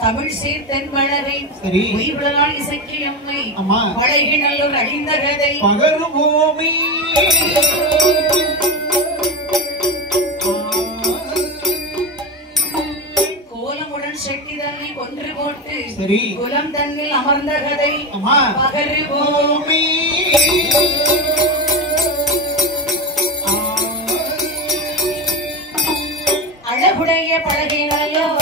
தமிழ் சீர்த்தன் வளரை உயிர்வளால் இசைக்கு அம்மை பழகி நல்லூர் அழிந்த கதை பகருவோமே கோலமுடன் சக்தி தன்னை கொன்று போட்டு குலம் தன்னில் அமர்ந்த கதை பகருவோமே அழகுடைய பழகி நல்லூர்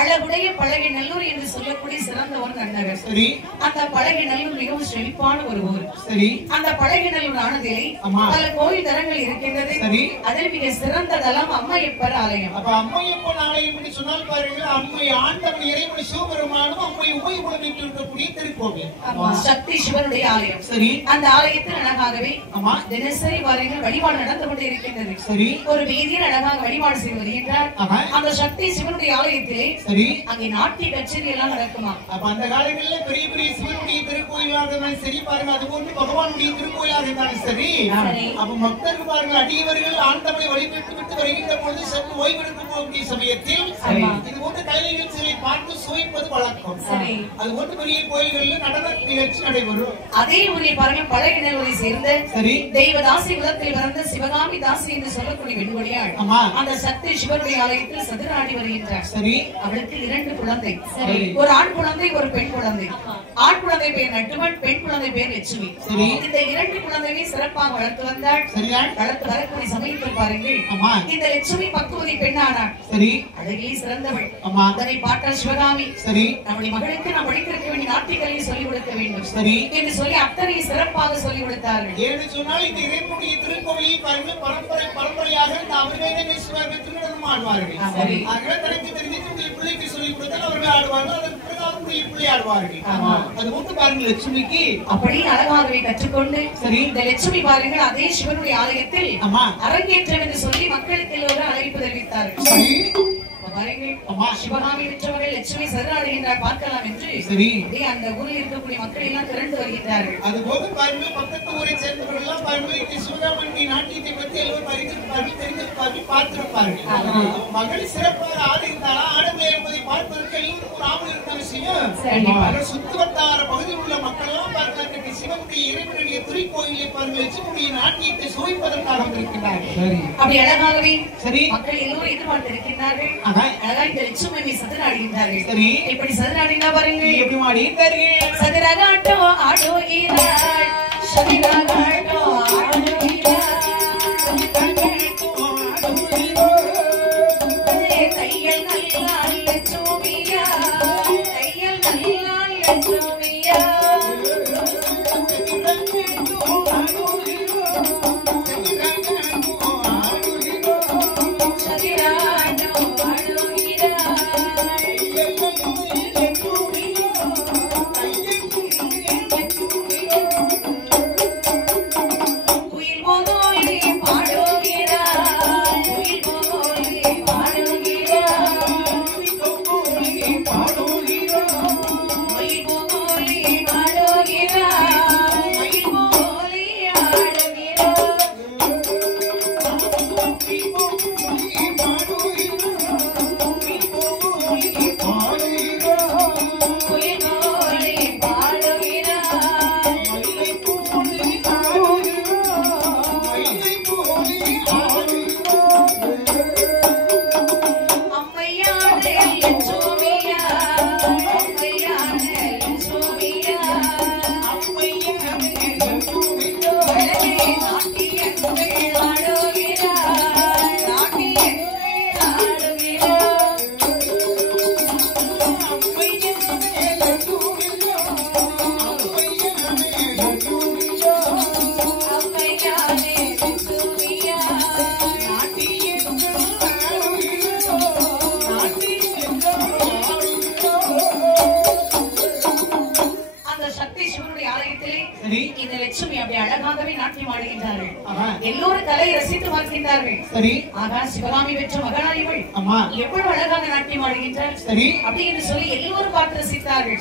அழகுடைய பழகி நல்லூர் என்று சொல்லக்கூடிய சிறந்த ஒரு நன்னகர். அந்த பழகி நல்லூர் மிகவும் செழிப்பான ஒரு ஊர். அந்த பழகி நல்லூர் ஆனதிலே பல கோயில் தலங்கள் இருக்கின்றது. அதில் மிக சிறந்த தலம் அம்மையப்பர் ஆலயம். அப்ப அம்மையப்பர் ஆலயம் என்று சொன்னால் பாருங்க, அம்மை ஆண்டவன் இறைவன் சிவபெருமானும் அம்மை உபயோகித்து இருக்கக்கூடிய திருக்கோவில் சக்தி சிவனுடைய ஆலயம். அந்த ஆலயத்தில் அழகாகவே தினசரி வாரங்கள் வழிபாடு நடந்து கொண்டு இருக்கின்றது. ஒரு வீதியில் அழகாக வழிபாடு செய்து வருகின்றார். அந்த சக்தி சிவனுடைய ஆலயத்திலே அங்கே நாட்டிய கச்சேரி எல்லாம் நடக்குமா. அப்ப அந்த காலங்களில் பெரிய பெரிய சிவனுடைய திருக்கோயிலாக இருந்தாலும் சரி பாருங்க, அது போன்று பகவானுடைய திருக்கோயிலாக இருந்தாலும் சரி, அப்ப மக்களுக்கு பாருங்க அடியவர்கள் ஆண்டவனை வழிபட்டு விட்டு வருகின்ற பொழுது சற்று ஓய்வெடுக்க போகக்கூடிய சமயத்தில் இது போன்ற கலை நிகழ்ச்சிகளை பார்த்து சுவைப்பது வழக்கம். அது போன்று பெரிய கோயில்களில் நடன நிகழ்ச்சி நடைபெறும். அதே ஊரில் பாருங்க பழகி நல்லூரை சேர்ந்த தெய்வதாசி குலத்தில் வளர்ந்த சிவகாமி தாசி என்று சொல்லக்கூடிய வெண்கொடியாள் அந்த சக்தி சிவனுடைய ஆலயத்தில் சதுராடி வருகின்றார். அவளுக்கு 2 குழந்தை, ஒரு ஆண் குழந்தை ஒரு பெண் குழந்தை. ஆண் குழந்தை பேர் நட்டுவன், பெண் குழந்தை பேர் லட்சுமி. இந்த 2 குழந்தையை சிறப்பாக வளர்த்து வந்தாள். வளர்த்து வரக்கூடிய சமயத்தில் பாருங்கள், இந்த லட்சுமி பக்குவதி பெண்ணானாள். அழகிலே சிறந்தவள். அதனை பார்த்தால் சிவகாமி நம்முடைய மகளுக்கு நாம் படித்திருக்க வேண்டிய நாட்டிகளை சொல்லிக் கொடுக்க வேண்டும் என்று சொல்லி அத்தனை சிறப்பாக சொல்லிக் கொடுத்தார்கள். ஏன்னு சொன்னால் இந்த இறைவனுடைய திருக்கோவிலில் பாருங்கள் பரம்பரை பரம்பரையாக இந்த அவர்கள் திருநடனம் ஆடுவார்கள். ஆகவே தனக்கு தெரிஞ்சு பிள்ளைக்கு சொல்லிக் கொடுத்தால் அவர்கள் ஆடுவார்கள். அதற்கு பிறகு அவருடைய பிள்ளை ஆடுவார்கள். அது போன்று பாருங்கள் லட்சுமிக்கு அப்படி அழகாகவே கற்றுக்கொண்டு இந்த லட்சுமி பாருங்கள் அதே சிவனுடைய ஆலயத்தில் அரங்கேற்றம் என்று சொல்லி மக்களுக்கு எல்லோரும் அழைப்பு தெரிவித்தார்கள். சிவகாமி விற்றவர்கள் லட்சுமி சதுராடுகின்றார் பார்க்கலாம் என்று அந்த ஊரில் இருக்கக்கூடிய மக்கள் எல்லாம் திரண்டு வருகின்றார்கள். அதுபோது பாருங்கள் பக்கத்து ஊரை சேர்ந்தவர்கள் எல்லாம் பாருங்கள் இந்த சிவகாமி நாட்டியத்தை பற்றி எல்லோரும் அறிந்திருப்பார்கள், தெரிந்திருப்பார்கள், பார்த்திருப்பார்கள். மகள் சிறப்பாக ஆடுகின்றாரா ஆடவில்லை என்பதை பார்ப்பதற்கு எல்லோரும் ஒரு ஆவல் இருக்க விஷயம். சுத்துவட்டார பகுதியில் உள்ள மக்கள் எல்லாம் பார்க்க சிவனுடைய இறைவனுடைய திருக்கோயிலை பாருங்கள் லட்சுமியுடைய நாட்டியத்தை சுவைப்பதற்காக இருக்கின்றார்கள். அப்படி அழகாகவே மக்கள் எல்லோரும் எதிர்பார்த்து இருக்கின்றார்கள். அழகா இந்த லட்சுமி சதுராடுகின்றார்கள். இப்படி சதுராடினா பாருங்க எப்படி ஆடுகின்றார்கள். சதுரகாட்டோ ஆடுகிறாள், சதுரகாட்டோ ஆடுகிறாள், தையல் நல்லால் லட்சுமியா, தையல் நல்லால் லட்சுமியா. Hallelujah. லட்சுமி அப்படி அழகாகவே நாட்டியம் ஆடுகின்றார்கள். எல்லோரும் கலையை ரசித்து பார்க்கின்றார்கள். சரி, ஆகா சிவகாமி பெற்ற மகளாரிகள் எவ்வளவு அழகாக நாட்டியம் ஆடுகின்றார். சரி, அப்படி என்று சொல்லி எல்லோரும் பார்த்து ரசித்தார்கள்.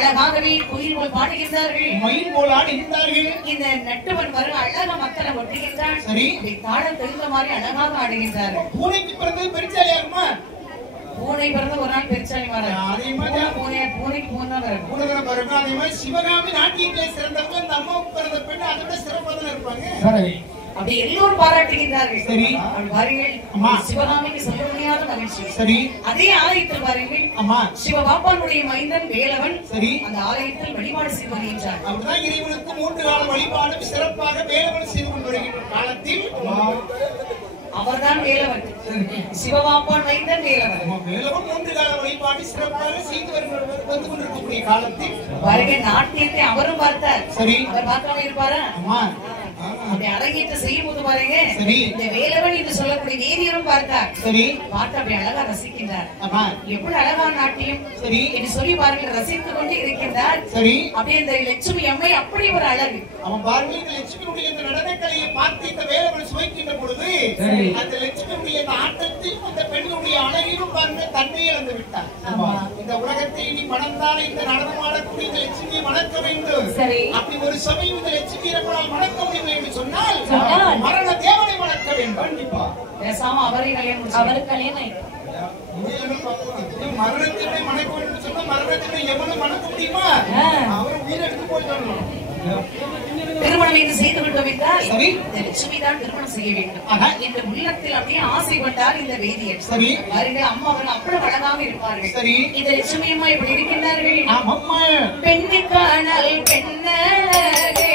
அழகாகவே குயில் போல் பாடுகின்றார்கள், மயில் போல் ஆடுகின்றார்கள். இந்த நட்டுவன் வர அழகா மக்களை ஒட்டுகின்றார். சரி, தாளம் தெரிந்த மாதிரி அழகாக ஆடுகின்றார்கள். பூனைக்கு பிறந்தது பெருச்சாலியாருமா? பூனை பிறந்த ஒரு நாள் பெருச்சாலி வர அதே மாதிரி பூனைக்கு பூனை பிறகு அதே மாதிரி சிவகாமி நாட்டியத்திலே சிறந்தவங்க. இந்த அம்மாவுக்கு பிறந்த பெண் அதை விட சிறப்பாக இருப்பாங்க. அப்படி எல்லோரும் பாராட்டுகின்றார்கள். சரி, பாருங்கள் சிவகாமிக்கு சொல்ல முடியாத மகிழ்ச்சி. சரி, அதே ஆலயத்தில் பாருங்கள் சிவபாப்பானுடைய மைந்தன் வேலவன். சரி, அந்த ஆலயத்தில் வழிபாடு செய்து வருகின்றார். அப்படிதான் இறைவனுக்கு 3 கால வழிபாடு சிறப்பாக வேலவன் செய்து கொண்டு வருகின்ற காலத்தில் அவர்தான் வேலவன். சிவபாப்பான் மைந்தன் வேலவன். வேலவன் 3 கால வழிபாடு சிறப்பாக செய்து வந்து கொண்டிருக்கக்கூடிய காலத்தில் பாருங்கள் நாட்டியத்தை அவரும் பார்த்தார். சரி, அவர் பார்க்காம இருப்பாரா? அப்படி அரங்கேற்ற செய்யும் போது பாருங்க இந்த வேலவன் என்று சொல்லக்கூடிய வேதியரும் பார்த்தார். சரி, பார்த்து அப்படி அழகா ரசிக்கின்றார். எப்படி அழகான நாட்டியம். சரி என்று சொல்லி பாருங்கள் ரசித்துக் கொண்டு இருக்கின்றார். சரி, அப்படியே இந்த லட்சுமி அம்மை அப்படி ஒரு அழகு. அவன் பாருங்கள் இந்த லட்சுமியுடைய இந்த நடனக்கலையை பார்த்து இந்த வேலவன் சுவைக்கின்ற பொழுது அந்த லட்சுமியுடைய இந்த ஆட்டத்தில் அந்த பெண்ணுடைய அழகையும் பாருங்கள் தன்மையை இழந்து விட்டார். இந்த உலகத்தை நீ மணந்தால் இந்த நடனமாடக்கூடிய இந்த லட்சுமியை மணக்க வேண்டும். சரி, அப்படி ஒரு சமயம் இந்த லட்சுமி நம்மளால் மணக்க முடியும் என்று சொன்னால் மரண தேவனை மணக்க வேண்டும். கண்டிப்பா பேசாம அவரை கல்யாணம் அவருக்கு கல்யாணம் மரணத்தினை மணக்க வேண்டும் சொன்னா மரணத்தினை எவனும் மணக்க முடியுமா? அவரை உயிரை எடுத்து போயிடணும். திருமணம் என்று செய்து விட்டோம் என்றால் இந்த லட்சுமி தான் திருமணம் செய்ய வேண்டும் என்ற உள்ளத்தில் அப்படியே ஆசை கொண்டார் இந்த வேதியர். சரி, பாருங்கள் அம்மா அவர்கள் அவ்வளவு அழகாக இருப்பார்கள். சரி, இந்த லட்சுமி அம்மா எப்படி இருக்கின்றார்கள்? பெண்ணுக்கானால் பெண்ணழகே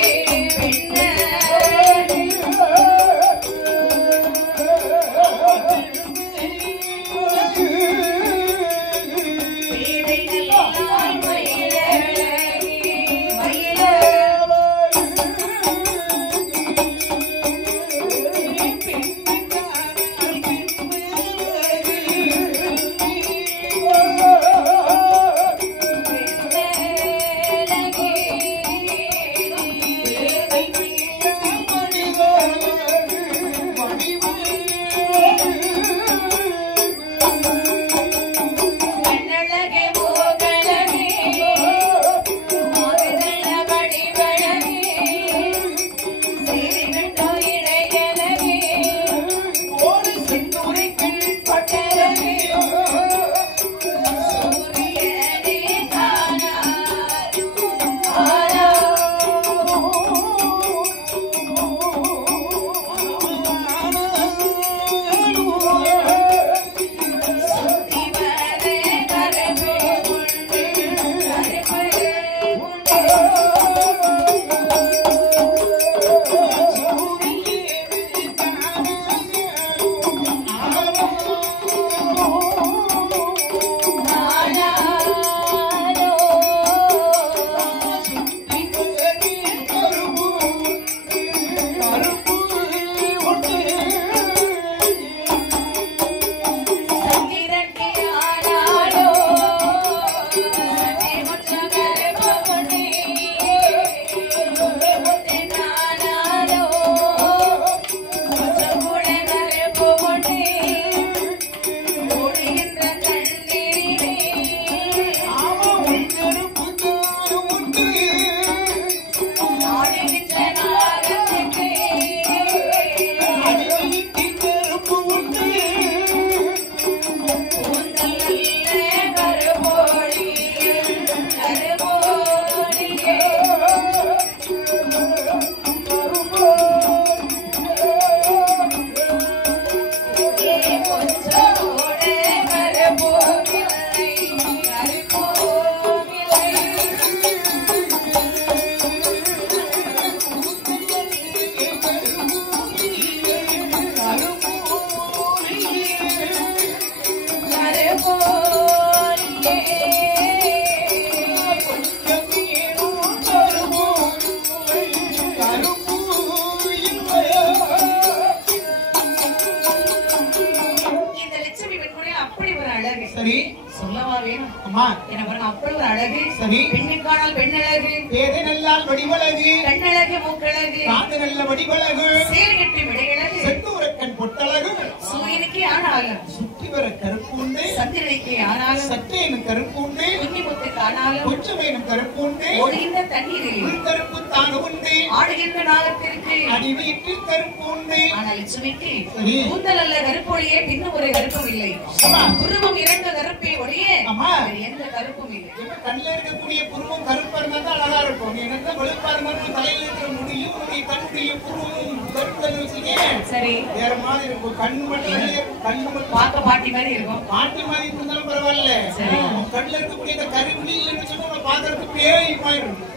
அம்மா என்ன பாருங்க அப்படி ஒரு அழகு. சரி. பெண்ணுக்கானால் பெண்ணழகு, பேதை நல்லால் வடிவழகு, கண்ணழகு மூக்கழகு, காது நல்ல வடிவழகு, சேர் கட்டி விடையழகு, செந்தூரக்கண் பொட்டழகு, சூரியனுக்கே ஆனாலும் சுற்றி வர கருப்பு உண்டு, சந்திரனுக்கே ஆனாலும் சற்றேனும் கருப்பு உண்டு, குஞ்சிமுத்துக்கு ஆனாலும் கொஞ்சமேனும் கருப்பு உண்டு, ஓடுகின்ற தண்ணீரில் உள் கருப்பு தானு உண்டு, ஆடுகின்ற நாகத்திற்கு அடிவீட்டில் கருப்பு உண்டு. ஆனால் லட்சுமிக்கு சரி. கூந்தல் அல்ல கருப்பொழியே, பின்னும் ஒரு கருப்பும் இல்லை. ஆமா. உருவம் இரண்டு கருப்பே ஒழிய ஆமா. வேறு எந்த கருப்பும் இல்லை. இப்ப கண்ணுல இருக்கக்கூடிய புருவம் கருப்பா இருந்தா தான் அழகா இருக்கும். நீ என்ன வெளுப்பா இருந்தாலும் தலையில இருக்கிற முடியும் உன்னுடைய கண்ணுடைய புருவம் கருப்புல வச்சுக்கேன் சரி. வேற மாதிரி இருக்கும். கண்ணு மட்டும் வெளியே இருக்கும். கண்ணு மட்டும் பார்க்க பாட்டி மாதிரி இருக்கும். பாட்டி மாதிரி இருந்தாலும் பரவாயில்ல. சரி. உன் கண்ணுல இருக்கக்கூடிய இந்த கருவிழி இல்லைன்னு சொன்னா உன்னை பாக்குறதுக்கு பேய் மாதிரி இருக்கும்.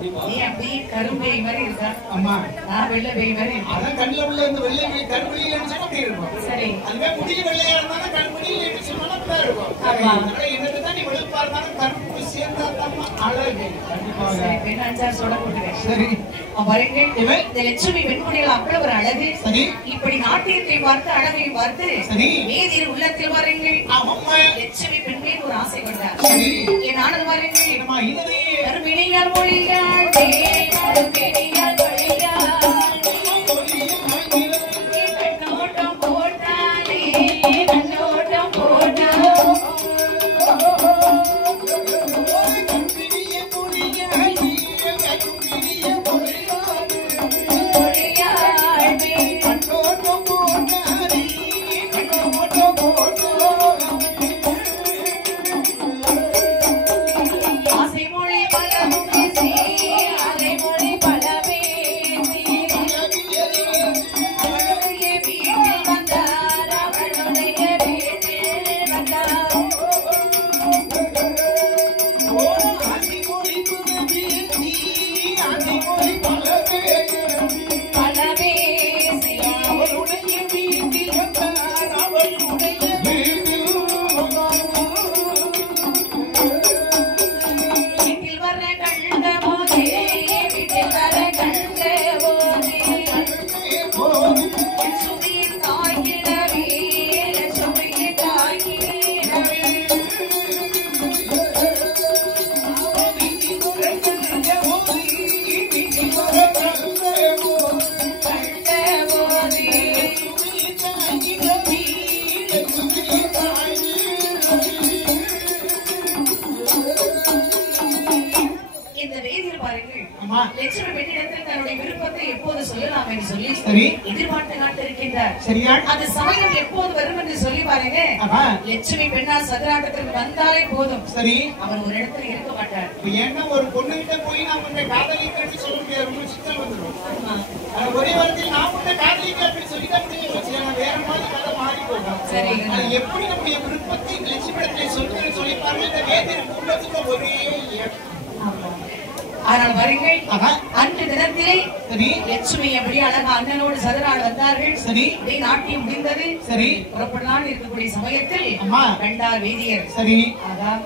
நீ அப்படியே கரும்பேய் மாதிரி இருக்கா? ஆமா. நான் வெள்ளை பேய் மாதிரி இருக்கேன். அதான் கண்ணுல உள்ள இந்த வெள்ளை கருவிழி இல்லைன்னு சொன்னா அப்படி இருக்கும். சரி. அதுவே முடிய வெள்ளையா இருந்தாலும் கண்முடி இல்லைன்னு சொன்னாலும் அப்படிதான் இருக்கும். ஆமா. அதனால என்னது தான் நீ வெளுப்பா இருந்தாலும் கருப்பு சேர்ந்தா தான் அழகு. கண்டிப்பாக. சரி, பெண் அஞ்சாறு சொட போட்டுக்கிறேன். சரி. பாருங்க, இந்த லட்சுமி பெண்குடிகள் அப்படி ஒரு அழகு. சரி. இப்படி நாட்டியத்தை பார்த்து அழகையும் பார்த்து சரி. வேதியர் உள்ளத்தில் பாருங்கள் ஆமாம்மா. லட்சுமி பெண்மே ஒரு ஆசை கொண்டார். சரி. என் ஆனது பாருங்கள் என்னம்மா இது? கருமினியார் மொழியாள் கருமினியார் மொழியாள் கண்ணோட்டம் போட்டாலே கண்ணோட்டம் போட்டால் லட்சுமி பெண்ணிடத்தில் தன்னுடைய விருப்பத்தை எப்போது சொல்லலாம் என்று சொல்லி எதிர்பார்த்து காத்திருக்கின்றார். சரியா? அது சமயம் எப்போது வரும் என்று சொல்லி பாருங்க. லட்சுமி பெண்ணால் சதுராட்டத்திற்கு வந்தாலே போதும். சரி. அவர் ஒரு இடத்துல இருக்க மாட்டார். ஏன்னா ஒரு பொண்ணுகிட்ட போய் நான் உன்னை காதலிக்கிறேன்னு சொல்ல முடியாது. சித்தம் வந்துடும். ஒரே வாரத்தில் நான் உன்னை காதலிக்கிறேன் சொல்லிட்டா முடிஞ்சு போச்சு. வேற மாதிரி கதை மாறி போகும். சரி. எப்படி நம்முடைய விருப்பத்தை லட்சுமி இடத்துல சொல்றேன்னு சொல்லி பாருங்க. இந்த வேதிற்கு உள்ளதுக்கு ஒரே ஆனால் வருங்கள். அன்று தினத்திலே லட்சுமி எப்படி அழகா அண்ணனோடு சதுராள் வந்தார்கள். சரி. நாட்டியம் முடிந்தது. சரி. புறப்படலான்னு இருக்கக்கூடிய சமயத்தில் கண்டார் வேதியர். சரி. அதான்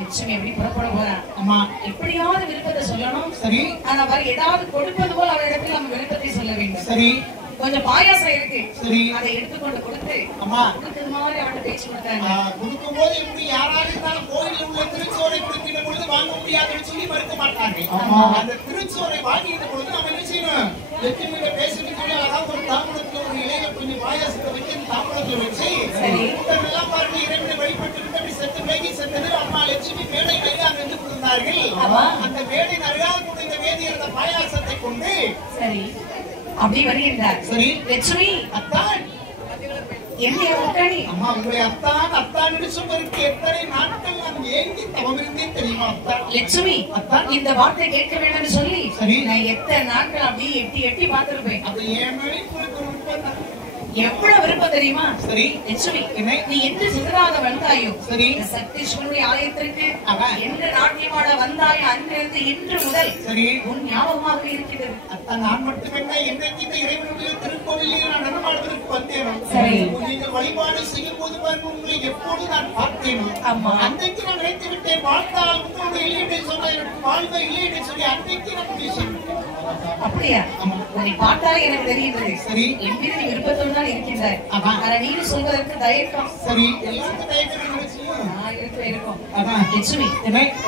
லட்சுமி எப்படி புறப்பட போறான். ஆமா. எப்படியாவது விருப்பத்தை சொல்லணும். சரி. ஆனா ஏதாவது கொடுப்பது போல் அவரிடத்தில் நம்ம விருப்பத்தை சொல்ல வேண்டும். சரி. கொஞ்சம் பாயாசம் இருக்கு. சரி. அதை எடுத்துக்கொண்டு கொடுத்து அம்மா கொடுத்தது மாதிரி அவன் பேச்சு கொடுத்தாங்க. கொடுக்கும் போது எப்படி யாராவது இருந்தாலும் கோயிலில் உள்ள திருச்சோரை கொடுக்கிற பொழுது வாங்க முடியாதுன்னு சொல்லி மறுக்க மாட்டாங்க. அந்த திருச்சோரை வாங்கிட்ட பொழுது நம்ம என்ன செய்யணும்? லட்சுமியில பேசிட்டு சொல்லி அழகாக ஒரு தாம்பூலத்துல ஒரு இலையில கொஞ்சம் பாயாசத்தை வச்சு தாம்பூலத்துல வச்சு எல்லாம் பாருங்க இறைவனை வழிபட்டு அப்படி செத்து விலகி சென்றது. அம்மா லட்சுமி மேடை கையில் அங்கிருந்து கொடுத்தார்கள். அந்த மேடை நிறைய கூட இந்த வேதியர் அந்த பாயாசத்தை கொண்டு சரி அப்படி வருகின்றார். சரி. லட்சுமி அத்தான் என்ன அத்தானி? அம்மா உங்களுடைய அத்தான் அத்தான்னு சொல்வதற்கு எத்தனை நாட்கள் நான் ஏங்கி தவம் இருந்தேன் தெரியுமா? அத்தான் லட்சுமி அத்தான் இந்த வார்த்தை கேட்க வேண்டும் சொல்லி சரி நான் எத்தனை நாட்கள் அப்படியே எட்டி எட்டி பார்த்திருப்பேன். அது ஏன் மேலே எவ்வளவு விருப்பம் தெரியுமா? சரி. லட்சுமி நீ என்று சிதறாத வந்தாயோ சரி சக்தீஸ்வரனுடைய ஆலயத்திற்கு என்ற நாட்டியமாட வந்தாய் அன்றிருந்து இன்று முதல் சரி உன் ஞாபகமாக இருக்கிறது. அத்தான் நான் மட்டுமே என்றைக்கு இந்த இறைவனுடைய திருக்கோவிலில் நான் நடமாடுவதற்கு வந்தேனோ சரி நீங்கள் வழிபாடு செய்யும் போது பாருங்க உங்களை எப்போது நான் பார்த்தேனோ ஆமா அன்றைக்கு நான் நினைத்து விட்டேன் வாழ்ந்தால் உங்களுடைய இல்லை என்று சொன்ன எனக்கு வாழ்வை இல்லை என்று சொல்லி அன்றைக்கு நான் பேசினேன். அப்படியா? உன்னை பார்த்தாலே எனக்கு தெரியுது. சரி என் மீது நீ விருப்பத்தோடு தான் இருக்கின்றாய். நீ சொல்வதற்கு தயக்கம். சரி எல்லாருக்கும் தயக்கம் இருக்கும் லட்சுமி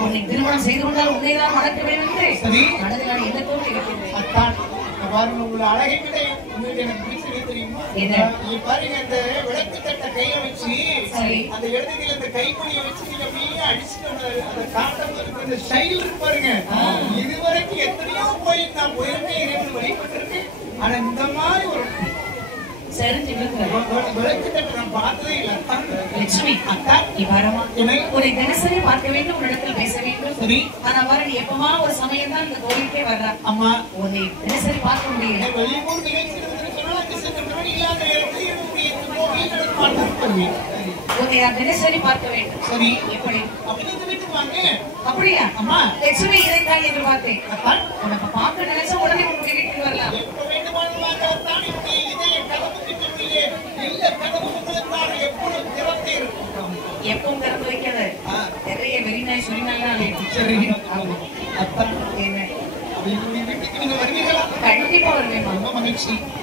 உன்னை திருமணம் செய்து கொண்டால் உன்னைதான் மணக்க வேண்டும் என்று மனதில் நான் எண்ணத்தோடு இருக்கிறேன். பாருங்க உங்களை அழகை விட உங்களுக்கு எனக்கு பிடிச்சது தெரியுமா? பாருங்க அந்த விளக்கு தட்டை கையில வச்சு அந்த இடத்துல அந்த கைப்பொடியை வச்சு நீங்க அப்படியே அடிச்சுட்டு அந்த காட்டம் இருக்கு அந்த ஸ்டைல் இருக்கு பாருங்க. இதுவரைக்கும் எத்தனையோ கோயில் நான் போயிருக்கேன், இறைவன் வழிபட்டிருக்கேன். ஆனா இந்த மாதிரி ஒரு விளக்கு தட்டை நான் பார்த்ததே இல்லை. லட்சுமி அக்கா இவ்வாறமா உன்னை தினசரி பார்க்க வேண்டும், உன்னிடத்தில் பேச வேண்டும். சரி ஆனா வர நீ எப்பமா ஒரு சமயம் தான் இந்த கோயிலுக்கே வர்ற. அம்மா உன்னை தினசரி பார்க்க முடியல. வெளியூர் நிகழ்ச்சி உன்னை நான் தினசரி பார்க்க வேண்டும். சரி எப்படி? அப்படியா? அம்மா லட்சுமி இதைத்தான் எதிர்பார்த்தேன். உனக்கு பார்க்க நினைச்சா உடனே உன்னுடைய வீட்டுக்கு வரலாம். எப்பவும் திறந்து வைக்காத. நிறைய வெறிநாய் சுரிநாய்லாம் கண்டிப்பா வருவேன்.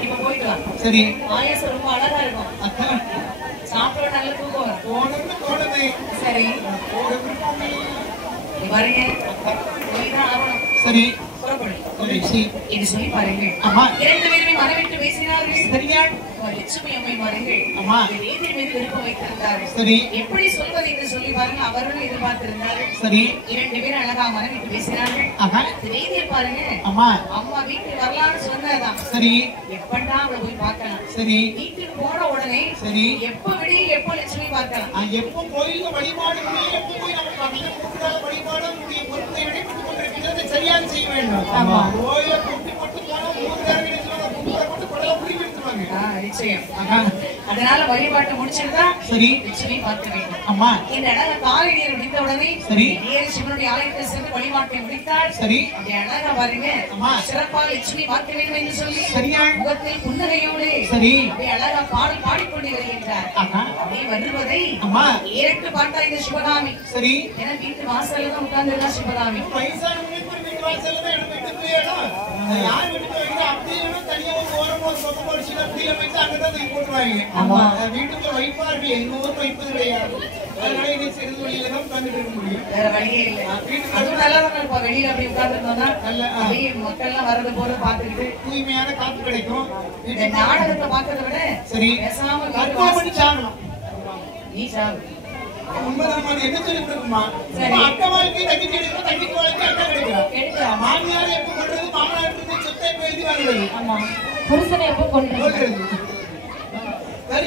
இப்ப போயிட்டு வா. சரி பாயாசம் ரொம்ப அழகா இருக்கும். சாப்பிட நல்ல தூக்கம் வரும். சரி பாருங்க போய்தான் ஆகணும். சரி இது சொல்லி பாருங்க. இரண்டு பேருமே மனவிட்டு பேசினார்கள். சரியா? லட்சுமி அம்மை பாருங்கள் நீதி மீது விருப்பம் வைத்திருந்தார்கள். சரி எப்படி சொல்வது என்று சொல்லி பாருங்க அவர்களும் எதிர்பார்த்திருந்தார்கள். சரி இரண்டு பேரும் அழகா மனவிட்டு பேசினார்கள். நீதியை பாருங்க அம்மா வீட்டுக்கு வரலாம்னு சொன்னதான். சரி எப்படா அவளை போய் பார்க்கலாம். சரி வீட்டுக்கு போன உடனே சரி எப்ப விடி எப்ப லட்சுமி பார்க்கலாம். எப்ப கோயிலுக்கு வழிபாடு எப்ப போய் நம்ம வழிபாடு பொருட்களை விடைபெற்றுக் கொண்டிருக்கிறது சரியாக செய்ய வேண்டும். கோயிலை கூட்டி போட்டு அதனால வழிபாட்டை முடிச்சிருந்தா சரி லட்சுமி பார்க்க வேண்டும். அம்மா இந்த அழகா காலை நீர் முடிந்த உடனே சரி சிவனுடைய ஆலயத்தில் சென்று வழிபாட்டை முடித்தார். சரி அழகா பாருங்க சிறப்பாக லட்சுமி பார்க்க வேண்டும் என்று சொல்லி சரியா முகத்தில் புன்னகையோடு சரி அழகா பாடல் பாடிக்கொண்டு வருகின்றார். அப்படி வருவதை அம்மா ஏற்று பார்த்தா இந்த சிவகாமி. சரி என வீட்டு வாசல்ல தான் உட்கார்ந்து சிவகாமி. வீட்டுக்கு வைப்பார்கள், எங்க ஊர் வைப்பது கிடையாது. அதனால இனி சிறு வழியில தான் உட்கார்ந்துட்டு இருக்க முடியும். வேற வழியே இல்லை. அதுவும் நல்லா தான் இருப்பா. வெளியில அப்படி உட்கார்ந்துருந்தோம்னா அப்படியே மக்கள் எல்லாம் வர்றது போறது பாத்துக்கிட்டு தூய்மையான காத்து கிடைக்கும். இந்த நாடகத்தை பாக்கிறத விட சரி பேசாம சாகலாம். நீ சாகு உண்மைதான். என்ன சொல்லி கொடுக்குமா? அக்கா வாழ்க்கை தங்கச்சி எடுக்கிறோம், தங்கச்சி வாழ்க்கை அக்கா கிடைக்கிறோம். மாமியார் எப்ப பண்றது, மாமனார் சொத்தை எழுதி வாங்குறது. ஆமா புருஷனை எப்ப கொண்டு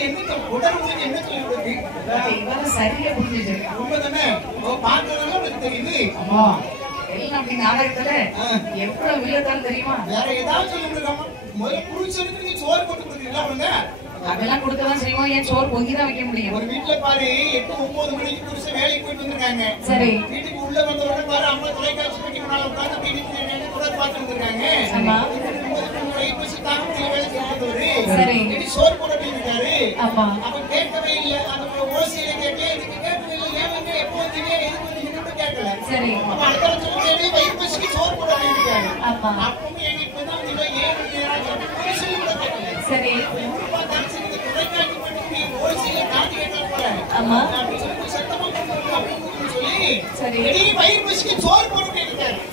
என்ன உடல் மொழி என்ன சொல்லி கொடுக்கு இவங்க சரியா புரிஞ்சு உண்மைதானே? பார்த்ததெல்லாம் உங்களுக்கு தெரியுது. எல்லாம் அப்படி நாடகத்துல எவ்வளவு வில்லத்தாலும் தெரியுமா? வேற ஏதாவது சொல்லி கொடுக்காம முதல்ல புருஷனுக்கு நீங்க சோறு போட்டு கொடுக்குறீங்களா? அவங்க அதெல்லாம் கொடுக்கதான் செய்வோம். ஏன் சோறு பொங்கிதான் வைக்க முடியும். ஒரு வீட்டுல பாரு 8-9 மணிக்கு புருஷன் வேலைக்கு போயிட்டு வந்திருக்காங்க. சரி வீட்டுக்கு உள்ள வந்த உடனே பாரு அம்மா தொலைக்காட்சி பெட்டி முன்னால உட்கார்ந்து கூட பார்த்து வந்திருக்காங்க. சோறு போட இருக்காரு. அப்ப கேட்கவே இல்லை. அந்த ஓசியில கேட்டே கேட்கவே இல்லை. ஏன் எப்போ வந்தீங்க எதுக்கு கேட்கல. சரி அப்ப அடுத்த சொல்லி வயிறு பசிக்கு சோறு போட இருக்காரு. அப்பவும் எங்களுக்கு தான் சரி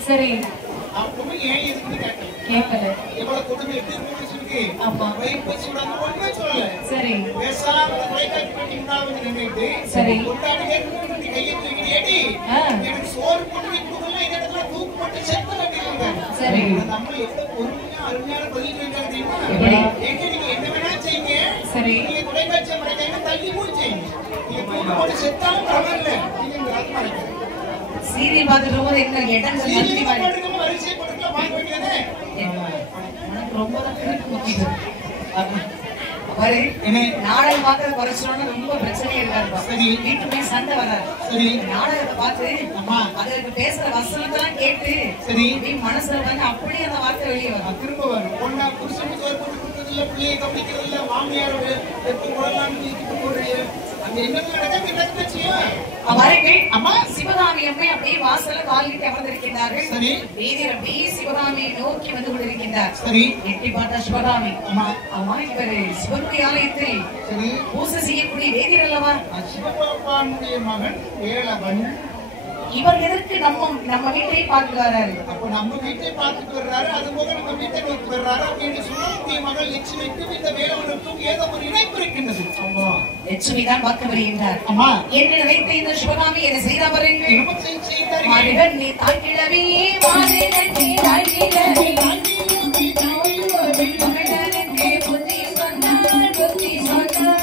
சரி அப்பவும் ஏன் எதுக்கு கேட்கல. எவ்வளவு கொடுமை எப்படி இருக்கு. ஆமா வயிறு பசி ஒண்ணுமே சொல்லல. சரி பேசாம தொலைக்காட்சி பெட்டி முன்னால வந்து நின்னுட்டு சரி கொண்டாடி கையை தூக்கி ஏடி எனக்கு சோறு போட்டு கொடுக்கல. இந்த இடத்துல தூக்கு போட்டு செத்து கட்டிருக்காங்க. சரி நம்ம எவ்வளவு பொறுமையா அருமையான பதில் சொல்லிட்டாங்க தெரியுமா? ஏங்க நீங்க என்ன வேணா செய்யுங்க. சரி நீங்க தொலைக்காட்சி மறைக்காம தள்ளி போய் செய்யுங்க. நீங்க தூக்கு போட்டு செத்தாலும் பரவாயில்ல. நீங்க ஆத்மா இருக்கு. சீரியல் பார்த்துட்டு போது என்ன இடம் சீரியல் பார்த்துட்டு வரிசை போட்டுக்கலாம் வாங்க வேண்டியதே. ரொம்ப நாடகம் பார்க்கறது குறைச்சோன்னு ரொம்ப பிரச்சனையா இருக்காருப்பா. சரி வீட்டுமே சண்டை வராது. சரி நாடகத்தை பார்த்து அம்மா அதுக்கு பேசுற வசனத்தெல்லாம் கேட்டு சரி மனசுல வந்து அப்படியே அந்த வார்த்தை வெளியே வரும். திரும்ப வரும். பொண்ணா புருஷனுக்கு சோறு போட்டு கொடுக்கறது இல்ல, பிள்ளையை கவனிக்கிறது இல்ல, மாமியார் எடுத்து போடலாம்னு போடுறீங்க. அங்க என்ன நடக்க செய்யும். அம்மா சிவகாமி அம்மை அப்படியே வாசல்ல காலிட்டு அமர்ந்திருக்கிறார்கள். சரி. வேதியர் அப்படியே சிவகாமியை நோக்கி வந்து கொண்டிருக்கின்றார். சரி. எட்டி பார்த்தா சிவகாமி. ஆமா இவர் சிவனுடைய ஆலயத்தில் சரி பூசை செய்யக்கூடிய வேதியர் அல்லவா? சிவபெருமானுடைய மகன் வேலவன். இவர் எதற்கு நம்ம வீட்டை பார்த்து வர்றாரு? அப்ப நம்ம வீட்டை பார்த்துட்டு வர்றாரு, அது போக நம்ம வீட்டை நோக்கி வர்றாரு அப்படின்னு சொன்னா உடைய மகள் லட்சுமிக்கும் இந்த வேலவனுக்கும் ஏதோ ஒரு இணைப்பு இருக்கின்றது. லட்சுமி தான் பார்த்து வருகின்றார். அம்மா என்ன நினைத்த இந்த சிவகாமி என்ன செய்தா பாருங்கள். செய்தார்கள். நீ தாய்க்கிழவி மாதேவன் நீ தாய்க்கிழவி மகனுக்கு புத்தி சொன்னார் புத்தி சொன்னார்.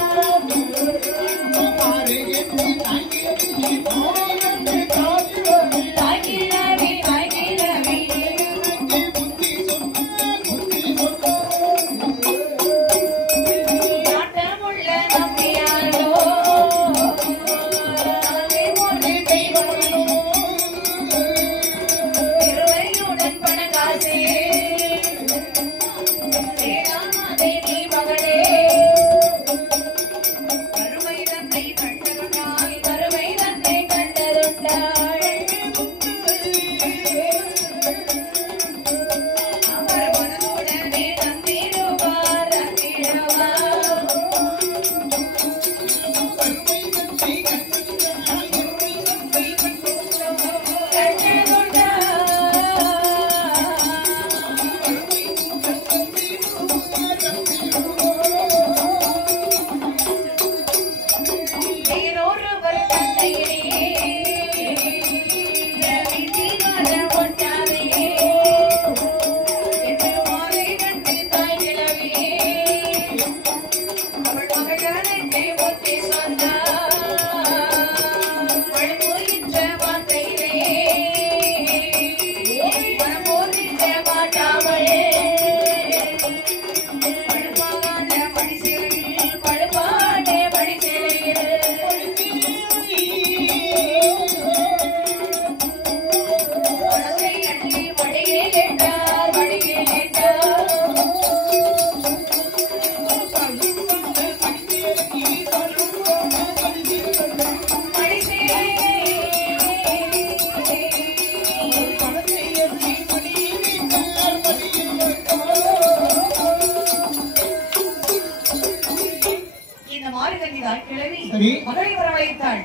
மகளை வரவழைத்தாள்.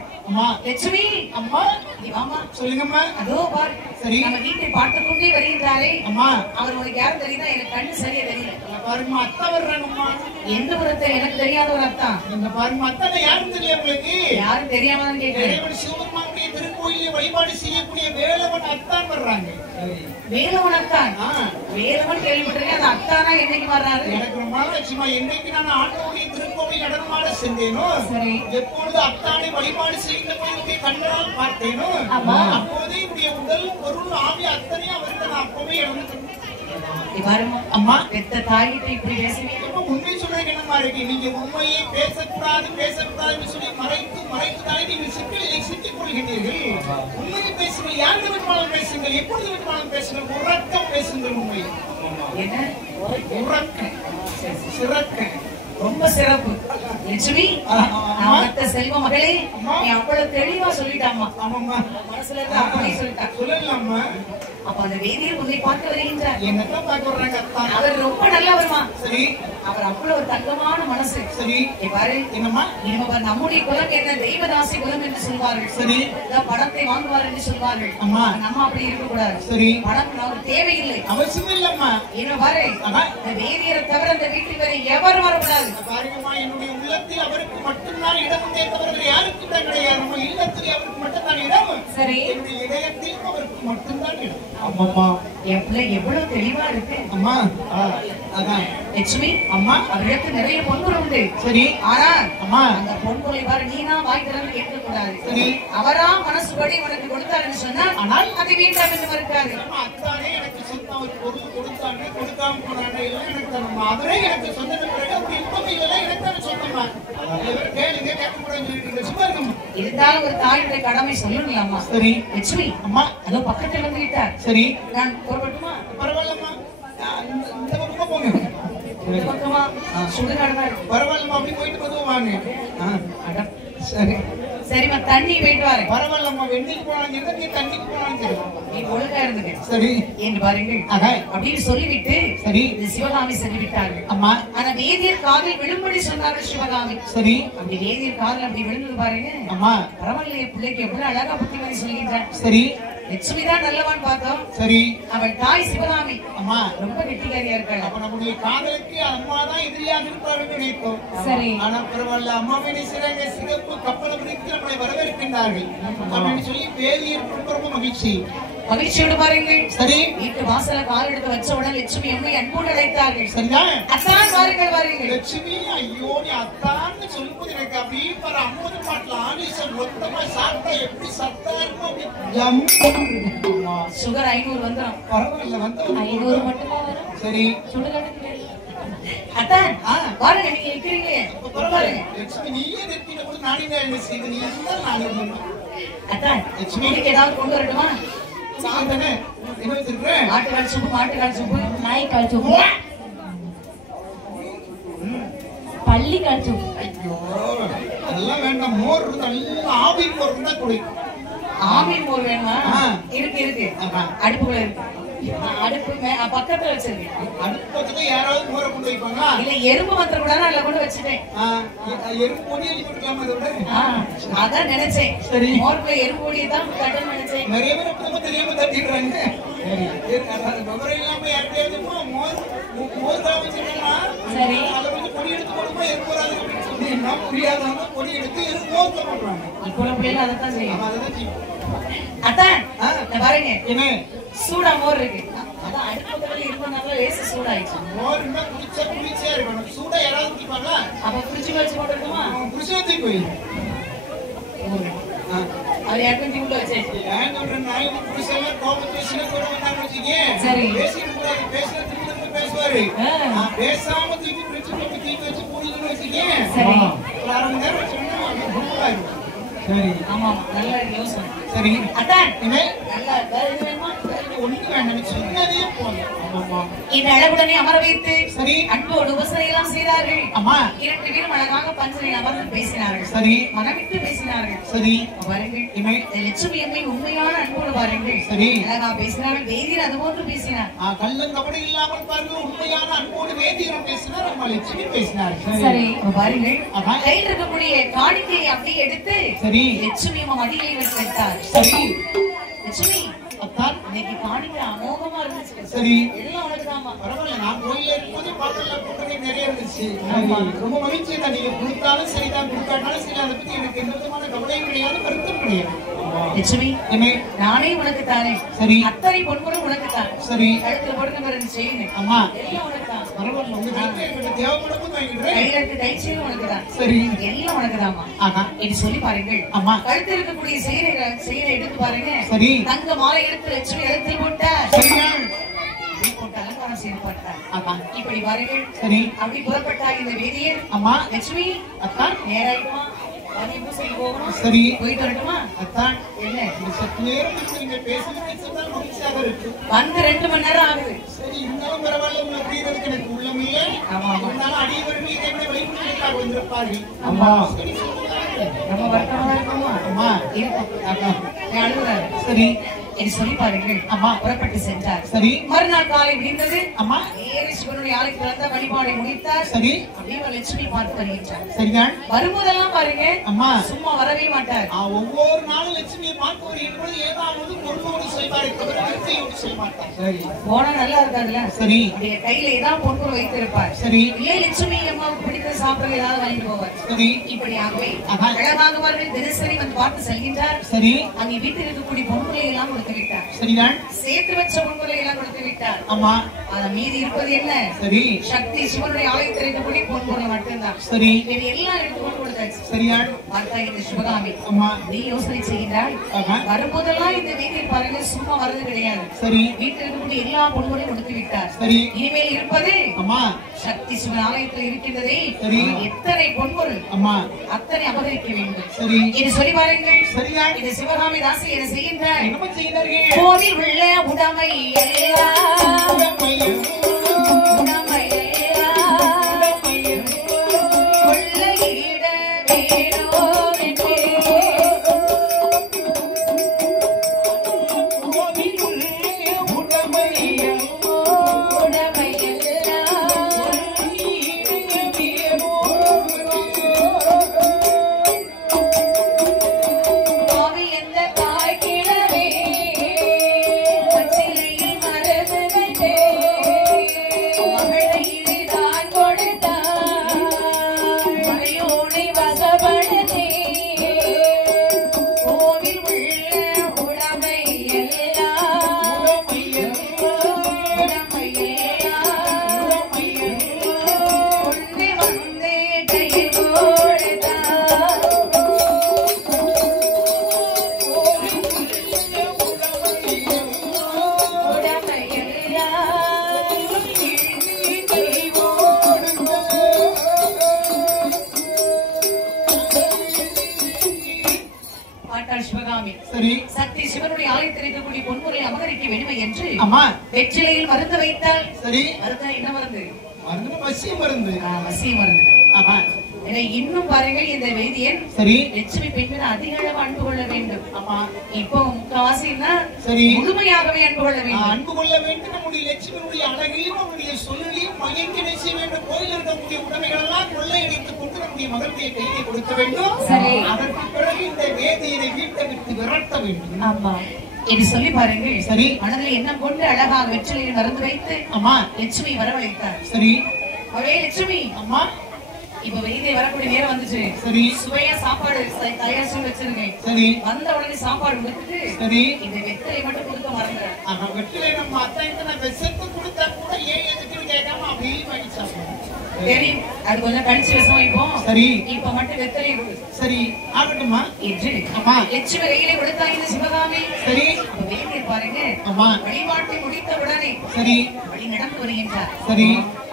லட்சுமி அம்மா நீ வாமா. சொல்லுங்கம்மா. அதோ பார். சரி நம்ம வீட்டை பார்த்து கொண்டே வருகிறாரே. அம்மா அவர் உனக்கு யாரும் தெரியுதா? எனக்கு கண்ணு சரியா தெரியல. பாருமா அத்தா வர்றாங்கம்மா. எந்த ஒருத்தர் எனக்கு தெரியாத ஒரு அத்தா. இந்த பாருமா அத்தா யாரும் தெரியாது உங்களுக்கு? யாரும் தெரியாம தான் கேக்குறேன். சிவபெருமானுடைய திருக்கோயிலை வழிபாடு செய்யக்கூடிய வேலவன் அத்தான் வர்றாங்க. வேலவன் அத்தான். வேலவன் கேள்விப்பட்டிருக்கேன். அந்த அத்தானா என்னைக்கு வர்றாரு? எனக்கு ரொம்ப நாளாச்சுமா. என்னைக்கு நான் ஆண்டவருடைய திருக்கோவில் நடனமாட சென்றேனோ சரி எப்பொழுது அத்தானை வழிபாடு செய்த போது கண்ணால் பார்த்தேனோ அப்போதே உடைய உடல் பொருள் ஆவி அத்தனை அவருக்கு நான் அப்பவே இழந்துட்டேன். அம்மா பெத்த தாயிட்ட இப்படி பேசுவீங்க? உண்மை சொல்றேன் என்னமா இருக்கு? நீங்க உண்மையை பேசக்கூடாதுன்னு சொல்லி மறைத்து தானே நீங்க சிக்கிக் கொள்கிறீர்கள். உண்மையை பேசுங்கள். யாருக்கு வேண்டுமானாலும் பேசுங்கள். எப்பொழுது வேண்டுமானாலும் பேசுங்கள். உறக்கம் பேசுங்கள். உண்மை என்ன உறக்கம் சிறக்க ரொம்ப சிறப்பு. லட்சுமி மத்த செல்வ மகளே நீ அவ்வளவு தெளிவா சொல்லிட்டாமா. ஆமாம்மா மனசுல இருந்து அப்படியே சொல்லிட்டா. சொல்லலாமா? அப்ப அந்த வேதியர் உன்னை பார்க்க வருகின்றார். என்னத்தான் பார்க்க வர்றாங்க? அவர் ரொம்ப நல்லவருமா. சரி அவர் அவ்வளவு ஒரு தங்கமான மனசு. சரி பாரு என்னம்மா இனிமே நம்முடைய குலம் என்ன தெய்வதாசி குலம் என்று சொல்வார்கள். சரி பணத்தை வாங்குவார் என்று சொல்வார்கள். அம்மா நம்ம அப்படி இருக்க கூடாது. சரி பணம் நமக்கு தேவையில்லை. அவசியம் இல்லம்மா. என்ன பாரு இந்த வேதியரை தவிர அந்த வீட்டுக்கு வேற எவரும் வரக்கூடாது. பாருங்கம்மா என்னுடைய உள்ளத்தில் அவருக்கு மட்டும்தான் இடம் உண்டே தவிர யாருக்கும் இடம் கிடையாது. நம்ம இல்லத்தில் அவருக்கு மட்டும்தான் இடம். சரி என்னுடைய இதயத்தில் அவருக்கு மட்டும்தான் இடம். அம்மா என் பிள்ளை எவ்வளவு தெளிவா இருக்கு. அம்மா அதான் லட்சுமி அம்மா அவருக்கு நிறைய பொன்குலம் உண்டு. சரி ஆனா அம்மா அந்த பொன்குலை பாரு நீனா வாய் திறந்து கேட்க கூடாது. சரி அவரா மனசுபடி உனக்கு கொடுத்தாருன்னு சொன்னா ஆனால் அதை வேண்டாம் என்று மறுக்காது. அத்தானே எனக்கு சொந்தம் ஒரு பொருள் கொடுத்தாங்க கொடுக்காம போனாங்க இல்லை எனக்கு நம்ம அவரே எனக்கு சொந்த இன்பம் இல்லை எனக்கு சொந்தமா கேளுங்க கேட்க கூடாது. இருந்தாலும் ஒரு தாயுடைய கடமை சொல்லணும்லாமா? சரி லட்சுமி அம்மா அதோ பக்கத்துல வந்து விட்டார். சரி நான் புறப்பட்டுமா? பரவாயில்லம்மா இந்த பக்கமா போங்க. இந்த பக்கமா சுடுகாடு பரவாயில்லம்மா அப்படி போயிட்டு வந்து வாங்க. சரி சரிம்மா தண்ணி போயிட்டு வரேன். பரவாயில்லம்மா, வெண்ணிக்கு போனாலும் சரி, நீ தண்ணிக்கு போனாலும் சரி. நீ ஒழுங்கா இருந்துக்க. சரி என்று பாருங்கள். அப்படின்னு சொல்லிவிட்டு சரி சிவகாமி சென்று விட்டார்கள். அம்மா ஆனா வேதியர் காதில் விழும்படி சொன்னார்கள் சிவகாமி. சரி அப்படி வேதியர் காதில் அப்படி விழுந்தது பாருங்க. அம்மா பரவாயில்லையே, பிள்ளைக்கு எவ்வளவு அழகா புத்திமதி சொல்லிட்டான். சரி லட்சுமிதான் நல்லவான்னு பார்த்தோம். சரி அவள் தாய் சிவகாமி அம்மா ரொம்ப கெட்டிக்காரியா இருக்காள். அப்ப நம்முடைய காதலுக்கு அம்மா தான் எதிரியாக இருப்பார்கள் நினைத்தோம். சரி ஆனா பரவாயில்ல, அம்மாவை நினைச்சாங்க, சிறப்பு கப்பலை பிடித்து நம்மளை வரவேற்கின்றார்கள் அப்படின்னு சொல்லி வேதியர் ரொம்ப மகிழ்ச்சி. மகிழ்ச்சியோடு பாருங்கள். சரி வீட்டு வாசல கால் எடுத்து வச்ச உடனே லட்சுமி அம்மை அன்போடு அழைத்தார்கள். சரியா அத்தான் பாருங்கள் பாருங்கள். லட்சுமி ஐயோ நீ அத்தான்னு சொல்லும்போது எனக்கு அப்படியே பாரு 50 பாட்டுல ஆனிசம் மொத்தமா சாப்பிட்டா எப்படி சத்தா இருக்கும். சுகர் 500 வந்துடும். பரவாயில்ல வந்து 500 மட்டுமா வரும். சரி சுடுகாடு அத்தான் பாருங்க நீங்க இருக்கிறீங்க. பரவாயில்ல லட்சுமி நீயே நிற்கிற போது நாடினா என்ன செய்து நீ என்ன நாடு அத்தான் லட்சுமி ஏதாவது கொண்டு வரட்டுமா? மாட்டுக்கால் சூப்பு, மாட்டுக்கால் சூப்பு, நாய்க்கால் சூப்பு, பள்ளிக்கால் சூப்பு. அதெல்லாம் வேண்டாம், மோர் நல்லா ஆவி மோர் இருந்தா குடி. ஆவி மோர் வேணுமா? இருக்கு இருக்கு, அடுப்புல இருக்கு. அடுப்பு பக்கத்துல வச்சிருக்கேன். அடுப்பு பக்கத்துல யாராவது மோரை கொண்டு வைப்பாங்களா? இல்ல எறும்பு மாத்திரம் கூட அதுல கொண்டு வச்சுட்டேன். எறும்பு பொடி அள்ளி போட்டுக்கலாமா அதோட? அதான் நினைச்சேன். சரி மோர்ல எறும்பு பொடியை தான் தட்டன்னு நினைச்சேன். நிறைய பேர் அப்படி தெரியாம தட்டிடுறாங்க. விவரம் இல்லாம யார்கிட்டயாவது மோர் தான் வச்சிருக்கா. சரி அதை கொஞ்சம் பொடி எடுத்து போடுமா எறும்பு வராது அப்படின்னு சொல்லி என்ன புரியாதவங்க பொடி எடுத்து மோர்ல போடுறாங்க. இப்போ பிள்ளைங்க அதைத்தான் செய்யும். அதான் செய்யும். அதான் பாருங்க என்ன சூடா மோர் இருக்கு. அதான் அடுப்பத்துல இருந்தனால லேசா சூடாயிடுச்சு. மோர் இருந்தா குடிச்சா குடிச்சே இருக்கணும். சூடா யாராவது குடிப்பாங்க. அப்ப குடிச்சு வச்சு போட்டுருக்குமா? குடிச்சு வச்சு போய் அது யாருக்கும் உள்ள வச்சு ஏன் சொல்றேன், நாய்க்கு குடிச்சா கோபம் பேசினா கூட வந்தாங்க வச்சுக்கே. சரி பேசிட்டு கூடாது, பேசினா திருப்பி பேசுவாரு. பேசாம தூக்கி பிடிச்சு போட்டு தூக்கி வச்சு போடுதுன்னு வச்சுக்கே. சரி ஒரு 1/2 மணி நேரம் வச்சுருந்தா. சரி ஆமா நல்ல யோசனை. சரி அதான் நல்லா வேணுமா? ஒண்ணு வேண்டாம், சொன்னதே போதும். இந்த அழகுடனே அமர வைத்து சரி அன்போடு உபசனையெல்லாம் செய்தார்கள். அம்மா 2 பேரும் அழகாக பஞ்சனையில் அமர்ந்து பேசினார்கள். சரி மனமிட்டு பேசினார்கள். சரி பாருங்கள் லட்சுமி அம்மை உண்மையான அன்போடு பாருங்கள். சரி அழகா பேசினார்கள். வேதியர் அது போன்று பேசினார். கள்ளம் கபடி இல்லாமல் பாருங்கள், உண்மையான அன்போடு வேதியரும் பேசினார், அம்மா லட்சுமி பேசினார்கள். சரி பாருங்கள் கையில் இருக்கக்கூடிய காணிக்கையை அப்படியே எடுத்து சரி லட்சுமி அம்மா மடியை வைத்தார். சரி லட்சுமி அத்தான் இன்னைக்கு காணிக்கை அமோகமா இருந்துச்சு. சரி எல்லாம் உனக்குதாமா. பரவாயில்ல, நான் கோயில இருக்கும்போது பாக்கல கூட்டணி நிறைய இருந்துச்சு. ரொம்ப மகிழ்ச்சி தான். நீங்க கொடுத்தாலும் சரிதான், கொடுத்தாலும் சரி, அதை பத்தி எனக்கு எந்த விதமான கவலையும் கிடையாது, வருத்தம் கிடையாது. லட்சுமி நானே உனக்கு தானே. சரி அத்தனை பொன்முறை உனக்கு தான். சரி கழுத்துல போடுங்க பாருங்க செயின். அம்மா எல்லாம் உனக்கு தான். பரவாயில்ல, உங்க கையில தேவைப்படும் வாங்கிடுறேன். கையில இருக்க கை செயின் உனக்கு தான். சரி எல்லாம் உனக்கு தாமா. ஆஹா இது சொல்லி பாருங்கள். அம்மா கழுத்துல இருக்கக்கூடிய செயினை எடுத்து பாருங்க. சரி தங்க மாலை எடுத்து லட்சுமி எடுத்து போட்டா. சரியா போட்டு அலங்காரம் செய்து போட்டார். ஆமா இப்படி பாருங்கள். சரி அப்படி புறப்பட்டா இந்த வேதியர். அம்மா லட்சுமி அத்தான் நேராயிடுமா? சரி போயிட்டு வரட்டுமா? அத்தான் என்ன சற்று நேரம் நீங்க பேசுறது மகிழ்ச்சியாக இருக்கு. வந்து 2 மணி நேரம் ஆகுது. சரி இருந்தாலும் பரவாயில்ல, உங்களை புரியறதுக்கு எனக்கு உள்ளம் இல்லை. ஆமா இருந்தாலும் அடியவர்கள் இதை விட வழிபடுவதற்காக வந்திருப்பார்கள். அம்மா நம்ம வருத்தமா இருக்குமா? அம்மா இருக்கும். சரி என்று சொல்லி பாருங்கள். அம்மா புறப்பட்டு சென்றார். சரி மறுநாள் காலை விடிந்தது. அம்மா நேரே சிவனுடைய ஆலயத்தில் வந்த வழிபாடை முடித்தார். சரி அப்படியே லட்சுமி பார்த்து வருகின்றார். சரிதான் வரும்போதெல்லாம் பாருங்க அம்மா சும்மா வரவே மாட்டார். ஒவ்வொரு நாளும் லட்சுமியை பார்த்து வருகின்ற ஏதாவது பொருளோடு செய்வாரை தவிர விருத்தையோடு செய்ய மாட்டார். சரி போனா நல்லா இருக்காதுல்ல. சரி கையில ஏதாவது பொருள் வைத்திருப்பார். சரி இல்ல லட்சுமி அம்மாவுக்கு பிடித்த சாப்பிட ஏதாவது வாங்கிட்டு போவார். சரி இப்படியாகவே அழகாகவர்கள் தினசரி வந்து பார்த்து செல்கின்றார். சரி அங்கே வீட்டில் இருக்கக்கூடிய பொருட்களை எல்லாம் கொடுத்து விட்டார். சரிதான் சேர்த்து வச்ச பொருட்களை எல்லாம் கொடுத்து விட்டார். ஆமா அத மீதி இருப்பது என்ன? சரி சக்தி சிவனுடைய ஆலயத்தில் இருக்கக்கூடிய பொருட்களை மட்டும்தான். சரி வேறு எல்லாம் எடுத்துக்கொண்டு கொடுத்தாச்சு. சரியா பார்த்தா இந்த சிவகாமி அம்மா நீ யோசனை செய்கின்றாள். வரும்போதெல்லாம் இந்த வீட்டில் பாருங்க சும்மா வர்றது கிடையாது. சரி வீட்டில் இருக்கக்கூடிய எல்லா பொருட்களையும் கொடுத்து விட்டார். சரி இனிமேல் இருப்பது அம்மா சக்தி சிவன் ஆலயத்தில் இருக்கின்றதே. சரி எத்தனை பொன்பொருள் அம்மா அத்தனை அபகரிக்க வேண்டும். சரி இது சொல்லி பாருங்கள். சரியா இது சிவகாமி தாசி என்ன செய்கின்றார்? என்ன செய்கிறார்கள்? கோவில் உள்ள உடமை எல்லாம் உடமை எல்லாம் கொள்ளையிட வேணும் என்று சரி. சக்தி சிவனுடைய ஆலயத்தில் இருக்கக்கூடிய பொன்முறை அமகரிக்க வேண்டுமை என்று ஆமா வெற்றிலையில் மருந்து வைத்தால். சரி. மருந்து என்ன மருந்து? மருந்து வசி மருந்து. வசி மருந்து. ஆமா. இன்னும் பாருங்கள், இந்த வேதியன் சரி லட்சுமி பெண் மீது அதிக அளவு அன்பு கொள்ள வேண்டும். ஆமா. இப்போ முக்காவாசின்னா சரி முழுமையாகவே அன்பு கொள்ள வேண்டும். அன்பு கொள்ள வேண்டும். நம்முடைய லட்சுமியுடைய அழகையும் நம்முடைய சொல்லையும் மயங்கி நிச்சய வேண்டும். கோயில் இருக்கக்கூடிய உடைமைகள் எல்லாம் கொள்ளையடித்துக் கொண்டு நம்முடைய மகளுடைய கையை கொடுக்க வேண்டும். சரி. அதற்கு பிறகு இந்த வேதியனை வீட்டை விட்டு விரட்ட வேண்டும். ஆமா என்று சொல்லி பாருங்க. சரி. மனதில் எண்ணம் கொண்டு அழகாக வெற்றிலையில் மருந்து வைத்து ஆமா லட்சுமி வரவழைத்தார். சரி. அவளே லட்சுமி, அம்மா இப்ப வெயிலே வரக்கூடிய நேரம் வந்துச்சு. சரி. சுவையா சாப்பாடு தயார் செய்து வச்சிருக்கேன். சரி. வந்த உடனே சாப்பாடு கொடுத்துட்டு சரி இந்த வெத்தலை மட்டும் கொடுக்க மறந்துறேன். வெற்றிலை நம்ம அத்தை விஷத்தை கொடுத்தா கூட ஏன் எதுக்குன்னு கேட்காம அப்படியே வாங்கி சாப்பிடுவோம். தெரியும், அது கொஞ்சம் கழிச்சு விஷம் வைப்போம். சரி. இப்ப மட்டும் வெத்தலை கொடு. சரி ஆகட்டுமா என்று அம்மா லட்சுமி கையிலே கொடுத்தா இந்த சிவகாமி. சரி. அப்ப வெயிலே பாருங்க, அம்மா வழிபாட்டை முடித்த உடனே சரி வழி நடந்து வருகின்றார். சரி.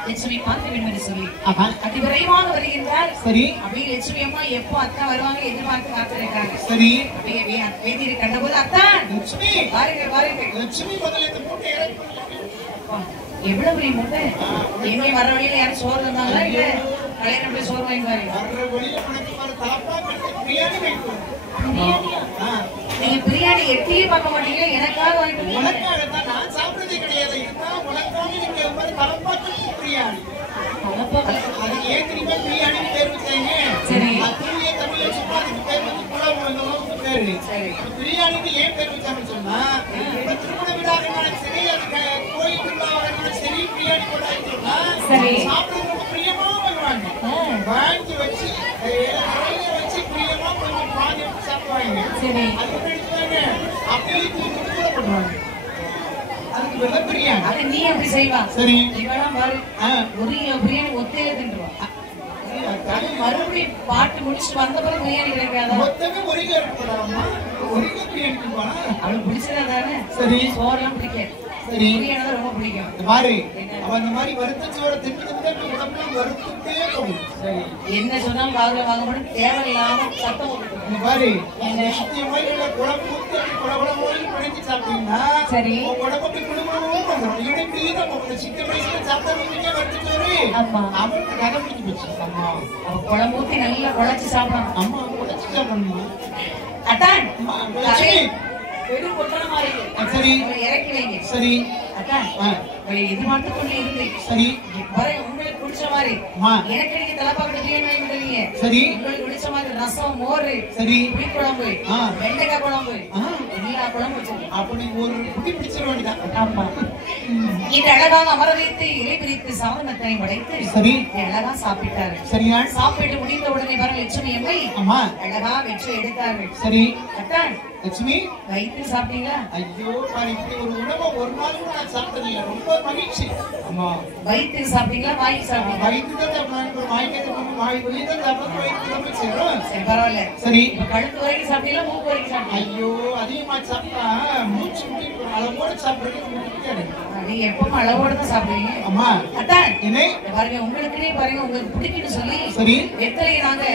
லட்சுமி பார்க்க வேண்டும் என்று சொல்லி ஆமா அதி விரைவாக வருகின்றார். சரி. அப்படியே லட்சுமி அம்மா எப்போ அத்தா வருவாங்க எதிர்பார்த்து காத்திருக்காங்க. சரி. அப்படியே வேதியை கண்டபோது அத்தான் லட்சுமி பாருங்க பாருங்க, லட்சுமி முதல்ல இந்த மூட்டை இறக்கி எவ்வளவு பெரிய மூட்டை. எங்கே வர வழியில யாரும் சோறு தந்தாங்களா இல்ல கலைஞர் போய் சோறு வாங்கி பாருங்க. வர்ற வழியில உனக்கு ஒரு தலப்பா கட்டி பிரியாணி வைக்கும். நீங்க பிரியாணி எட்டியே பார்க்க மாட்டீங்க, எனக்காக வாங்கிட்டு உனக்காகத்தான் நான் சாப்பிடுறதே கிடையாது. இதுதான் உனக்காக நீங்க ஒரு தலப்பா கட்டி பிரியாணி. அது ஏன் தெரியுமா பிரியாணி பேர் வச்சாங்க? சரி. தூய தமிழ்ல சொன்னா அதுக்கு பேர் வந்து புலாவ் அந்த உணவுக்கு பேரு. சரி. பிரியாணிக்கு ஏன் பேர் வச்சாங்கன்னு சொன்னா இப்ப திருமண விழாவினாலும் சரி, அது கோயில் திருவிழாவினாலும் சரி, பிரியாணி கொண்டாடிட்டோம்னா சரி. சாப்பிடுறது ரொம்ப பிரியமா வருவாங்க. வாங்கி வச்சு வச்சு பிரியமா கொஞ்சம் பாதி எடுத்து சாப்பிடுவாங்க. சரி. அதுக்கு எடுத்துவாங்க அப்படியே தூக்கி பண்ணுவாங்க. அதுக்கு வெள்ள பிரியாணி. அது நீ எப்படி செய்வா? சரி. இவெல்லாம் பாரு, ஒரு கிலோ பிரியாணி ஒத்தையில தின்றுவான். மறுபடியும் பாட்டு முடிச்சுட்டு வந்த பிறகு பிரியாணி கிடைக்காதா? மொத்தமே ஒரு கிலோ எடுத்துக்கலாமா? ஒரு கிலோ பிரியாணி தின்னுவானா? அவளுக்கு பிடிச்சதா தானே? சரி. சோறுலாம் பிடிக்காது. சரி. பிரியாணி தான் ரொம்ப பிடிக்கும். இந்த மாதிரி அவன் அந்த மாதிரி வறுத்த சோறை தின்னு உடம்புலாம் வறுத்துட்டே போகும். சரி. என்ன சொன்னாலும் காதுல வாங்க மாட்டேன், தேவையில்லாம சத்தம் போட்டு. இந்த மாதிரி மாதிரி குழம்பு ஊற்றி குழம்பு பிடிச்சி சாப்பிட்டீங்கன்னா சரி. உடம்பு அப்படி குடும்பமும் வந்துடும். இப்படி தான் சின்ன வயசுல சாப்பிட்டா வறுத்து சோறு அவனுக்கு கதை முடிஞ்சு போச்சு. அம்மா அவ குழம்பு ஊத்தி நல்லா குழச்சி சாப்பிடணும். அம்மா உடைச்சு சாப்பிடணுமா? அத்தான் சரி. வெறும் கொட்டண மாதிரி சரி. இறக்கி வைங்க. சரி. அத்தான் எதிர்பார்த்து கொண்டு இருந்தேன். சரி. உங்களுக்கு பிடிச்ச மாதிரி எனக்கு நீங்க தலைப்பாக்கட்டு பிரியாணி வாங்கி தருவீங்க. சரி. உங்களுக்கு பிடிச்ச மாதிரி ரசம், மோர், சரி, புளிக்குழம்பு, வெண்டைக்காய் குழம்பு, எல்லா குழம்பு வச்சிருக்கேன். அப்படி ஒரு குட்டி பிடிச்சிட வேண்டியதான். ஆமா. இது அழகாக அமர வைத்து இலை பிரித்து சாதனத்தை படைத்து சரி அழகா சாப்பிட்டாரு. சரியா? சாப்பிட்டு முடிந்த உடனே வர லட்சுமி அம்மை அழகா வெற்றி எடுத்தார்கள். சரி. அத்தான் லட்சுமி வயிற்று சாப்பிட்டீங்களா? ஐயோ பாரு, இப்படி ஒரு உணவை ஒரு நாள் கூட நான் சாப்பிட்டதில்லை. ரொம்ப மகிழ்ச்சி. ஆமா. வயிற்றுக்கு சாப்பிட்டீங்களா? வாய்க்கு சாப்பிட்டீங்களா? வயிற்று தான் சாப்பிடணும். வாய்க்கு வாய் வெளியே தான் சாப்பிடணும். வயிற்று தான் சேரும். சரி பரவாயில்ல. சரி. கழுத்து வரைக்கும் சாப்பிட்டீங்களா? மூக்கு வரைக்கும் சாப்பிட்டீங்களா? ஐயோ அதிகமா சாப்பிட்டா மூச்சு முட்டி அளவோடு சாப்பிடுறது முடியாது. நீங்க எப்பவும் அளவோட தான் சாப்பிடுவீங்க. அம்மா அத்தான் என்ன பாருங்க, உங்களுக்குனே பாருங்க, உங்களுக்கு பிடிக்குன்னு சொல்லி சரி வெத்தலையை நாங்க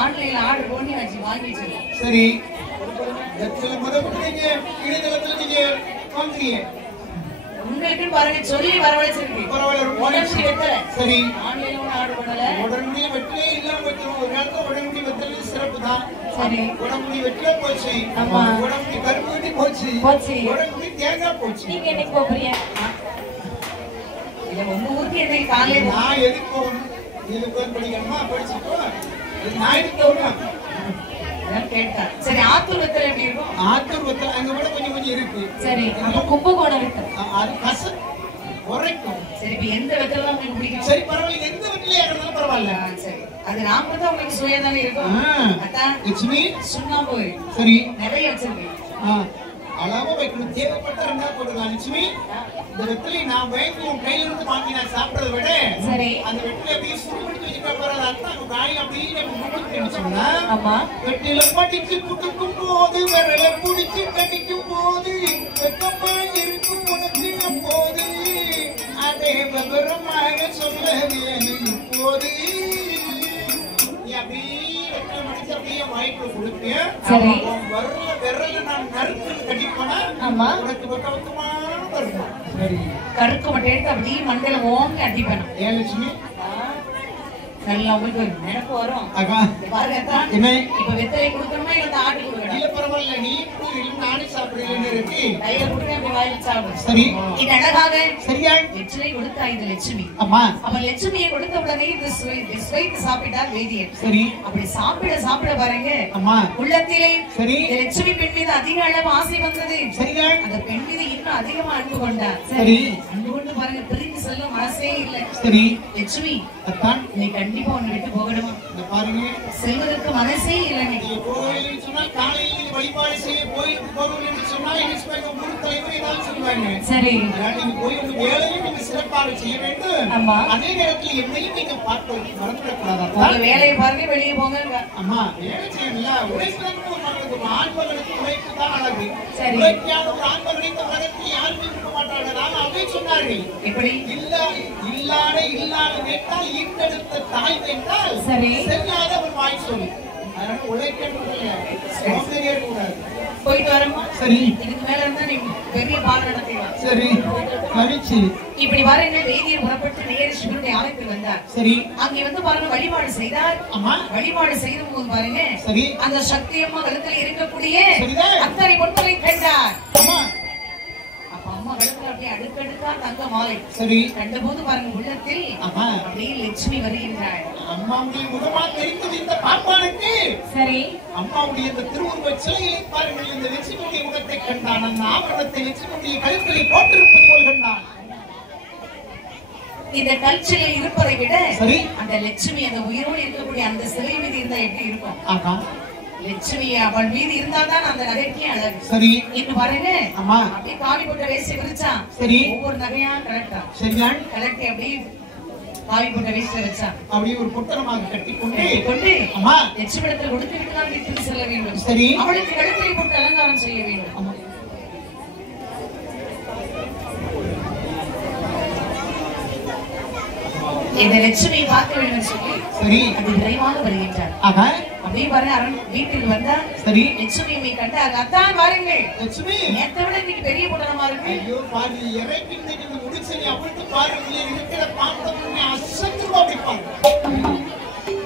ஆன்லைன்ல ஆர்டர் பண்ணி வாங்கி வச்சிருக்கோம். சரி. வெத்தலை முதல்ல நீங்க இணையதளத்துல நீங்க வாங்குறீங்க. உங்களுக்குன்னு பாருங்க சொல்லி வரவழைச்சிருக்கு. பரவாயில்ல. உடனடி வெத்தலை. சரி. ஆன்லைன்ல ஆர்டர் பண்ணல. உடனடி வெற்றிலே இல்லாம வைக்கிறோம். ஒரு காலத்துல உடனடி வெத்தலை சிறப்பு தான். சரி. உடம்புடி வெற்றில போச்சு. ஆமா. உடம்புடி கருப்பு வெட்டி போச்சு. உடம்புடி தேங்காய் போச்சு. நீங்க என்னைக்கு போறீங்க? இல்ல உங்க ஊருக்கு என்னைக்கு காலையில? நான் எதுக்கு போகணும்? எதுக்கு படிக்கணுமா? படிச்சுக்கோ. நான் எதுக்கு போகணும்? கேட்டா. சரி. ஆத்தூர் வெத்தலை எப்படி இருக்கும்? ஆத்தூர் வெத்தலை அங்க கூட கொஞ்சம் கொஞ்சம் இருக்கு. சரி. அப்ப கும்பகோணம் வெத்தலை அது கச உரைக்கும். சரி. இப்ப எந்த வெத்தலை தான் உங்களுக்கு பிடிக்கும்? சரி பரவாயில்ல. எந்த வெற்றிலையா இருந்தாலும் பரவாயில்ல. சரி. அது நாம தான் உங்களுக்கு சுவையா தானே இருக்கும். அதான் லட்சுமி சுண்ணாம்பு சரி நிறைய வச்சிருக்கேன். அளவா வைக்கணும். தேவைப்பட்ட ரெண்டா போட்டுக்கலாம். லட்சுமி இந்த வெற்றிலை நான் வாங்கி உன் கையில இருந்து வாங்கி நான் சாப்பிடறத விட சரி அந்த வெற்றிலை அப்படியே சுடு பிடிச்சு வச்சுட்டா போறாது. அதான் காய் அப்படியே நம்ம சொன்னா ஆமா வெற்றில படிச்சு குட்டுக்கும் போது விரல பிடிச்சு கடிக்கும் போது வெக்கமா இருக்கும் உனக்கு அப்போது அதை விவரமாக சொல்ல வேணும். இப்போது அப்படியே வெற்றில மடிச்சு அப்படியே வாய்க்குள்ள கொடுத்து சரி விரல நான் நறுக்கு கட்டிப்போனா உனக்கு பக்கமா இருக்கும். சரி கருக்கு மட்டும் எடுத்து அப்படியே மண்டல ஓங்கி அடிப்பேன். ஏன் லட்சுமி நல்லா உங்களுக்கு ஒரு நினைப்பு வரும். இப்ப வெத்தலை கொடுக்கணுமா இல்ல ஆட்டு கொடுக்கணும்? இல்ல பரவாயில்ல, நீ நானே சாப்பிடுறேன்னு இருக்கு. கையில கொடுத்து அப்படி வாயில சாப்பிடு. சரி இது அழகாக சரியா வெற்றிலை கொடுத்தா இந்த லட்சுமி. அம்மா அப்ப லட்சுமியை கொடுத்த உடனே இந்த ஸ்வீட் சாப்பிட்டார் வேதியர். சரி அப்படி சாப்பிட பாருங்க அம்மா உள்ளத்திலே சரி லட்சுமி பெண் மீது அதிக அளவு ஆசை வந்தது. சரியா அந்த பெண் மீது இன்னும் அதிகமா அன்பு கொண்டார். சரி அன்பு கொண்டு பாருங்க பிரிந்து செல்ல மனசே இல்லை. சரி லட்சுமி அத்தான் நீ கண்டிப்பா ஒண்ணு விட்டு போகணுமா? பாருங்க செல்வதற்கு மனசே இல்லை. நீ கோயிலுக்கு சொன்னா காலையில் வழிபாடு செய்ய கோயிலுக்கு போகணும் என்று சொன்னா ஊர் தலைவர் ஏதாவது சொல்லுவாங்க. சரி நீங்க கோயிலுக்கு வேலையும் நீங்க சிறப்பாக செய்ய வேண்டும். ஆமா அதே நேரத்தில் என்னையும் நீங்க பார்த்து மறந்துடக்கூடாது. உங்க வேலையை பாருங்க வெளியே போங்க. அம்மா வேலை செய்யணும்ல, உழைப்பதற்கு ஒரு மகளுக்கு ஆண்மகளுக்கு உழைப்பு தான் அழகு. சரி உழைக்காத ஒரு ஆண்மகளை இந்த உலகத்தில் யாருமே இருக்க மாட்டாங்க. நான் அப்படியே சொன்னார்கள் எப்படி இல்லாத வேண்டால் ஈட்டெடுத்த தாய் வேண்டால் சரி செல்லாத ஒரு வாய் சொல்லு. அதனால உழைக்க கூடாது. போயிட்டு வரமா? சரி இதுக்கு மேல இருந்தா நீ பெரிய பால் நடத்திடலாம். சரி கழிச்சு இப்படி வரங்க வேதியர் புறப்பட்டு நேரு சிவனுடைய ஆலயத்தில் வந்தார். சரி அங்கே வந்து பாருங்க வழிபாடு செய்தார். அம்மா வழிபாடு செய்த போது பாருங்க சரி அந்த சக்தி அம்மா கழுத்தில் இருக்கக்கூடிய அத்தனை பொருட்களை கண்டார். அம்மா கழுத்துல அப்படியே அடுக்கடுக்கா தங்க மாலை. சரி கண்டபோது பாருங்க உள்ளத்தில் அப்படியே லட்சுமி வருகின்றாள். அம்மாவுடைய முகமா தெரிந்தது இந்த பாப்பானுக்கு. சரி அம்மாவுடைய இந்த திருவுருவ சிலையை பாருங்கள். இந்த லட்சுமியுடைய முகத்தை கண்டான். அந்த ஆபரணத்தை லட்சுமியுடைய கழுத்திலே போட்டிருப்பது போல் கண்டான். இந்த கல்ச்சியில் இருப்பதை விட சரி அந்த லட்சுமி அந்த உயிரோடு இருக்கக்கூடிய அந்த சிலை மீது இருந்தா எப்படி இருக்கும்? லட்சுமி அவள் மீது இருந்தால்தான் அந்த நகைக்கு அழகு. சரி இன்னு பாருங்க அம்மா அப்படியே காவி போட்ட வேஷ்டி விரிச்சான். சரி ஒவ்வொரு நகையா கலெக்டா சரியா கலெக்டி அப்படியே காவி போட்ட வேஷ்டில வச்சான். அப்படியே ஒரு பொட்டலமாக கட்டி கொண்டு அம்மா லட்சுமி இடத்துல கொடுத்து விட்டு தான் வீட்டுக்கு செல்ல வேண்டும். சரி அவளுக்கு கழுத்தை போட்டு அலங்காரம் செய்ய வேண்டும். இந்த லட்சுமியை பார்க்க வேண்டும் சொல்லி சரி அது விரைவாக வருகின்றார். அப்படியே வர வீட்டுக்கு வந்தா சரி லட்சுமியை கண்டாங்க. அத்தான் பாருங்கள் லட்சுமி நேற்றை விட இன்னைக்கு பெரிய பொட்டலமா இருக்கு. ஐயோ பாரு இறைக்கு முடிச்சு அவளுக்கு பாருங்க இருக்கிற பாம்பு அசந்துருவா அப்படிப்பாங்க.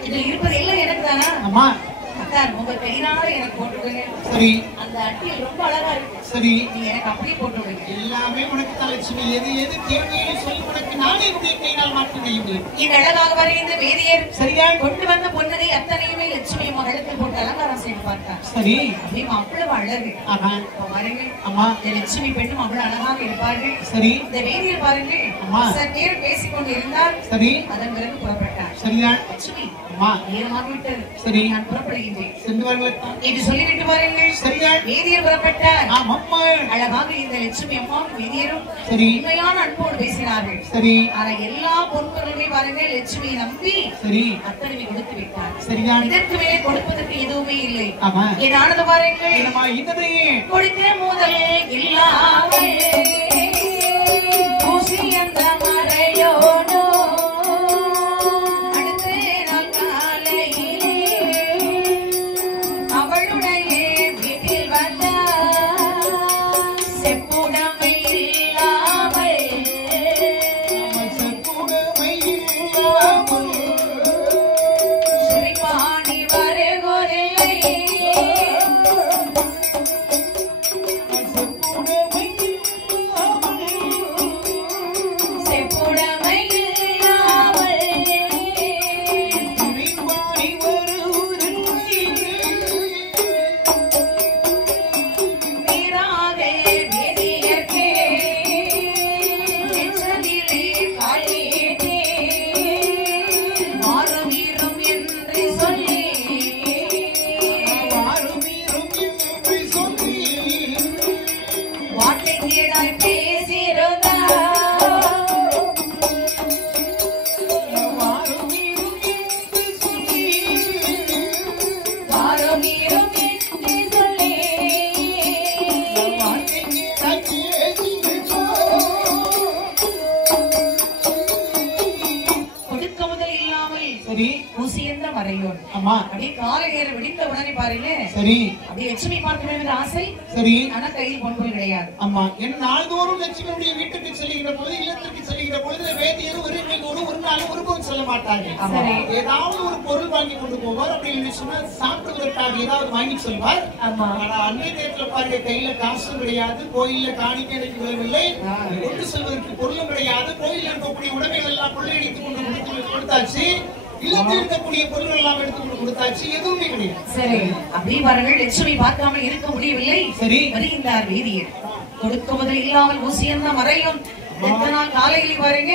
இது இருப்பது எல்லாம் எனக்கு தானா? ஆமா அத்தான் உங்க கையினால எனக்கு போட்டுவிடுங்க. சரி அந்த அட்டியில் ரொம்ப அழகா இருக்கு. சரி நீங்க எனக்கு அப்படியே போட்டு விடுங்க. எல்லாமே உனக்கு தான் லட்சுமி. எது எது தேவைன்னு சொல்லி உனக்கு நானே உடைய கையினால் மாற்றுவேன். இது அழகாக வருகின்ற வேதியர் சரியா கொண்டு வந்த பொன்னகை அத்தனையுமே லட்சுமி மகளுக்கு போட்டு அலங்காரம் செய்து பார்த்தார். சரி அப்படியே அவ்வளவு அழகு. பாருங்கள் அம்மா இந்த லட்சுமி பெண்ணும் அவ்வளவு அழகாக இருப்பார்கள். சரி இந்த வேதியர் பாருங்கள் அம்மா சார் நேரம் பேசிக்கொண்டு இருந்தால் சரி அதன் பிறகு புறப்பட்டார். சரியா லட்சுமி அம்மா நேரமாக விட்டது. சரி நான் புறப்படுகின்றேன். சென்று வருங்கள் என்று சொல்லிவிட்டு பாருங்கள். சரியா வேதியர் புறப்பட்டார். ஆமாம்மா அழகாக இந்த லட்சுமி அம்மா வேதியரும் சரி உண்மையான அன்போடு பேசினார்கள். சரி ஆனா எல்லா பொருட்களுமே பாருங்க லட்சுமியை நம்பி சரி அத்தனை கொடுத்து விட்டார். சரியா இதற்கு மேலே கொடுப்பதற்கு எதுவுமே இல்லை. ஆமா ஏதானது பாருங்கள் கொடுக்க முதல் இல்லாமல் பூசி அந்த மறையோனோ மறையோன் ஆமா. அப்படியே காலை நேரம் விடிந்த உடனே பாருங்க. சரி. அப்படியே லட்சுமி பார்க்க வேண்டும் என்ற ஆசை. சரி. ஆனா கையில் பொன்பொருள் கிடையாது. ஆமா. என் நாள்தோறும் லட்சுமியுடைய வீட்டுக்கு செல்கிற பொழுது, இல்லத்திற்கு செல்கிற பொழுது வேதியர் ஒரு நாள் ஒருபோதும் சொல்ல மாட்டார்கள். ஏதாவது ஒரு பொருள் வாங்கி கொண்டு போவார். அப்படின்னு சொன்னா சாப்பிடுவதற்காக ஏதாவது வாங்கி சொல்வார். ஆனா அன்றைய நேரத்துல பாருங்க, கையில காசும் கிடையாது, கோயில்ல காணிக்கை விழவில்லை, கொண்டு செல்வதற்கு பொருளும் கிடையாது. கோயில்ல இருக்கக்கூடிய உடைமைகள் எல்லாம் கொள்ளையடித்து கொண்டு கொடுத்தாச்சு, இல்லத்தில் இருக்கக்கூடிய பொருள் எல்லாம் எடுத்துக்கொண்டு கொடுத்தாச்சு, எதுவுமே கிடையாது. சரி. அப்படி பாருங்கள், லட்சுமி பார்க்காமல் இருக்க முடியவில்லை. சரி. வருகின்றார் வேதியர். கொடுக்குவதில் இல்லாமல் ஊசியம் தான் மறையும். காலையில் பாருங்க,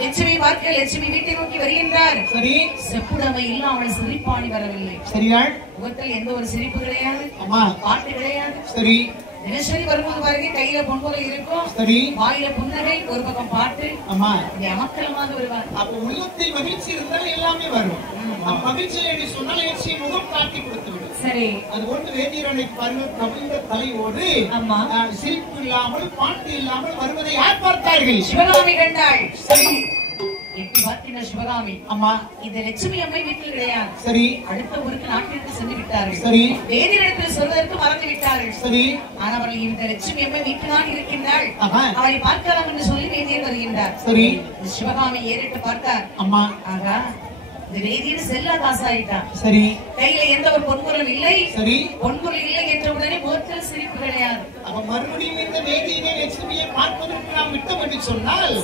லட்சுமி பார்க்க லட்சுமி வீட்டை நோக்கி வருகின்றார். சரி. செப்புடமை இல்லாமல் சிரிப்பாணி வரவில்லை. சரியாள். முகத்தில் எந்த ஒரு சிரிப்பு கிடையாது, பாட்டு கிடையாது. சரி. தினசரி வரும்போது பாருங்க, கையில பொன்பொருள் இருக்கும். சரி. வாயில புன்னகை, ஒரு பக்கம் பாட்டு. அமக்கலமாக வருவார். அப்ப உள்ளத்தில் மகிழ்ச்சி இருந்தால் எல்லாமே வரும். மகிழ்ச்சி என்று சொன்னால் லட்சுமி முகம் காட்டி கொடுத்து விடும். சரி. அது ஒன்று வேதியரனை பாருங்கள், கவிழ்ந்த தலையோடு சிரிப்பு இல்லாமல் பாட்டு இல்லாமல் வருவதை யார் பார்த்தார்கள்? சிவகாமி கண்டாள். சரி. எட்டு பார்க்கின்ற சிவகாமி. அம்மா. இந்த லட்சுமி அம்மை வீட்டில் கிடையாது. சரி. அடுத்த ஊருக்கு நாட்டிற்கு சென்று விட்டார்கள். சரி. வேதியிடத்தில் சொல்வதற்கு மறந்து விட்டார்கள். சரி. ஆனால் அவர்கள் இந்த லட்சுமி அம்மை வீட்டுதான் இருக்கின்றாள், அவரை பார்க்கலாம் என்று சொல்லி வேதியர் வருகின்றார். சரி. சிவகாமி ஏறிட்டு பார்த்தார். அம்மா. ஆகா, இந்த வேதியர் செல்லா காசாயிட்டான். சரி. கையில எந்த ஒரு பொன்பொருளும் இல்லை. சரி. பொன்பொருள் இல்லை என்ற உடனே முகத்தில் சிரிப்பு கிடையாது. அப்ப மறுபடியும் இந்த வேதியினை லட்சுமியை பார்ப்பதற்கு நாம் விட்டோம் என்று சொன்னால்,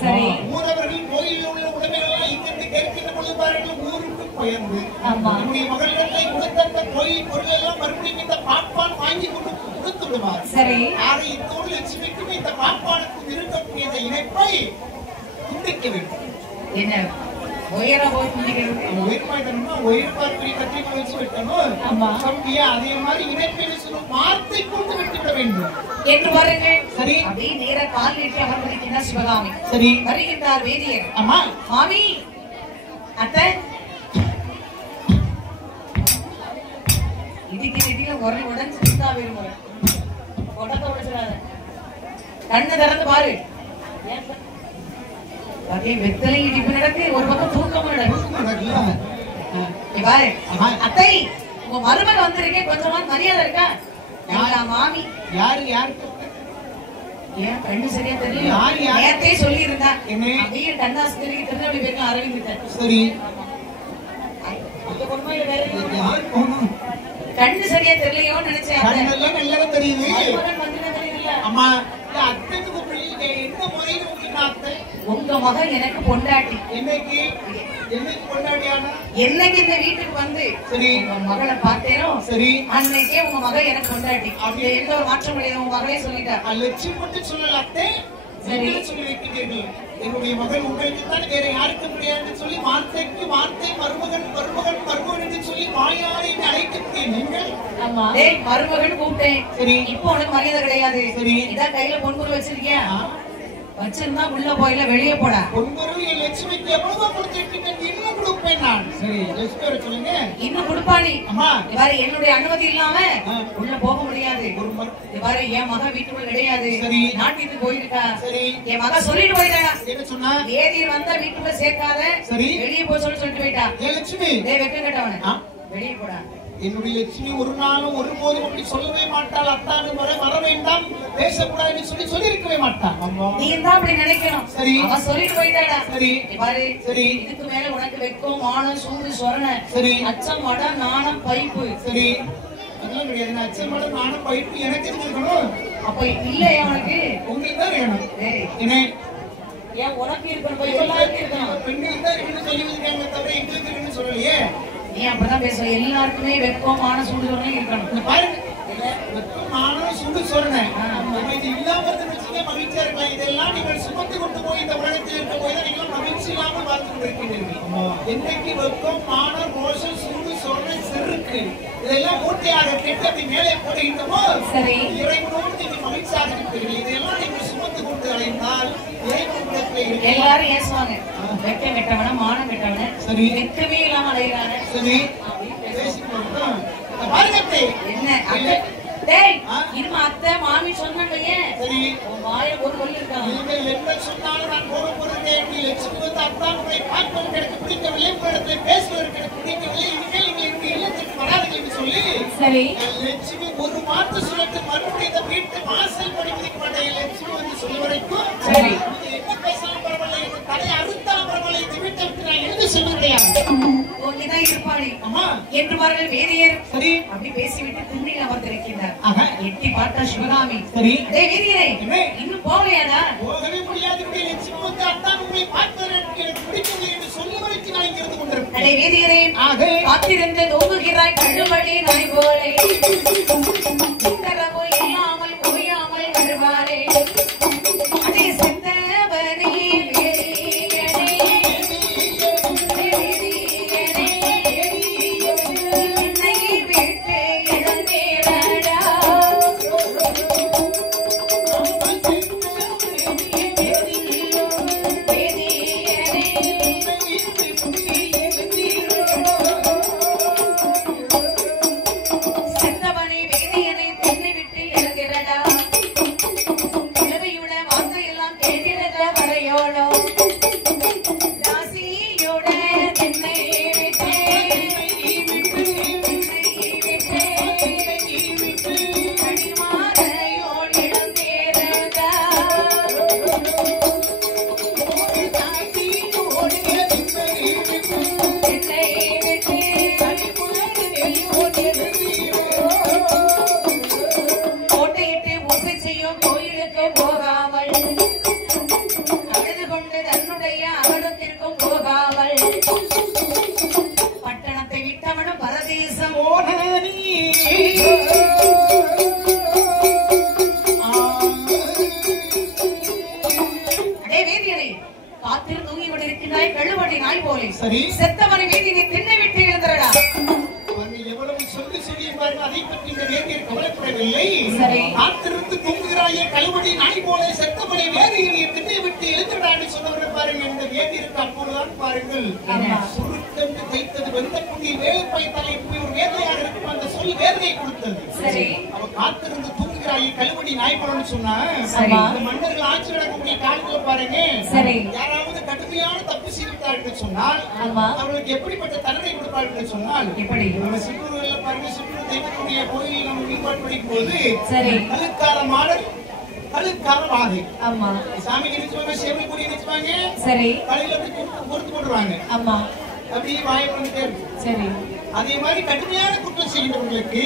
ஊரவர்கள் கோயிலில் உள்ள உடைமைகள் இங்கிருந்து கேட்கின்ற பொழுது பாருங்கள், ஊருக்கு பயந்து நம்முடைய மகளிர்களை கொடுத்த கோயில் பொருள் எல்லாம் மறுபடியும் இந்த பாப்பான் வாங்கி கொண்டு கொடுத்து விடுவார். சரி. ஆக இத்தோடு லட்சுமிக்கும் இந்த பாப்பானுக்கும் இருக்கக்கூடிய இந்த இணைப்பை துண்டிக்க வேண்டும். என்ன உயர போய் துண்டிக்கணும்? உயர்பார்ப்பை கத்திரிக்கோள் வச்சு வெட்டணும். அதே மாதிரி இணைப்பை சொல்லும் வார்த்தை கொண்டு வெட்டிவிட வேண்டும் என்று பாருங்கள். சரி. அப்படியே நேர கால் நீட்டி அமர்ந்திருக்கின்றார் சிவகாமி. சரி. வருகின்றார் வேதியர். அம்மா. மாமி, அத்தை, இடிக்க உடனே உடனே சுத்தா விரும்புகிறேன். உடத்த உடைச்சிடாத, கண்ணு திறந்து பாரு. வெத்தலை இடிப்பு நடக்கு, ஒரு பக்கம் தூக்கம் நடக்கு. அத்தை, உங்க மருமகன் வந்திருக்கேன், கொஞ்சமா மரியாதை இருக்கா? மாமி. யாரு? யாரு? ஏன் கண்ணு சரியா தெரியல? நேரத்தே சொல்லி இருந்தா அப்படியே கண்ணாஸ்திரிக்கு திருநெல்வேலி போயிருக்க அரவிந்த். சரி. கண்ணு சரியா தெரியலையோ நினைச்சேன். நல்லா தெரியுது. அம்மா, அத்தைக்கு என்ன முறையில் உங்களுக்கு உங்க மகன் எனக்கு பொண்டாட்டி. என்னைக்கு பொண்டாட்டியானா? என்னைக்கு இந்த வீட்டுக்கு வந்து உங்க மகளை பார்த்தேனோ, சரி, அன்னைக்கே உங்க மகன் எனக்கு பொண்டாட்டி. அப்படி எந்த ஒரு மாற்றம் கிடையாது. உங்க மகளே சொல்லிட்டா. லட்சுமி மட்டும் சொல்லல அத்தை, சரி சொல்லி வைக்கிறீர்கள். என்னுடைய மகன் உங்களுக்கு தான், வேற யாருக்கும் கிடையாது சொல்லி வார்த்தைக்கு வார்த்தை மருமகன் மருமகன் மருமகன் என்று சொல்லி வாயாரை அழைக்கக்கூடிய நீங்கள். ஆமா, மருமகன் கூப்பிட்டேன். சரி. இப்போ உனக்கு மரியாதை கிடையாது. சரி. இதான் கையில பொன்பொருள் வச்சிருக்கியா? வச்சிருந்தா உள்ள போயில வெளியே போட. பொன்பொருள் என் லட்சுமிக்கு எவ்வளவோ கொடுத்துருக்கீங்க, இன்னும் கொடுப்பேன் நான். சரி, லட்சுமி சொல்லுங்க. இன்னும் கொடுப்பானி. அம்மா, இவாரு என்னுடைய அனுமதி இல்லாம உள்ள போக முடியாது. இவாரு என் மகன் வீட்டுக்குள்ள கிடையாது. சரி. நாட்டுக்கு போயிருக்கா. சரி. என் மகன் சொல்லிட்டு போயிட்டாங்க. என்ன சொன்னா? வேதியர் வந்தா வீட்டுக்குள்ள சேர்க்காத. சரி. வெளியே போய் சொல்லிட்டு போயிட்டா. ஏ லட்சுமி, வெக்க கேட்டவன வெளியே போடா. என்னுடைய லட்சுமி ஒரு நாளும் ஒருபோதும் அப்படி சொல்லவே மாட்டாள். அத்தாண்டு முறை வர வேண்டாம், பேசக்கூடாதுன்னு சொல்லி இருக்கவே மாட்டான். நீ தான் அப்படி நினைக்கணும். சரி. அவன் சொல்லிட்டு போயிட்டாடா. சரி. பாரு. சரி. இதுக்கு மேல உனக்கு வெக்கம், மானம், சூடு, சொரணை, சரி, அச்சம், மடம், நாணம், பைப்பு. சரி. அதெல்லாம் கிடையாது. அச்சம், மடம், நாணம், பைப்பு எனக்கு இருக்கணும். அப்ப இல்லையா உனக்கு? உங்களுக்கு தான் வேணும். என்ன ஏன் உனக்கு இருக்கணும்? எல்லாருக்கும் இருக்கணும். பெண்களுக்கு தான் இருக்குன்னு சொல்லி வச்சிருக்காங்க, தவிர எங்களுக்கு இருக்குன்னு சொல்லலையே. நீ அப்படிதான் பேசுற. எல்லாருக்குமே வெக்கம், மான, சூடு, சொரணை இருக்கணும். பாருங்க, வெக்கம், மானம், சூடு, சொரணை இது இல்லாம வச்சுக்க மகிழ்ச்சியா இருக்கலாம். இதெல்லாம் நீங்கள் சுமந்து கொண்டு போய் இந்த உலகத்தில் இருக்க போய் தான் நீங்கள் மகிழ்ச்சி இல்லாமல் பார்த்து கொண்டிருக்கிறீர்கள். என்னைக்கு வெக்கம், மானம், ரோஷம், சூடு, சொரணை, செருக்கு இதெல்லாம் மூட்டையாக கெட்டு அப்படி மேலே போடுகின்றமோ, சரி, இறைவனோடு நீங்கள் மகிழ்ச்சியாக இருக்கிறீர்கள். இதெல்லாம் நீங்கள் சுமந்து கொண்டு அடைந்தால் எல்லாரும் ஏசுவாங்க. வெக்கம் கெட்டவன, மானம் கெட்டவன, சரி, வெக்கமே இல்லாம அடைகிறாங்க. சரி. என்ன டேய், இருமா அத்தை மாமி சொன்னாங்க. சரி. உன் வாயில ஒரு கொல்லு இருக்கா? நீங்கள் என்ன சொன்னாலும் நான் போக போறதே. லட்சுமி வந்து அத்தான் உங்களை பார்ப்பதற்கு எனக்கு பிடிக்கவில்லை, உங்களிடத்தில் பேசுவதற்கு எனக்கு பிடிக்கவில்லை. இனிமேல் நீங்கள் சரி. லட்சுமி ஒரு மாற்று சொல்லட்டு மறுபடியும் இந்த வீட்டு வாசல் படி மிதிக்க மாட்டேன். லட்சுமி வந்து சொல்ல வரைக்கும் சரி. என்ன பேசலாம் பரவாயில்ல, இந்த தலை அறுத்தாலும் பரவாயில்ல, இந்த வீட்டை விட்டு நான் எழுதி சொல்ல கிடையாது. ஒன்றுதான் இருப்பாளே அம்மா என்று பாருங்கள் வேதியர். சரி. அப்படி பேசிவிட்டு துணியில் அமர்ந்திருக்கின்றார். ஆஹா. எட்டி பார்த்தா சிவகாமி. சரி. வேதியரே என்ன? இன்னும் போகலையாடா? போகவே முடியாது. லட்சுமி வந்து அத்தான் உங்களை பார்ப்பது எனக்கு பிடிக்கவில்லை என்று சொல்ல வரைக்கும் நான் இங்கிருந்து கொண்டிருப்பேன். வேதியரே காத்திருந்து தூங்குகிறாய் கழுவடி நாய் போலே, உத்தரவு இல்லாமல் ஓயாமல் வருவாரே. அதே செத்தவனே வேதியரே, என்னை விட்டு இழந்தேரடா. பட்டணத்தை விட்டவனும் பரதேசம் காத்திரு தூங்கி கொண்டிருக்கிறாய் கழுவடி நாய் போலே. சரி. செத்தவனை வேதியை திண்ணை விட்டு எழுந்தரடா. எவ்வளவு சொல்லி சொல்லியிருப்பார்கள், அதை பற்றி இந்த வேதியர் கவலைப்படவில்லை. சரி. காத்திருந்து தூங்குகிறாயே கழுவடி நாய் போல செத்தவனை வேதியை திண்ணை விட்டு எழுந்துடான்னு சொன்னவர்கள் பாருங்கள். இந்த வேதியருக்கு அப்போதுதான் பாருங்கள் சுருக்கென்று தைத்தது வெந்த புண்ணிய வேலை பைத்தாலே இப்படி ஒரு வேதையாக இருக்கும் அந்த சொல் வேதனை கொடுத்தது. சரி. அவ காத்திருந்து தூங்குகிறாயே கழுவடி நாய் போலன்னு சொன்னா இந்த மன்னர்கள் ஆட்சி நடக்கக்கூடிய காலத்துல பாருங்க. சரி. யாராவது கடுமையான தப்பு செய்தார்கள் சொன்னால் அவர்களுக்கு எப்படிப்பட்ட தண்டனை கொடுப்பார்கள் சொன்னால் எப்படி சிற்றூர்ல பாருங்க, சிற்றூர் தெய்வத்துடைய கோயிலில் நம்ம வழிபாடு படிக்கும் போது கழுக்கார மாடல் கழுக்கார வாகை. ஆமா. சாமி நினைச்சுவாங்க, சேவை கூடி நினைச்சுவாங்க. சரி. கலையில அப்படி பொறுத்து போடுவாங்க. ஆமா. அப்படியே வாயை பண்ணிட்டே இருக்கு. சரி. அதே மாதிரி கடுமையான குற்றம் செய்கிறவர்களுக்கு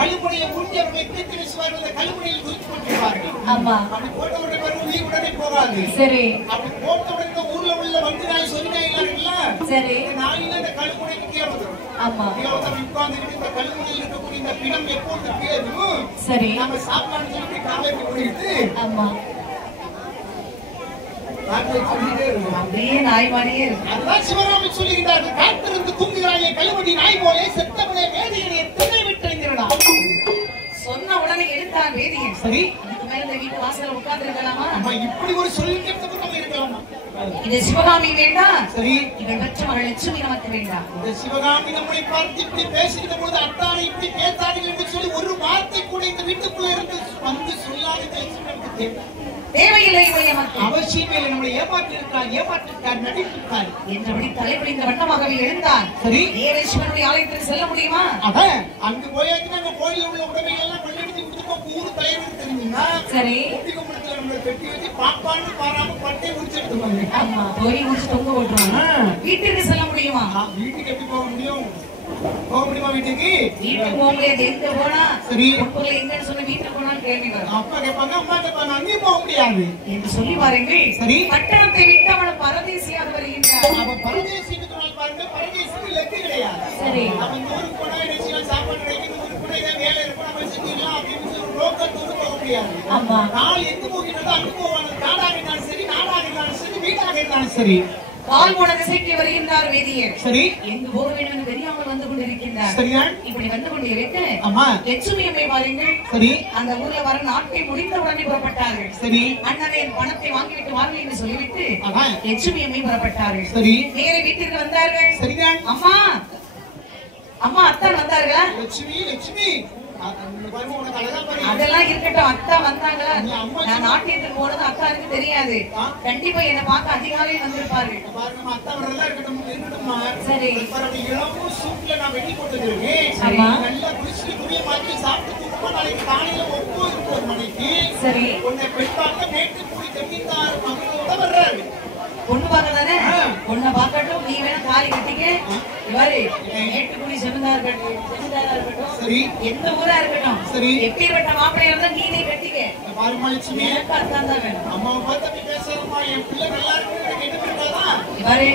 கழுமுனையை முடிஞ்சவர்களை திருத்தி விசுவார்கள் அந்த கழுமுனையில் குறித்து போட்டிருப்பார்கள். ஆமா. அப்படி போட்டவர்கள் வரும் உயிர் உடனே போகாது. சரி. அப்படி போட்டவுடன் ஊர்ல உள்ள வந்து நாய் சொல்லி நாய் இருக்குல்ல. சரி. நாயில அந்த கழுமுனைக்கு கீழே வந்துடும். ஆமா. கீழே வந்து உட்கார்ந்துட்டு இந்த கழுமுனையில் இருக்கக்கூடிய இந்த பிணம் எப்போது கீழும். சரி. நம்ம சாப்பிடலாம்னு சொல்லிட்டு காலை போயிட்டு. ஆமா. அப்படியே நாய் மாதிரியே இருக்கு. அதான் சிவராமி சொல்லுகிறார்கள், காத்திருந்து தூங்குகிறாயே கழுவடி நாய் போலே செத்தவளே வேதியனை திண்ணை விட்டுறா. சொன்ன உடனே எடுத்தான் வேதியன். சரி. அதுக்கு மேல இந்த வீட்டு வாசல்ல உட்கார்ந்து இருக்கலாமா? அம்மா இப்படி ஒரு சொல்லி கேட்டது நம்ம இருக்கலாமா? இது சிவகாமி வேண்டாம். சரி. இவள் பெற்ற மகள் லட்சுமி நமக்கு வேண்டாம். இந்த சிவகாமி நம்மை பார்த்து இப்படி பேசுகிற பொழுது அத்தானை இப்படி பேசாதீர்கள் என்று சொல்லி ஒரு வார்த்தை கூட இந்த வீட்டுக்குள்ள இருந்து வந்து சொல்லாத லட்சுமி தேவை தேவையில்லை. அவசியமே இல்லை. நம்மளை ஏமாற்றிருக்கார் நடித்திருக்கார் என்றபடி தலைவலிந்த வண்ணமாகவே எழுந்தான். சரி. சிவனுடைய ஆலயத்தில் செல்ல முடியுமா? அங்கு போயாச்சு நாங்க கோயிலில் உள்ள உடமைகள் எல்லாம் கொள்ளடிச்சு கொடுத்துருக்கோம். ஊர் தலைவருக்கு தெரிஞ்சுன்னா சரி குட்டிக்கும்படத்துல நம்மளை கட்டி வச்சு பாப்பான்னு பாராம பட்டை முடிச்சு எடுத்துவாங்க. ஆமா. போய் முடிச்சு தொங்க போட்டுருவாங்க. வீட்டுக்கு செல்ல முடியுமா? வீட்டுக்கு எப்படி போக முடியும்? போக முடியுமா? வீட்டுக்கு போக முடியாது. எங்க போனா சரி எங்கன்னு சொன்ன வீட்டுக்கு போனாலும் கேள்வி வரும். அப்பா கேட்பாங்க, அம்மா கேட்பாங்க, அங்கேயும் போக முடியாது என்று சொல்லி பாருங்கள். சரி. பட்டணத்தை விட்டு அவன் பரதேசியாக வருகின்றார். அவன் பரதேசிக்கு பாருங்க, பரதேசிக்கு லெக்கு கிடையாது. சரி. அவன் ஊருக்கு போனா நிச்சயம் சாப்பாடு கிடைக்கும், ஊருக்கு போனா ஏதாவது வேலை இருக்கும், நம்ம செஞ்சிடலாம் அப்படின்னு சொல்லி ரோக்கத்தோடு போக முடியாது. ஆமா. நாள் எங்க போகிறதோ அங்கு போவாங்க. காடாக இருந்தாலும் சரி, நாடாக இருந்தாலும் சரி, வீடாக இருந்தாலும் சரி. கால் போன திசைக்கு வருகின்றார் வேதியர். சரி. எங்கு போக வேண்டும் என்று தெரியாமல் வந்து கொண்டிருக்கின்றார். சரியா? இப்படி வந்து கொண்டிருக்க அம்மா லட்சுமி அம்மை பாருங்கள். சரி. அந்த ஊர்ல வர நாட்டை முடிந்த உடனே புறப்பட்டார்கள். சரி. அண்ணனை பணத்தை வாங்கிவிட்டு வாங்க என்று சொல்லிவிட்டு லட்சுமி அம்மை புறப்பட்டார்கள். சரி. நேர வீட்டிற்கு வந்தார்கள். சரிதான். அம்மா அம்மா அத்தான் வந்தார்களா? லட்சுமி லட்சுமி அதெல்லாம் இருக்கட்டும். அத்தா வந்தாங்களா? நான் நாட்டியத்துக்கு போனது அக்காருக்கு தெரியாது. கண்டிப்பா என்ன பார்க்க அதிகாலையில் வந்திருப்பாரு. சரி இளமும் சூப்ல நான் வெட்டி போட்டுருக்கேன். நல்லா குடிச்சு துணியை மாற்றி சாப்பிட்டு நாளைக்கு காலையில 9 மணிக்கு சரி உன்னை பெண் பார்க்க நேற்று போய் ஜமீன்தார் மகளோட வர்றாரு. பொண்ணு பார்க்க தானே? பொண்ணை பார்க்கட்டும், நீ வேணா தாலி கட்டிக்க. இவரு மேட்டுக்குடி ஜமீன்தாரா இருக்கட்டும், சரி எந்த ஊரா இருக்கட்டும், சரி எப்படிப்பட்ட மாப்பிள்ளையா இருந்தா நீனே கட்டிக்க. பாருமாலிச்சுமே எனக்கு அதான் தான் வேணும். அம்மாவை பார்த்து அப்படி பேசுறமா, என் பிள்ளை நல்லா இருக்கு கேட்டுக்கிட்டாதா? இவரு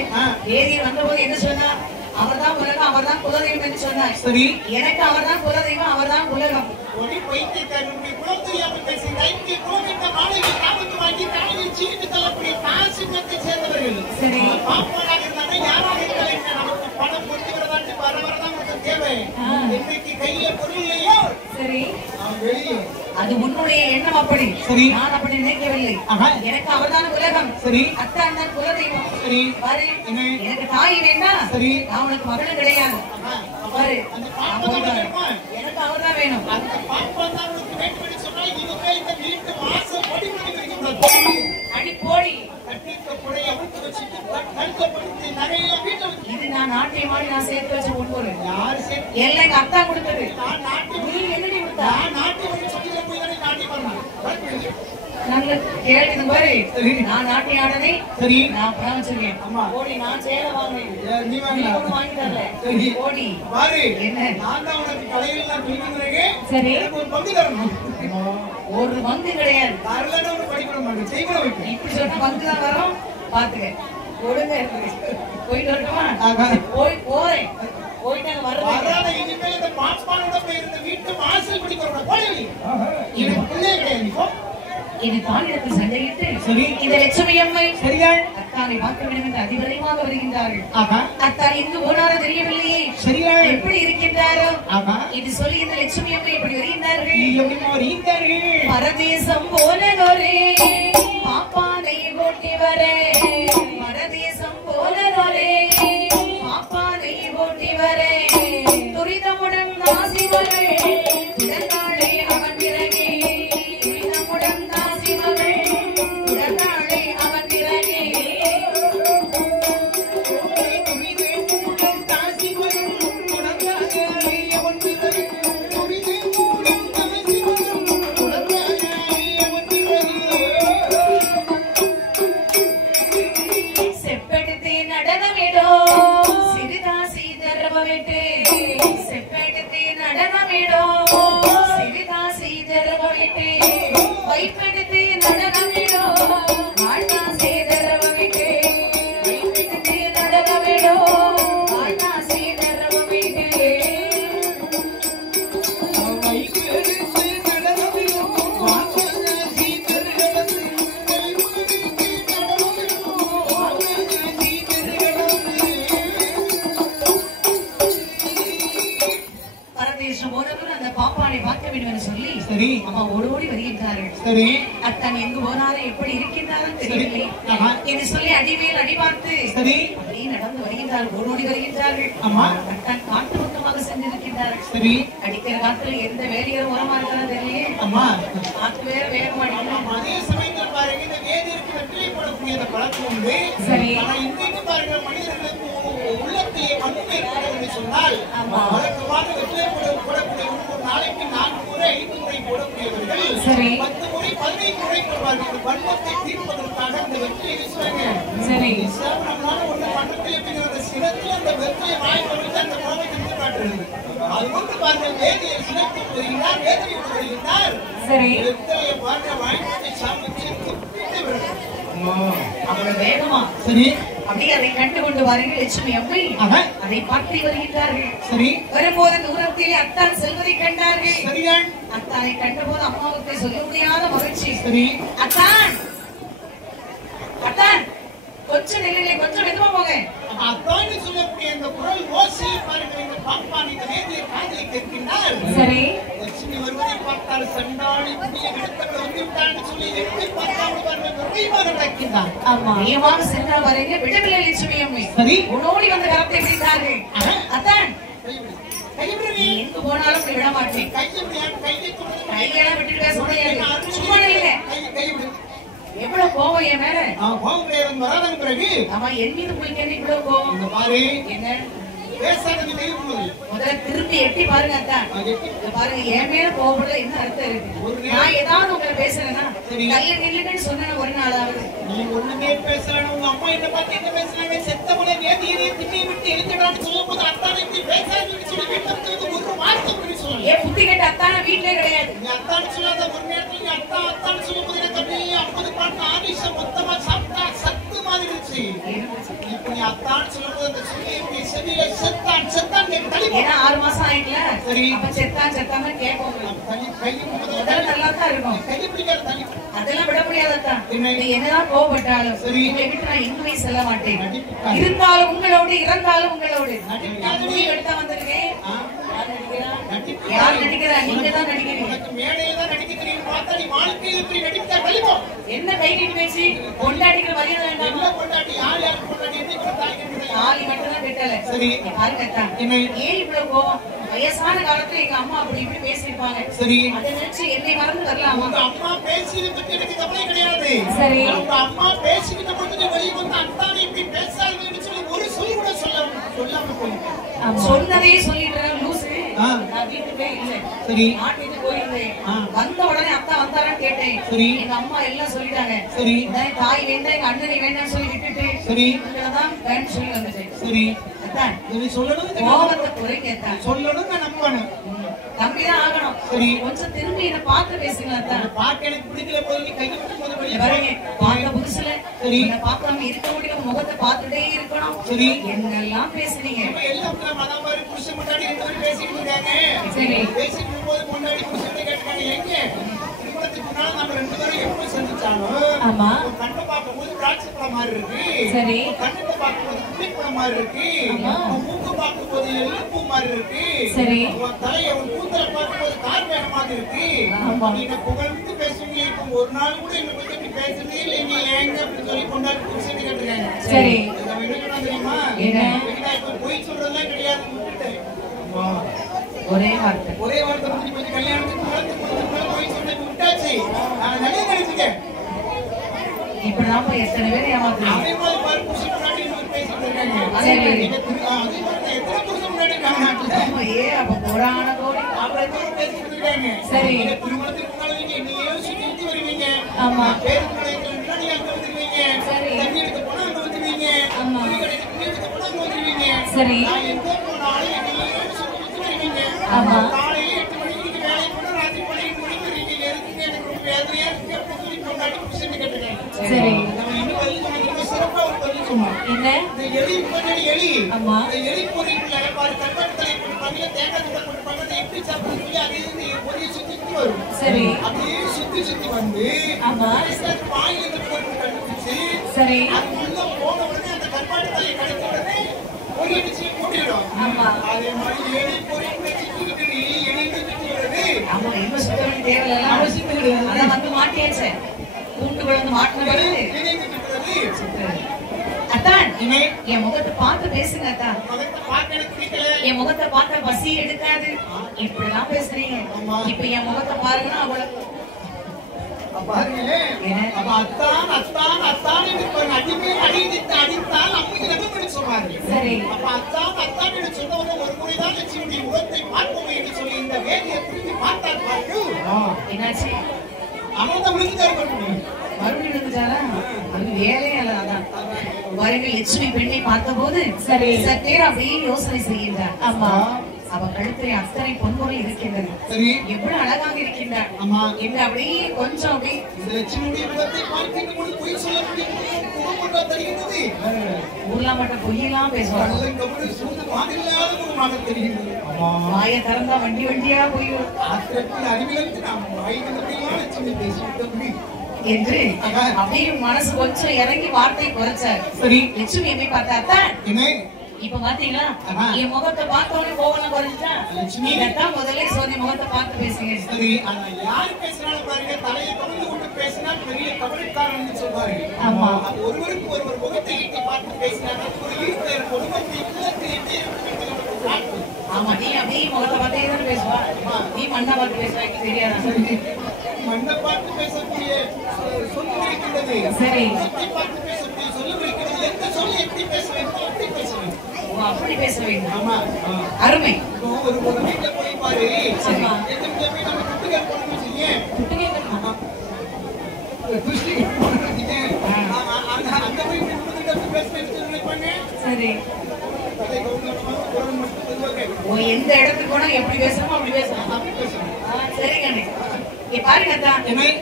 ஏரியில் வந்தபோது என்ன சொன்னா? அவர்தான் உலகம், அவர்தான் குலதெய்வம் என்று சொன்னார். சரி எனக்கு அவர்தான் குலதெய்வம், அவர்தான் உலகம். ஒரு பைத்தியக்காரனுடைய குலம் தெரியாமல் பேசி தைத்திய குலமிட்ட மாணவி காவத்து வாங்கி காலையில் சீட்டு தள்ளக்கூடிய பாசிமத்தை சேர்ந்தவர்கள். சரி பாப்பாளாக இருந்தாங்க, யாராக இருந்தாலும் நமக்கு பணம் கொண்டு வரதாட்டு வரதான் நமக்கு தேவை. இன்னைக்கு கையில பொருள் இல்லையோ சரி வெளியே அது உன்னுடைய எண்ணம் அப்படி. சரி நான் அப்படி நினைக்கவில்லை. எனக்கு அவர்தான் உலகம், சரி அத்தான் தான் குலதெய்வம். சரி பாரு எனக்கு தாய் வேண்டா, சரி நான் உனக்கு மகளும் கிடையாது. பாரு எனக்கு அவர்தான் வேணும். அந்த பாப்பா தான் உனக்கு வேண்டும் சொன்னால் இவங்க இந்த வீட்டு வாசல் படி பண்ணி அடி போடி இது நான் நாட்டியமாடி நான் சேர்த்து வச்ச ஒன்பது யாரு எல்லாம் எங்க அத்தா கொடுத்தது. நீ என்னடி கொடுத்தா? நல்ல கேட்டு பாரு, நான் நாட்டிய ஆடனை சரி நான் பணம் வச்சிருக்கேன். ஓடி நான் சேலை வாங்கினேன், நீ வாங்கி தரல. ஓடி பாரு என்ன நான் தான் உனக்கு கலையெல்லாம் பிடிக்கிறேன். சரி ஒரு பங்கு தரணும். ஒரு பங்கு கிடையாது, வரலன்னு ஒரு படிக்கிற மாட்டேன் செய்கிற வைக்க இப்படி சொன்னா பங்கு தான் வரும். பாத்துக்க ஒழுங்கா இருக்கு. போயிட்டு வரட்டுமா? போறேன் போயிட்டாங்க வர்றாங்க. இனிமேல் இந்த பாப்பானோட போய் இருந்த வீட்டு வாசல் பிடிக்கிறோம். போடி இது பிள்ளை கிடையாது. இது தானிடத்தில் சண்டையிட்டு இந்த லட்சுமி அம்மை சரியாள் அத்தானை பார்க்க வேண்டும் என்று அதிபரமாக வருகின்றார்கள். அத்தான் எங்கு போனாரோ தெரியவில்லையே. சரியாள் எப்படி இருக்கின்றாரோ இது சொல்லி இந்த லட்சுமி அம்மை எப்படி வருகின்றார்கள்? பரதேசம் போனதொரே பாப்பானை ஓட்டி வரே, பரதேசம் போனதொரே பாப்பானை ஓட்டி வரே, துரிதமுடன் நாசி வரே உடனாளே அவன் பிறகே, துரிதமுடன் நாசி வரே உடனாளே அவன் பிறகே. செப்பெடுத்து நடனமிடோ சிறுதாசி தர்மமிட்டு, செப்பெடுத்து நடனமிடோ சிறுதாசி தர்மமிட்டு, வைப்பெடுத்து நடனமிடோ வாழ்நாசி தர்மமிட்டு, வைப்பெடுத்து நடனமிடோ வாழ்நாசி தர்மமிட்டு, பரதேசம் போனவர் அந்த பாப்பானை பார்க்க வேண்டும் என்று சொல்லி சரி அம்மா ஓடோடி வருகின்றார்கள். சரி அத்தான் எங்கு போனாரோ எப்படி இருக்கின்றாரும் தெரியவில்லை என்று சொல்லி அடிமேல் அடி பார்த்து சரி அப்படியே நடந்து வருகின்றார்கள், ஓடோடி வருகின்றார்கள். அம்மா அத்தான் காட்டு பக்கமாக சென்றிருக்கின்றார்கள். சரி அடிக்கிற காத்துல எந்த வேலையும் உரமா இருக்கிறது தெரியலையே. அம்மா காத்து வேற வேகம் அடிக்கலாம். அதே சமயத்தில் பாருங்க இந்த வேதிற்கு வெற்றிலை போடக்கூடிய அந்த பழக்கம் உண்டு. சரி ஆனா இன்றைக்கு பாருங்க மனிதர்களுக்கு உள்ளத்திலே மண்ணுமை இருக்கிறது சொன்னால் வழக்கமாக வெற்றிலை போடக்கூடிய ஒரு நாளைக்கு 4 முறை 5 முறை போடக்கூடியவர்கள் 10 முறை 15 முறை போடுவார்கள். வன்மத்தை தீர்ப்பதற்காக அந்த வெற்றிலை வீசுவாங்க. சரி நம்மளால ஒண்ணு மண்டத்தில் எப்படிங்கிற சினத்தில் அந்த வெற்றிலை வாய் கவிழ்த்து அந்த கோபத்தை எடுத்து காட்டுறது. அது கொண்டு பாருங்க வேதியை சினத்து வருகிறார், வேதனை வருகிறார். சரி வெற்றிலையை பாருங்க வாய்ப்பை சாப்பிட்டு அவ்வளவு வேகமா சரி அப்படியே அதை கண்டு கொண்டு வாருங்கள் லட்சுமி அம்மை அதை பார்த்து வருகின்றார்கள். சரி வரும்போது தூரத்தில் அத்தான் செல்வதை கண்டார்கள். சரியாள் அத்தானை கண்டபோது அம்மாவுக்கு சொல்ல முடியாத மகிழ்ச்சி. சரி அத்தான் அத்தான் கொஞ்சம் நிலையிலே கொஞ்சம் மெதுவா போங்க. அத்தான் சொல்லக்கூடிய இந்த குரல் ஓசி பாருங்க இந்த பாப்பான் இந்த வேதியை காதலை கேட்கின்றார். சரி லட்சுமி வருவதை பார்த்தால் சண்டாளி புதிய இடத்துல வந்து விட்டான்னு சொல்லி எப்படி பார்த்தாலும் பாருங்க நிறைவாக நடக்கின்றார். ஆமா நியமாக சென்றா பாருங்க விடவில்லை லட்சுமி அம்மை. சரி உன்னோடி வந்த கரத்தை பிடித்தார்கள். அத்தான் கைவிடுங்க எங்க போனாலும் விட மாட்டேன். கையெல்லாம் விட்டுட்டு பேச முடியாது. சும்மா இல்லை கோவம் என் மேல? கோவம் கிடையாது, வராதன் பிறகு. ஆமா, என் மீது உங்களுக்கு என்ன இவ்வளவு கோவம்? இந்த பாரு, என்ன பேசாதது தெரியும். முதல்ல திரும்பி எட்டி பாருங்க அத்தான். பாருங்க, என் மேல கோவப்பட என்ன அர்த்தம் இருக்கு? நான் ஏதாவது உங்களை பேசுறேன்னா கல்ல நில்லுன்னு சொன்ன ஒரு நாளாவது நீ ஒண்ணுமே பேசலாம். உங்க அம்மா என்ன பார்த்து என்ன பேசுறாங்க? செத்தவளை வேதியை திண்ணி விட்டு எழுந்துடான்னு சொல்லும் போது அத்தானை இப்படி பேசாதுன்னு சொல்லி வீட்டுக்கு ஒரு வார்த்தை பண்ணி சொல்லலாம். ஏன் புத்தி கேட்ட அத்தான வீட்டிலே கிடையாது. நீ அத்தான்னு சொல்லாத ஒரு நேரத்துல நீ அத்தான்னு சொல்லும் போது எனக்கு 50 பாட்டு ஆதிஷம் மொத்தமா சாப்பிட்டா சத்து மாதிரி இருந்துச்சு. இப்ப நீ அத்தான்னு சொல்லும் போது அந்த சொல்லி செவியில செத்தான் செத்தான் தள்ளி. ஏன்னா 6 மாசம் ஆயிட்டல. சரி, அப்ப செத்தான் கேட்போம். நல்லா தான் இருக்கும். கையை பிடிக்காத தள்ளி. அதெல்லாம் விட முடியாதத்தான். நீ என்னதான் கோவப்பட்டாலும் உங்களை விட்டு நான் எங்குமே செல்ல மாட்டேன். இருந்தாலும் உங்களோடு, இறந்தாலும் உங்களோடு. எடுத்தா வந்திருக்கேன். யார் நடிக்கிறா? நீங்க தான் நடிக்கிறீங்க. மேடையில நடிக்கிறீங்க. பார்த்தா நீ வாழ்க்கையில இப்படி நடிச்சா கழிப்போ. என்ன கை நீட்டி பேசி கொண்டாடிக்கிற மரியாதை வேண்டாம். என்ன கொண்டாடி? யாருக்கு கொண்டாடி? என்ன கொண்டாடி? ஆளி மட்டும் தான் கெட்டல. சரி, பாருங்கத்தான். ஏன் இவ்வளவு கோவம்? வயசான காலத்துல எங்க அம்மா அப்படி இப்படி பேசிருப்பாங்க. சரி, அதை நினைச்சு என்னை மறந்து வரலாமா? உங்க அம்மா பேசியது பத்தி எனக்கு கவலை கிடையாது. சரி, உங்க அம்மா பேசிக்கிட்ட பொழுது வெளியே வந்து அத்தானை இப்படி பேசாதுன்னு சொல்லி ஒரு சொல் கூட சொல்லாம போயிட்டேன். சொன்னதே சொல்லிடுறேன் லூசு. நான் வீட்டுக்கே இல்லை. சரி, ஆட்டிட்டு போயிருந்தேன். வந்த உடனே அத்தா வந்தாரான்னு கேட்டேன். சரி, எங்க அம்மா எல்லாம் சொல்லிட்டாங்க. சரி, தாய் வேண்டாம், எங்க அண்ணனை வேண்டாம் சொல்லி விட்டுட்டு சரி தான் வேணும் சொல்லி வந்துட்டேன். சரி அத்தான், நீ சொல்லணும், கோபத்தை குறைங்க அத்தான். சொல்லணும், நான் நம்பணும். தம்பிதான் ஆகணும். சரி, கொஞ்சம் திரும்பி என்ன பார்த்து பேசுங்க அத்தான். பார்க்க எனக்கு பிடிக்கல போது கையை விட்டு போது வெளியே பாருங்க. பார்க்க புதுசுல சரி பார்க்காம இருக்க முடியும். முகத்தை பார்த்துட்டே இருக்கணும். சரி, என்னெல்லாம் பேசுறீங்க? எல்லாம் மதமாரி புருஷன் முன்னாடி ரெண்டு பேசிட்டு இருக்காங்க. சரி, பேசிட்டு போது முன்னாடி புருஷன் கேட்டாங்க, எங்க திருமணத்துக்கு முன்னால நம்ம ரெண்டு பேரும் எப்படி சந்திச்சாலும் ஆமா கண்ணை பார்க்கும்போது திராட்சை பழம் மாதிரி இருக்கு. சரி, கண்ணத்தை பார்க்கும்போது புளிப்பழம் மாதிரி இருக்கு. மூக்கு பார்க்கும்போது எள்ளு மாதிரி இருக்கு. சரி, தலையை கூந்தலை பார்க்கும்போது கார்மேக மாதிரி இருக்கு. நீங்க புகழ்ந்து பேசுவீங்க. இப்போ ஒரு நாள் கூட எங்களை பத்தி இப்படி பேசுறதே இல்லை. நீங்க ஏங்க அப்படின்னு சொல்லி கொண்டாடி புருஷன் கேட்டுருக்காங்க. சரி, என்ன தெரியுமா? இப்ப பொய் சொல்றதுலாம் கிடையாது. ஒரே வார்த்தை கொஞ்சம் கல்யாணத்துக்கு போய் சொன்ன விட்டாச்சு. நான் நிறைய நினைச்சுட்டேன். இப்பதான் எத்தனை பேர் ஏமாத்துறீங்க. அதே மாதிரி பாரு, புருஷன் முன்னாடி பேசிட்டு இருக்காங்க. அதே மாதிரி எத்தனை புருஷன் முன்னாடி இருக்காங்க. அப்ப புராண கோடி அப்புறம் பேசிட்டு இருக்காங்க. சரி, திருமணத்துக்கு முன்னால நீங்க என்னையே சுத்தி வருவீங்க. ஆமா, பேருக்கு முன்னாடி அங்க வந்துருவீங்க. சரி, தண்ணி எடுத்து போனா அங்க வந்துருவீங்க. ஆமா, துணி எடுத்து போனா அங்க வந்துருவீங்க. சரி, நான் எங்க போனாலும் என்னையே சுத்தி வருவீங்க. ஆமா, காலையில 8 மணிக்கு வேலைக்கு போனா ராத்திரி 12 மணிக்கு வரீங்க. எதுக்கு எனக்கு ரொம்ப வேதனையா இருக்கு அப்படின்னு சொல்லி கொண்டாடி புருஷன் கேட்டுருக்காங்க. சரி, நம்ம இன்னும் பதில் சிறப்பா ஒரு பதில் சொன்னோம். என்ன? இந்த எலி முன்னாடி எலி. ஆமா, இந்த எலி பொறிக்குள்ள பாரு கருவாட்டு போட்டு பாருங்க, தேங்காய் தூள் போட்டு பாருங்க, எப்படி சாப்பிடுறது சொல்லி அதே பொறியை சுத்தி வரும். சரி, அப்படியே சுத்தி வந்து ஆமா வாயில போட்டு கண்டுபிடிச்சு சரி அது உள்ள போன உடனே அந்த கருவாட்டு தலையை கடிச்ச உடனே பொறியடிச்சு மூடிடும். ஆமா, அதே மாதிரி எலி பொறிக்குள்ள சிக்கிட்டு எலி சுத்தி வருது. ஆமா, என்ன சுத்த வேண்டிய தேவையில்லை. அதான் வந்து மாட்டியாச்சு. கூண்டு விழுந்து மாட்டினது அத்தான். என் முகத்தை பார்த்து பேசுங்க அத்தான். என் முகத்தை பார்த்தா பசி எடுக்காது. இப்படிதான் பேசுறீங்க. இப்ப என் முகத்தை பாருங்கன்னா அவ்வளவு என்னாச்சு? மறுபடியும் விழுந்துட்டாரா? அது வேலையே அல்ல. அதான் வருகிற லட்சுமி பெண்ணை பார்த்த போது சரி சற்றே அப்படியே யோசனை செய்கின்றார். ஆமா, அவ கழுத்திலே அத்தனை பொன்முறை இருக்கின்றது. சரி, எவ்வளவு அழகாக இருக்கின்றார். ஆமா, என்று அப்படியே கொஞ்சம் அப்படியே ஊர்ல மட்டும் பொய்யெல்லாம் பேசுவாங்க. வாயை திறந்தா வண்டி வண்டியா போயிடும் என்று அப்படியே மனசு கொஞ்சம் இறங்கி வார்த்தை குறைச்சார். சரி, லட்சுமி என்னை பார்த்தா இப்ப பாத்தீங்களா என் முகத்தை பார்த்தோன்னே கோவம் குறைஞ்சா? இதான் முதல்ல சொன்ன முகத்தை பார்த்து பேசுங்க. சரி, யாரு பேசுறாலும் பாருங்க, தலையை கவிழ்ந்து கொண்டு பேசினா பெரிய கவலைக்காரன் சொல்வாரு. ஆமா, ஒருவருக்கு ஒருவர் முகத்தை ஈட்டி பார்த்து பேசினாங்க. ஆமா, நீ அப்படியே முகத்தை பார்த்தே தானே பேசுவா. நீ மண்ணை பார்த்து பேசுவாங்க தெரியாதா? மண்ணை பார்த்து பேசக்கூடிய சொத்து இருக்கின்றது. இருக்கிறது. சரி. முகத்தை பார்த்து பேசக்கூடிய சொல்லும் இருக்கிறது. எந்த சொல்லி எப்படி பேச வேண்டுமோ அப்படி பேச வேண்டும். அப்படி பேச வேண்டும். ஆமா. அருமை. ஒரு வீட்டுல போய் பாரு. சரி. எந்த வீட்டுல போய் நம்ம குட்டுக்கே போனோம்னு சொல்லியே. குட்டுக்கே அந்த வீட்டுல பேசுறேன்னு நினைப்பாங்க. சரி. எந்த இடத்துக்கு போனா எப்படி பேசணுமோ அப்படி பேசணும். சரிங்க. பாருங்க,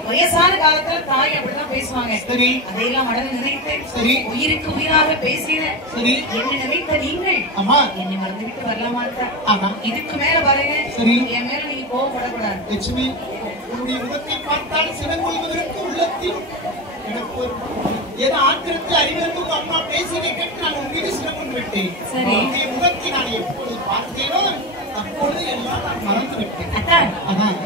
வயசான காலத்துல தாய் அப்படிதான் பேசுவாங்க. சரி. அதையெல்லாம் மனதில் நினைத்து சரி உயிருக்கு உயிராக பேசின சரி என்ன நினைத்த நீங்கள் ஆமா என்னை மறந்து விட்டு வரலாமா? ஆமா. இதுக்கு மேல பாருங்க. சரி. என் மேல நீங்க கோவப்படக்கூடாது. லட்சுமி, உன்னுடைய முகத்தை பார்த்தால் சிவங்கொள்வதற்கு உள்ளத்தில் எனக்கு ஒரு ஏதோ ஆத்திரத்தில் அறிவிற்கு அம்மா பேசியதை கேட்டு நான் உன் மீது சிவங்கொண்டு விட்டேன். சரி. உன்னுடைய முகத்தை நான் எப்பொழுது பார்த்தேனோ அப்பொழுது எல்லாம் நான் மறந்து விட்டேன். அதான்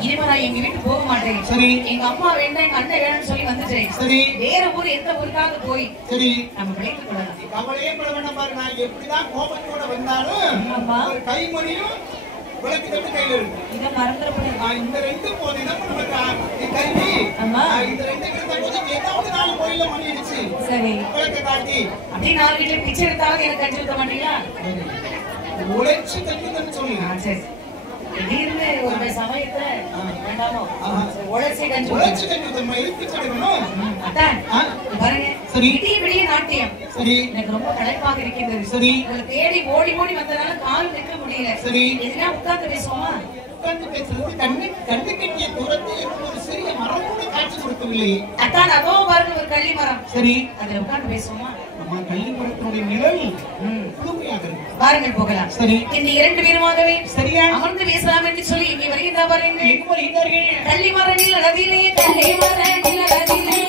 இனிமே நான் எங்க வீட்டுக்கு போக மாட்டேன். சரி. எங்க அம்மா வேண்டாம், எங்க அண்ணன் வேணும்னு சொல்லி வந்துட்டேன். சரி. வேற ஊர் எந்த ஊருக்காக போய் சரி நம்ம பிழைத்துக் கொள்ளலாம். கவலையே பட வேண்டாம். பாரு, நான் எப்படிதான் கோபத்தோட வந்தாலும் ஒரு கைமொழியும் விளக்கு தட்டு கையில இருக்கு. இதை மறந்துடக்கூடாது. இந்த ரெண்டு போதும் நமக்கு கல்வி இந்த ரெண்டு கிட்ட கொஞ்சம் ஏதாவது 4 கோயில மணி அடிச்சு சரி விளக்க காட்டி அப்படி 4 வீட்டுல பிச்சை எடுத்தாவது எனக்கு கஞ்சி ஊத்த மாட்டீங்களா? உழைச்சு கஞ்சி சொல்லுங்க. சரி. திடீர்னு ஒரு சமயத்துல வேண்டாமோ உழைச்சி கஞ்சி பாருங்க. சரி. விடிய நாட்டியம் சரி எனக்கு ரொம்ப களைப்பாக இருக்கின்றது. சரி. தேடி ஓடி ஓடி வந்ததால கால் நிற்க முடியல. சரி. எதுனா உட்கார்ந்து பேசுவோமா? உட்கார்ந்து பேசுறது கண்ணு கட்டிய தூரத்தில் ஒரு சிறிய மரம் கூட காட்சி கொடுக்கவில்லை. அதான் அதோ பாருங்க ஒரு கள்ளி மரம். சரி. அதுல உட்கார்ந்து பேசுவோமா? நம்ம கள்ளி மரத்தினுடைய நிழல் குளுமையாக இருக்கு. வாருங்கள் போகலாம். சரி. இந்த 2 பேருமாகவே சரியா அமர்ந்து பேசலாம் என்று சொல்லி இங்கே வருகின்ற பாருங்க. எங்கு வருகிறார்கள்? கள்ளி மரத்தில் நதியிலே கள்ளி மரத்தில் நதியிலே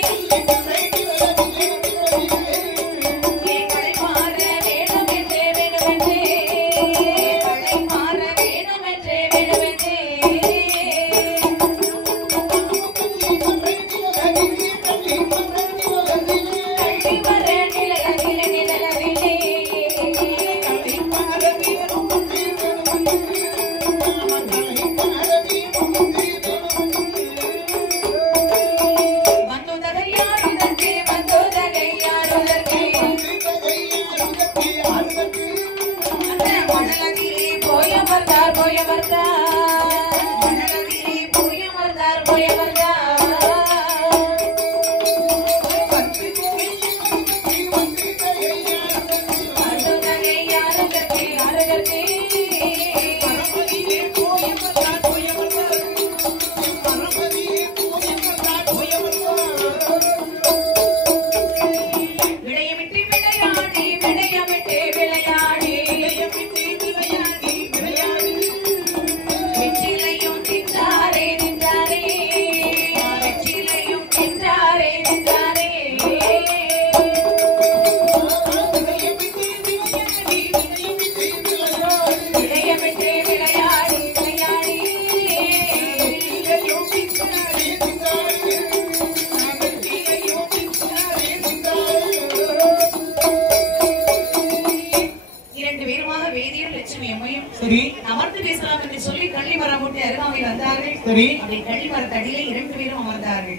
அமர்ந்து பேசலாம் என்று சொல்லி கள்ளி மரம் போட்டு அருகாமையில் வந்தார்கள். சரி. அப்படி கள்ளி மரத்தடியிலே 2 பேரும் அமர்ந்தார்கள்.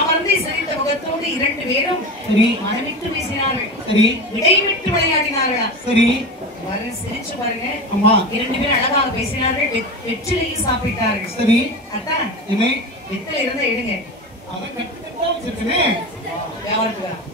அமர்ந்து சிரித்த முகத்தோடு 2 பேரும் சரி மனமிட்டு பேசினார்கள். சரி. இடைவிட்டு விளையாடினார்களா? சரி. சிரிச்சு பாருங்க. ஆமா. 2 பேரும் அழகாக பேசினார்கள். வெற்றிலையும் சாப்பிட்டார்கள். சரி. அதான் இமை வெற்றில இருந்தா எடுங்க. அத கட்டுக்கட்டா வச்சிருக்கேன். வியாபாரத்துக்கு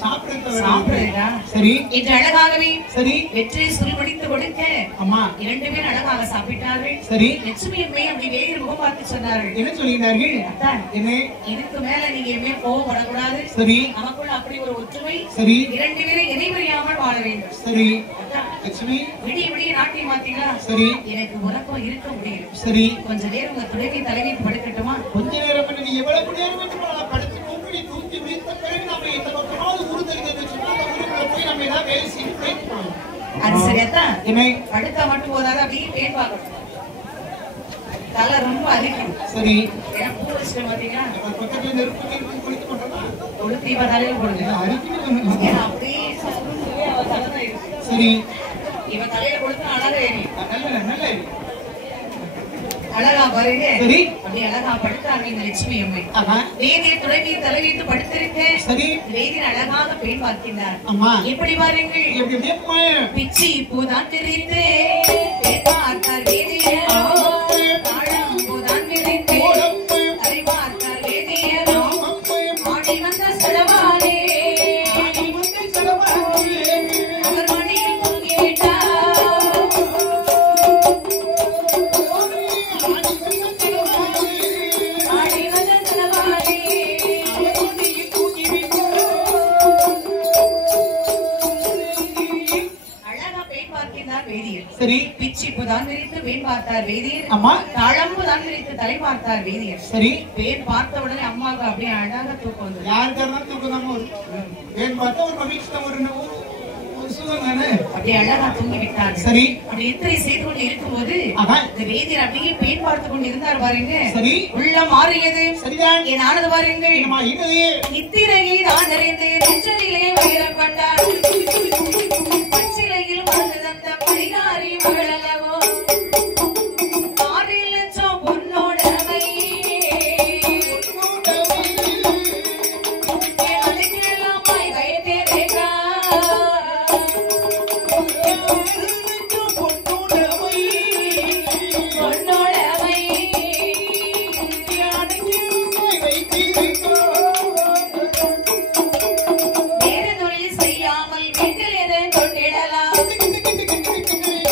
சாப்பிடுறா. சரி. இன்று அழகாகவே சரி வெற்றியை சுருமடித்து கொடுக்க அம்மா 2 பேரும் அழகாக சாப்பிட்டார்கள். சரி. லட்சுமி அம்மை அப்படி வேறு முகம் பார்த்து சொன்னார்கள். என்ன சொல்லினார்கள்? அதான் என்ன இதுக்கு மேல நீங்க எதுவுமே கோவப்படக்கூடாது. சரி. நமக்குள்ள அப்படி ஒரு ஒற்றுமை. சரி. 2 பேரும் இணைவறியாமல் வாழ வேண்டும். சரி. லட்சுமி விடிய விடிய நாட்டியம் மாத்தீங்களா? சரி. எனக்கு உறக்கம் இருக்க முடியும். சரி. கொஞ்ச நேரம் உங்க துணைவி தலைவிக்கு படுக்கட்டுமா? கொஞ்ச நேரம் நீ எவ்வளவு நேரம் வேண்டுமானாலும் படுத்து கொண்டு நீ தூக்கி வீழ்த்த பிறகு நம்ம இந்த பக்கமாவது ஊருதலுக்கு சொன்னா அந்த ஊருக்குள்ள போய் நம்ம ஏதாவது வேலை செய்து பேசணும். அது சரியாத்தான். இமை படுத்தா மட்டும் போதாதா? அப்படியே பேர் பார்க்கணும். தலை ரொம்ப அதிகம். சரி. ஏன்னா பூ வச்சுட்டு பாத்தீங்கன்னா பக்கத்துல நெருப்பு குளித்து கொண்டோம்னா கொளுத்தி தலையில போடுங்க. ஏன்னா அப்படியே அவ தலைதான் இருக்கு. சரி. இவன் தலையில கொடுத்தா அழகா ஏறி நல்ல நல்ல அழகா பாருங்க. சரி. அப்படி அழகா படுத்தாங்க இந்த லட்சுமி அம்மை. வேதியை துணை மீது தலை வைத்து படுத்திருக்க. சரி. வேதியன் அழகாக பெண் பார்க்கின்றார். அம்மா எப்படி பாருங்கள். பிச்சி பூதான் தெரிந்து பார்த்தார் வேதியை. தாழம் பூதான் விரிந்து தலை பார்த்தார் வேதியை. ஆடி வந்த செலவாரே அவர் மடியில் தூங்கிவிட்டார். ஆடி வந்த செலவாரே அழகா பெண் பார்க்கின்றார் வேதியர். சரி. பிச்சி புதான் விரித்து பெண் பார்த்தார் வேதியர். அம்மா தாழம்பு தான் விரித்து தலை பார்த்தார் வேதியர். சரி. பெண் பார்த்த உடனே அம்மாவுக்கு அப்படியே அழகாக தூக்கம் வந்தது. யாருக்காரனா தூக்கம் தான் வரும். பெண் பார்த்தா ஒரு மகிழ்ச்சி தான் வரும். அப்படியே அழகா தூங்கி விட்டார். சரி. அப்படி எத்தனை செய்து கொண்டு இருக்கும்போது இந்த வேதியர் அப்படியே பெண் பார்த்து கொண்டு இருந்தார் பாருங்க. சரி. உள்ள மாறியது. சரிதான். என் ஆனது பாருங்கள். நித்திரையை தான் நிறைந்து நெஞ்சலிலே உயிரம் கொண்டார். பச்சிலையில் வாழ்ந்து தந்த பரிகாரி மகளவோ 6 லட்சம் பொன்னோடவை. அதுக்கெல்லாமாய் வயதே ரேகா பொன்னோடவை. வேறு தொழில் செய்யாமல் வீட்டில் எதை கொண்டிடலாம்.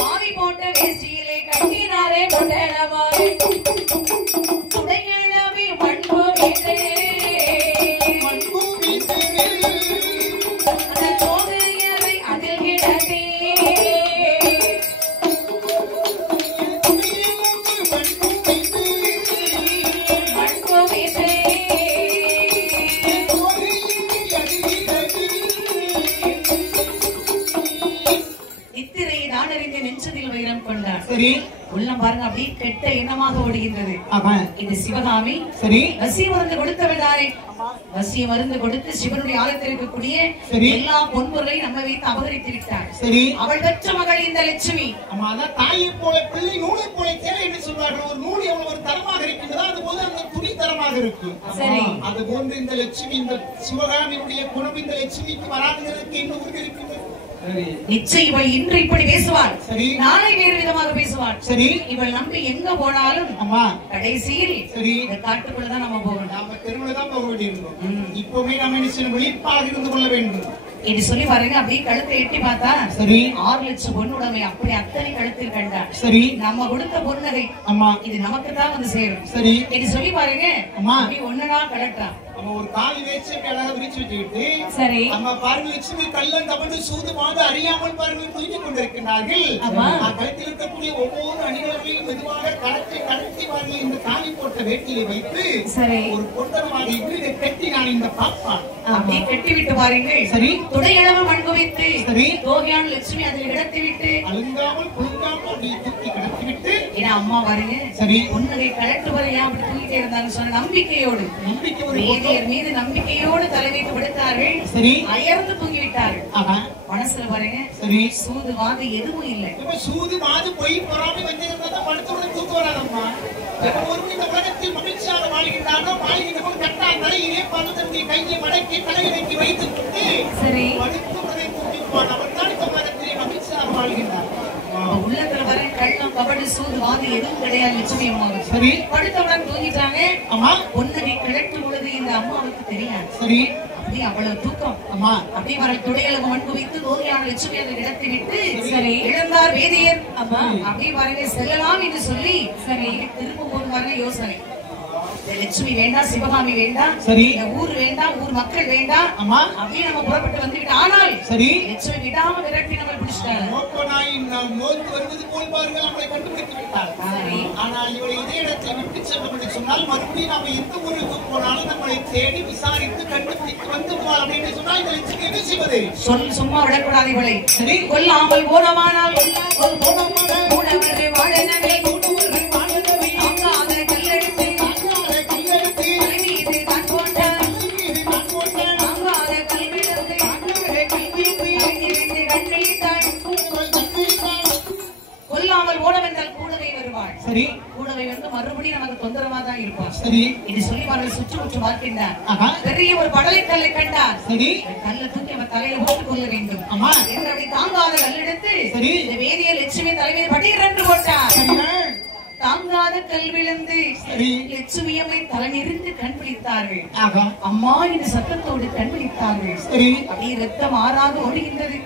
ஆவி போட்ட வேஷ்டியிலே கட்டினாரே கொண்டனவாய். துடையளவே மண்பு வீட்டே அந்த தோகையரை அதில் கிடந்தே. மண்பு வீட்டே நித்திரையை நாடறிந்து நெஞ்சதில் வைரம் கொண்டார். சரி. உள்ளம் பாருங்க அப்படியே கெட்ட எண்ணமாக ஓடுகின்றது. இது சிவகாமி. சரி. வசிய மருந்து கொடுத்தவள் தானே. வசிய மருந்து கொடுத்து சிவனுடைய ஆலயத்தில் இருக்கக்கூடிய எல்லா பொன்பொருளையும் நம்ம வைத்து அபகரித்து விட்டார். சரி. அவள் பெற்ற மகள் இந்த லட்சுமி. அம்மா அதான் தாயை போல பிள்ளை நூலை போல தேவை என்று சொல்வார்கள். ஒரு நூல் எவ்வளவு ஒரு தரமாக இருக்கின்றதோ அது போல அந்த துணி தரமாக இருக்கு. சரி. அது போன்று இந்த லட்சுமி இந்த சிவகாமியுடைய குணம் இந்த லட்சுமிக்கு வராததற்கு என்ன உறுதி இருக்கின்றது? நிச்சயம் இவள் இன்று இப்படி பேசுவாள். சரி. நாளை வேறு விதமாக பேசுவாள். சரி. இவள் நம்பி எங்க போனாலும் அம்மா கடைசியில் சரி இந்த காட்டுக்குள்ளதான் நம்ம போகணும். நாம தெருவுல தான் போக வேண்டியிருக்கோம். இப்பவுமே நம்ம என்ன விழிப்பாக இருந்து கொள்ள வேண்டும் என்று சொல்லி பாருங்க. அப்படியே கழுத்தை எட்டி பார்த்தா சரி 6 லட்சம் பொண்ணுடைமை அப்படி அத்தனை கழுத்தில் கண்டார். சரி. நம்ம கொடுத்த பொன்னகை அம்மா இது நமக்கு தான் வந்து சேரும். சரி என்று சொல்லி பாருங்க. அம்மா அப்படி ஒண்ணுனா கலட்டா நம்ம ஒரு காலி வேச்சு அழகா விரிச்சு வச்சுக்கிட்டு சரி அம்மா பாருங்க லட்சுமி கள்ளம் தவண்டு சூது மாது அறியாமல் பாருங்க தூங்கிக் கொண்டிருக்கிறார்கள். கழுத்தில் இருக்கக்கூடிய ஒவ்வொரு அணிகளையும் மெதுவாக கடத்தி பாருங்க இந்த காலி போட்ட வேட்டியை வைத்து சரி ஒரு பொட்டமாக இதை கட்டி நான் இந்த பாப்பா அப்படியே கட்டி விட்டு பாருங்க. சரி. துடையளவு மண் குவித்து சரி தோகையான லட்சுமி அதில் கிடத்தி விட்டு அழுங்காமல் குழுங்காமல் அப்படியே தூக்கி கிடத்தி விட்டு ஏன்னா அம்மா பாருங்க சரி பொன்னகை கலட்டு வரையா அப்படி தூக்கிட்டே இருந்தாங்க சொன்ன நம்பிக்கையோடு வேதியர் மீது நம்பிக்கையோடு தலை வைத்து விடுத்தார்கள். சரி. அயர்ந்து தூங்கி விட்டார்கள். மனசுல பாருங்க சரி சூது வாது எதுவும் இல்லை. சூது வாது பொய் பொறாமை வச்சிருந்தா படுத்தவுடன் தூக்கம் வராதம்மா. ஒரு இந்த உலகத்தில் மகிழ்ச்சியாக வாழ்கின்றாரோ வாழ்கின்றவன் கட்டா தலையிலே பருவத்தினுடைய கையை மடக்கி தலையிலைக்கு வைத்துக் கொண்டு சரி படுத்தவுடனே தூக்கிப்பான். அவர் தான் இந்த உலகத்திலே மகிழ்ச்சியாக வாழ்கின்றார். உள்ளத்துல வர கள்ளம் கபடி சூது வாது எதுவும் கிடையாது லட்சுமி அம்மாவுக்கு. சரி. படுத்தவுடன் தூங்கிட்டாங்க. அம்மா பொன்னகை கிழட்டு பொழுது இந்த அம்மாவுக்கு தெரியாது. சரி. அப்படி அவ்வளவு தூக்கம். அம்மா அப்படி வர துடையளவு மண் குவித்து தோகையான லட்சுமி அதை இடத்தை விட்டு சரி இழந்தார் வேதியர். அம்மா அப்படி பாருங்க செல்லலாம் என்று சொல்லி சரி திரும்ப போது பாருங்க யோசனை. லட்சுமி வேண்டாம் சிவகாமி வேண்டாம் சரி ஊர் வேண்டாம் ஊர் மக்கள் வேண்டாம் அம்மா அப்படியே நம்ம புறப்பட்டு வந்துவிட்டு ஆனால் சரி லட்சுமி விடாம விரட்டி நம்ம பிடிச்சிட்டாங்க. நோய்க்கு வருவது போல் பாருங்க நம்மளை கண்டுபிடித்து விட்டார். ஆனால் இவளை இதே இடத்தை விட்டு செல்லும் என்று சொன்னால் மறுபடியும் நாம எந்த ஊருக்கு போனாலும் நம்மளை தேடி விசாரித்து கண்டுபிடித்து வந்து அப்படின்னு சொன்னால் இந்த லட்சுமி என்ன செய்வது? சொல் சும்மா விடக்கூடாது இவளை. சரி கொல்லாமல் ஓடமானால் ஊடவரை வாழனவே கொல்லாமல் ஓடவென்றால் கூடவே வரும். வருவாள். சரி. கூடவே வந்து மறுபடியும் நமக்கு தொந்தரவா தான் இருப்பாள். சரி. இது சொல்லி அவர்கள் சுற்று பார்க்கின்றார். பெரிய ஒரு படலை கல்லை கண்டார். சரி. கல்லை தூக்கி அவன் தலையில போட்டுக் கொள்ள வேண்டும். ஆமா. என்று அப்படி தாங்காத கல்லெடுத்து சரி. இந்த வேதிய லட்சுமி தலைமையை பட்டீர் என்று போட்டார். தாங்காத கல் விழுந்து லட்சுமியம்மை தலைநிறுந்து கண் விழித்தார்கள். அம்மா இந்த சத்தத்தோடு கண் விழித்தார்கள். அப்படியே ரத்தம் ஆறாக ஓடுகின்றது.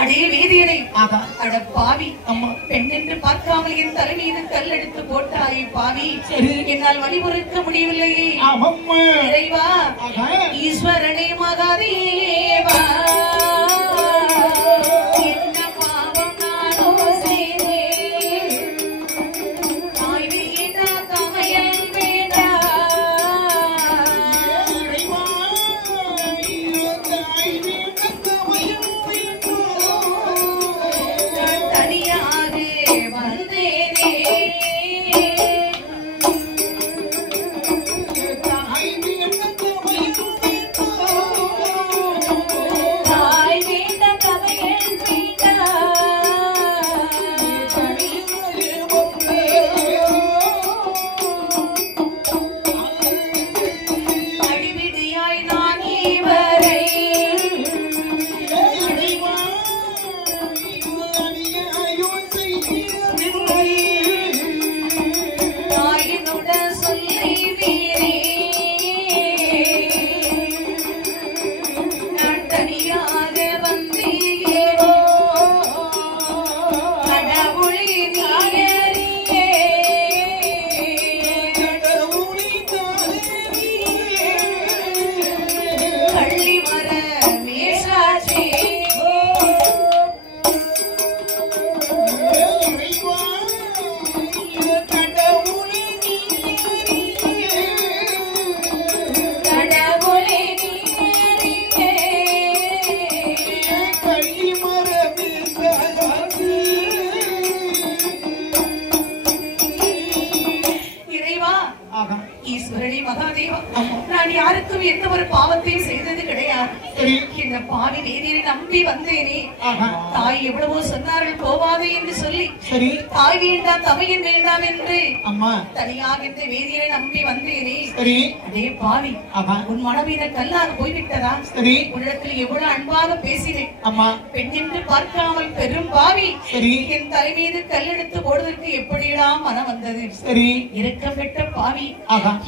அடே வேதியனை அட பாவி, பெண் என்று பார்க்காமல் என் தலைமீது கல் எடுத்து போட்டாயே பாவி, என்னால் வழி பொறுக்க முடியவில்லையே. இறைவா, ஈஸ்வரனே மகாதேவா, நான் யாருக்கும் எந்த ஒரு பாவத்தையும் செய்தது கிடையாது. இந்த பாவி வேதியை நம்பி வந்தேனே. தாய் எவ்வளவோ சொன்னார்கள் போவாதே என்று சொல்லி, தாய் வேண்டாம் தமையன் வேண்டாம் என்று தனியாக இந்த வேதியை நம்பி வந்தேனே. அதே பாவி, உன் மனமீத கல்லாக போய்விட்டதா? உன்னிடத்தில் எவ்வளவு அன்பாக பேசினேன். பெண் என்று பார்க்காமல் பெரும் பாவி, என் தலை மீது கல்லெடுத்து போடுவதற்கு எப்படியெல்லாம் மனம் வந்தது. இரக்கம் பெற்ற பாவி,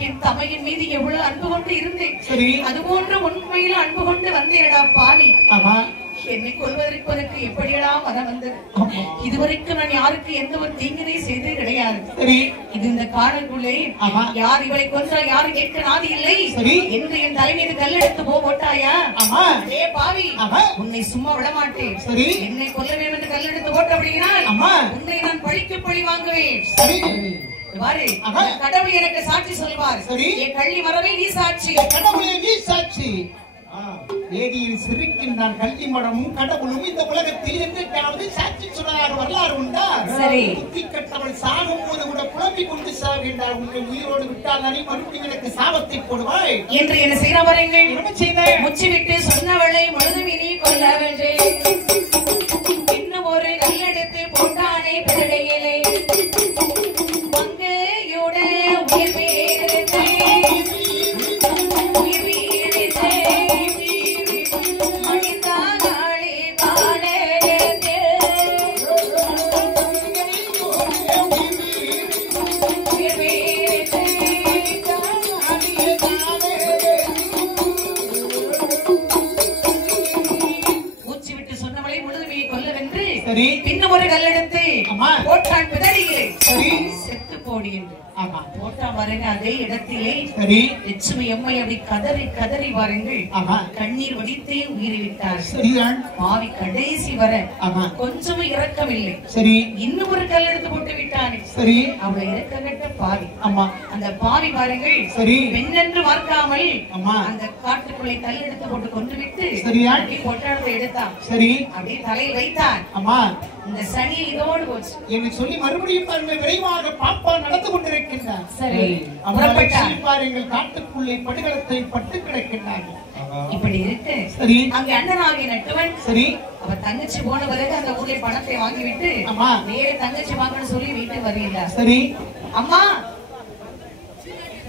என் தமையின் மீது எவ்வளவு அன்பு கொண்டு இருந்தேன். அது போன்ற உண்மையில் அன்பு கொண்டு வந்தேடா பாவி. என்னை கொள்வதற்கு உனக்கு எப்படியெல்லாம் மனம் வந்தது. இதுவரைக்கும் நான் யாருக்கு எந்த ஒரு தீங்கினை செய்தது கிடையாது. இது இந்த காடலுக்குள்ளே யார் இவளை கொன்றால் யாரு கேட்க நாதி இல்லை என்று என் தலை மீது கல்லெடுத்து போட்டாயா? பாவி, உன்னை சும்மா விட மாட்டேன். என்னை கொல்ல வேண்டும் என்று கல்லெடுத்து போட்ட அப்படின்னா உன்னை நான் பழிக்கு பழி வாங்குவேன். கடவுள் எனக்கு சாட்சி சொல்வார். என் கள்ளி மரமே நீ சாட்சி. கடவுளே நீ சாட்சி. வேதியில் சிரிக்கின்றான் கல்வி மடமும் கடவுளும் இந்த உலகத்தில் என்றைக்காவது சாட்சி சொன்னார் வரலாறு உண்டா? புத்தி கட்டவள் சாகும் போது கூட புலம்பிக் கொண்டு சாகின்றார். உன்னை உயிரோடு விட்டால் தானே மறுபடியும் எனக்கு சாபத்தை போடுவாய் என்று என்ன செய்ய வரீங்கள்? முச்சு விட்டு சொன்னவளை முழுதுமினி கொல்ல வேண்டேன். இன்னும் ஒரு கல்லெடுத்து போட்டானே பிறடையிலே இன்னும் ஒரு கல்லெடுத்து போட்டான் பிதறியிலே செத்து போடி என்று போட்டா பாருங்க. அதே இடத்திலே லட்சுமி அம்மை அப்படி கதறி கதறி பாருங்கள் கண்ணீர் வடித்தே உயிரை விட்டார். பாவி கடைசி வர கொஞ்சமும் இறக்கமில்லை. இன்னும் ஒரு கல் எடுத்து போட்டு விட்டானே. அவளை இறக்க கட்ட பாவி. அந்த பாவி பாருங்கள் பெண் என்று பார்க்காமல் அந்த காட்டுக்குள்ளே கல் எடுத்து போட்டு கொண்டு விட்டு பொட்டாளத்தை எடுத்தான். அப்படியே தலையில் வைத்தான். இந்த சனி இதோடு போச்சு என்று சொல்லி மறுபடியும் பாருங்கள் விரைவாக பாப்பா நடந்து கொண்டிருக்கின்றார். பாருங்கள் காட்டுக்குள்ளே படுகளத்தை பட்டு கிடக்கின்றார்கள். இப்படி இருக்கு. அங்கே அண்ணனாகிய நட்டுவன் அவ தங்கச்சி போன பிறகு அந்த ஊர்ல பணத்தை வாங்கிவிட்டு நேரே தங்கச்சி வாங்கன்னு சொல்லி வீட்டுக்கு வரீங்களா? சரி. அம்மா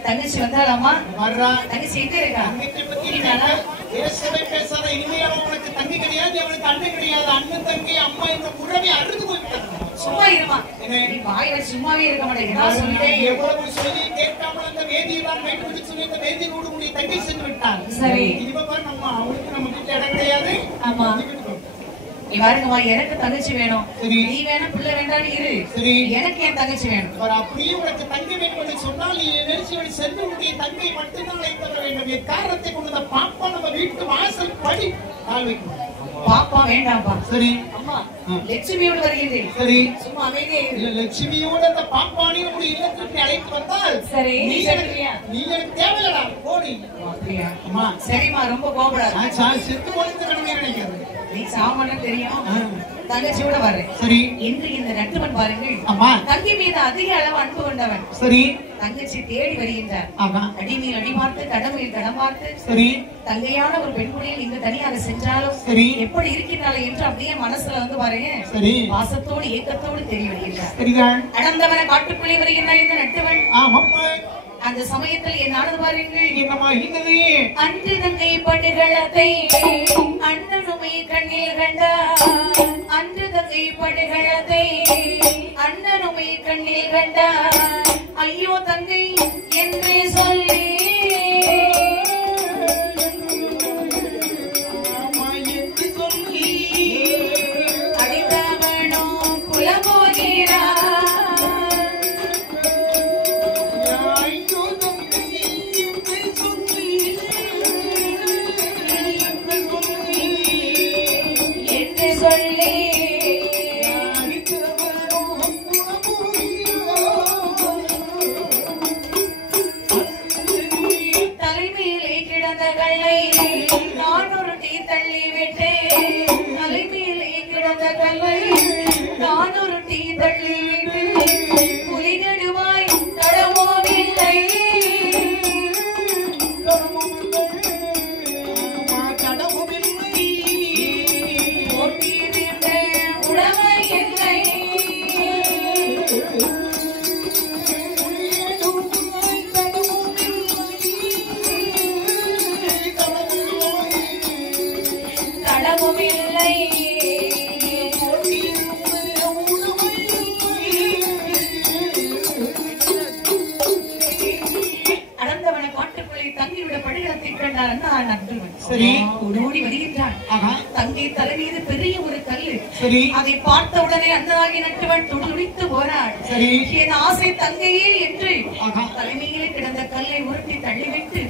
தங்கச்சி வந்தாளாமா? வர்றா. தங்கச்சி எங்க இருக்கா? பேசாத. இனிமையா அவனுக்கு தங்கி கிடையாது, அவனுக்கு அண்ணன் கிடையாது. அண்ணன் தங்கி அம்மா என்ற உறவை அறுத்து போய்விட்டாங்க. சும்மா இருமா, நீ வாயில சும்மாவே இருக்க மாட்டேங்க. எவ்வளவு சொல்லி கேட்காமல் அந்த வேதியெல்லாம் வைத்து சொல்லி அந்த வேதியோடு உடைய தங்கை சென்று விட்டார். சரி. இனிமே நம்ம அவனுக்கு நம்ம வீட்டுல இடம் கிடையாது. ஆமா. நீ பாருங்கம்மா, எனக்கு தங்கச்சி வேணும். நீ வேணும், பிள்ளை வேண்டாம் இரு. சரி. எனக்கு என் தங்கச்சி வேணும். அப்படியே உனக்கு தங்கை வேண்டும் என்று சொன்னால் நீ நெரிசல் சென்று உடைய தங்கை மட்டும்தான் அழைத்து வர வேண்டும். காரணத்தை கொண்டு பாப்பா நம்ம வீட்டு வாசல் படி ஆள் வைக்கணும். பாப்பா வேண்டாம்பா. சரி. அம்மா லட்சுமியோடு வருகிறேன். சரி. சும்மா அமைதியே இல்ல. லட்சுமியோடு அந்த பாப்பானி உடைய இல்லத்திற்கு அழைத்து வந்தால் சரி. நீ எனக்கு தேவையில்லடா, போடி. அப்படியா? அம்மா சரிம்மா, ரொம்ப கோபப்படாத. செத்து போனது கடமை நினைக்கிறது. நீ சாமான்னு தெரியும். தங்கச்சியோட வர்றேன். சரி. இன்று இந்த நட்டுவன் பாருங்கள். அம்மா தங்கை மீது அதிக அளவு அன்பு கொண்டவன். சரி. தங்கச்சி தேடி வருகின்றார். அடிமையில் அடி பார்த்து கடமையில் கடம் பார்த்து சரி. தங்கையான ஒரு பெண்குடியில் இங்கு தனியாக சென்றாலும் சரி எப்படி இருக்கின்றாள் என்று அப்படியே மனசுல வந்து பாருங்க. சரி. பாசத்தோடு ஏக்கத்தோடு தெரிய வருகின்றார். அடர்ந்தவன காட்டுக்குள்ளே வருகின்றார் இந்த நட்டுவன். அந்த சமயத்தில் என்னானது பாருங்கள். என்னமா இருந்தது? அன்று தங்கை படுகளத்தை அண்ணனுமை கண்ணில் கண்டார். அன்று தங்கை படுகளத்தை அண்ணனுமை கண்ணில் கண்டார். ஐயோ தங்கை என்றே சொல்லி அடித்தவனோ புலம்போகிறார். தலைமையிலே கிடந்த கல்லை நான் ஒரு டீ தள்ளி விட்டேன். தலைமையிலே கிடந்த கல்லை நான் ஒரு டீ தள்ளி விட்டு புலிகடுவாய் கடவோவில்லை. ஓடி வருகின்றான். தங்கை தலைமீது பெரிய ஒரு கல்லு. அதை பார்த்த உடனே அண்ணனாகி நட்டுவன் துடித்து போனாள். என் ஆசை தங்கையே என்று தலைமையிலே கிடந்த கல்லை உருட்டி தள்ளிவிட்டு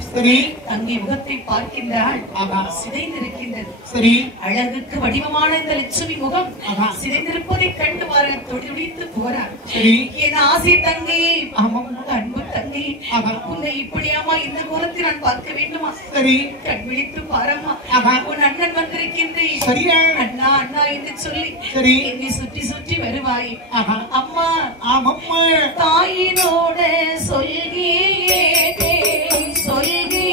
தங்கை முகத்தை பார்க்கின்றாள். சிதைந்திருக்கின்றது. அழகுக்கு வடிவமான இந்த லட்சுமி முகம் சிதைந்திருப்பதை கண்டு பாரு துடித்து போறாள். என் ஆசை தங்கையே, அன்பு தங்கை, உன்னை இப்படியாமா இந்த கோலத்தில் நான் பார்க்க வேண்டுமா? கண் விழித்து பாரம்மா, உன் அண்ணன் வந்திருக்கின்றேன். அண்ணா அண்ணா என்று சொல்லி என்னை சுற்றி சுற்றி வருவாய். அம்மா ஆமம்மா தாயினோட சொல்கே சொல்கே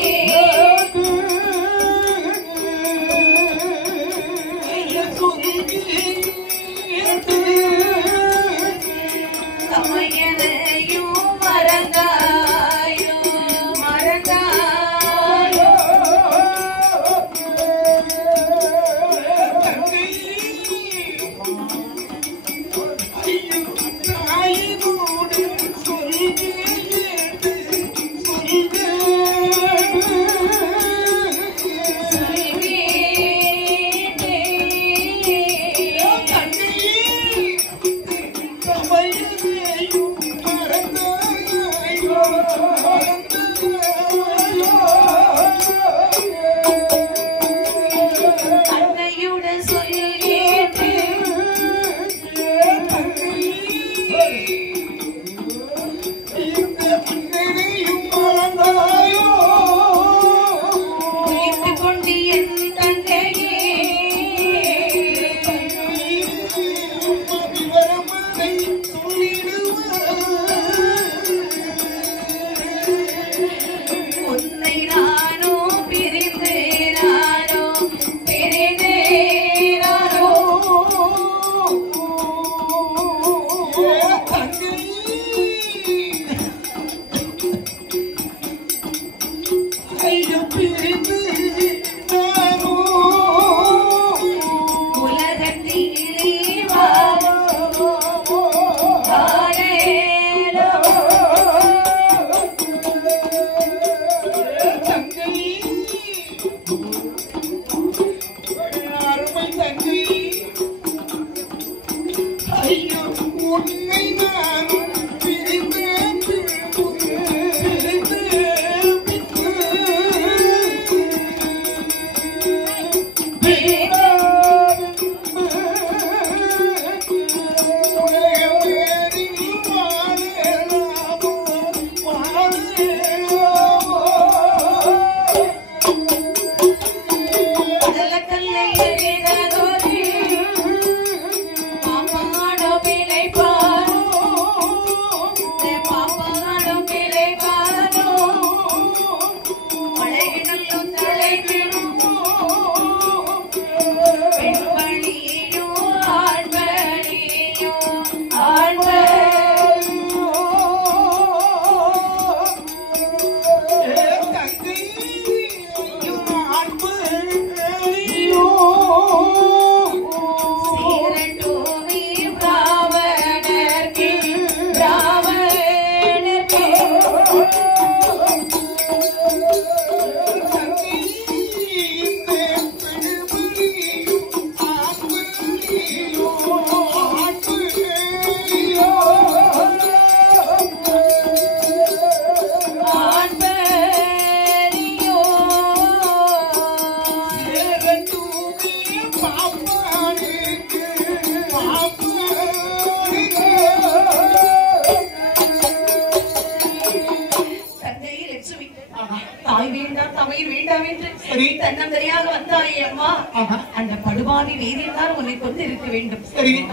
தமையனையும் மறந்தாயோ மறந்தாயோ தன்னந்தனியாக வந்தாயே அம்மா, அந்த படுபாவி வேதியில்தான் உன்னை கொண்டு இருக்க வேண்டும்.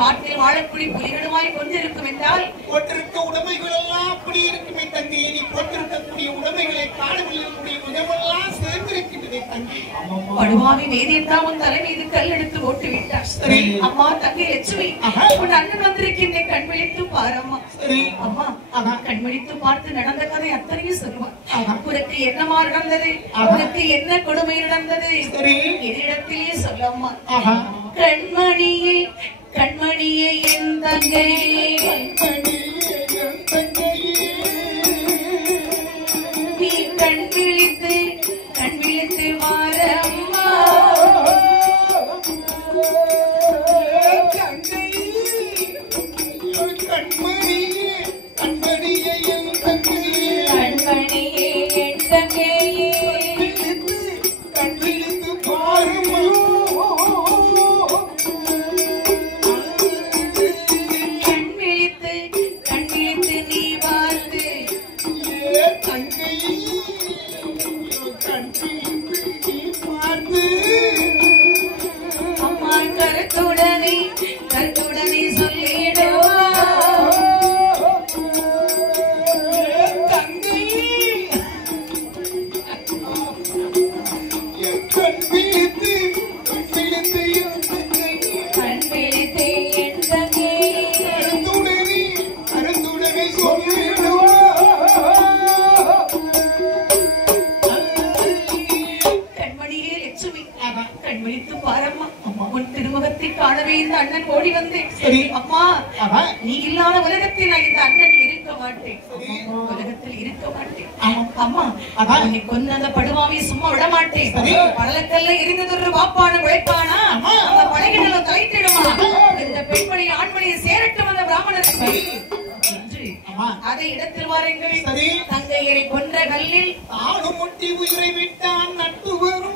காட்டில் வாழக்கூடிய புலிகளுமாய் கொண்டு இருக்கும் என்றால் போட்டிருக்க உடைமைகள் எல்லாம் அப்படி இருக்குமே தங்கி. நீ போட்டிருக்கக்கூடிய உடைமைகளை காணவில் இருக்கக்கூடிய விதமெல்லாம் சேர்ந்திருக்கின்றதே தங்கி. படுபாவி வேதியில் தான் உன் தலை மீது கல் எடுத்து ஓட்டு விட்டார். அம்மா தங்கை லட்சுமி, உன் அண்ணன் வந்திருக்கின்ற கண் விழித்து பாரம்மா. அம்மா கண்மணித்து பார்த்து நடந்த கதை அத்தனையும் சொல்லுவார். உனக்கு என்னமா நடந்தது, உனக்கு என்ன கொடுமை நடந்தது என்னிடத்திலே சொல்லம்மா. கண்மணியே கண்மணியே என் தங்கையே, நீ கண் விழித்து வாரம்மா. கருத்துடனே சொல்லிடுவா காணவே இந்த அண்ணன் ஓடி வந்தேன். அம்மா, நீ இல்லாத உலகத்தில் நான் இந்த அண்ணன் இருக்க மாட்டேன், உலகத்தில் இருக்க மாட்டேன். அம்மா, நீ கொண்டு அந்த படுவாவை சும்மா விட மாட்டேன். பழக்கல்ல இருந்ததொரு வாப்பான உழைப்பானா அந்த பழகின தலைத்திடுமா. இந்த பெண்மணி ஆண்மணியை சேரட்டும் அந்த பிராமணர் அதை இடத்தில் வாருங்கள். தங்கையரை கொன்ற கல்லில் ஆடு முட்டி உயிரை விட்டான் நட்டு வரும்.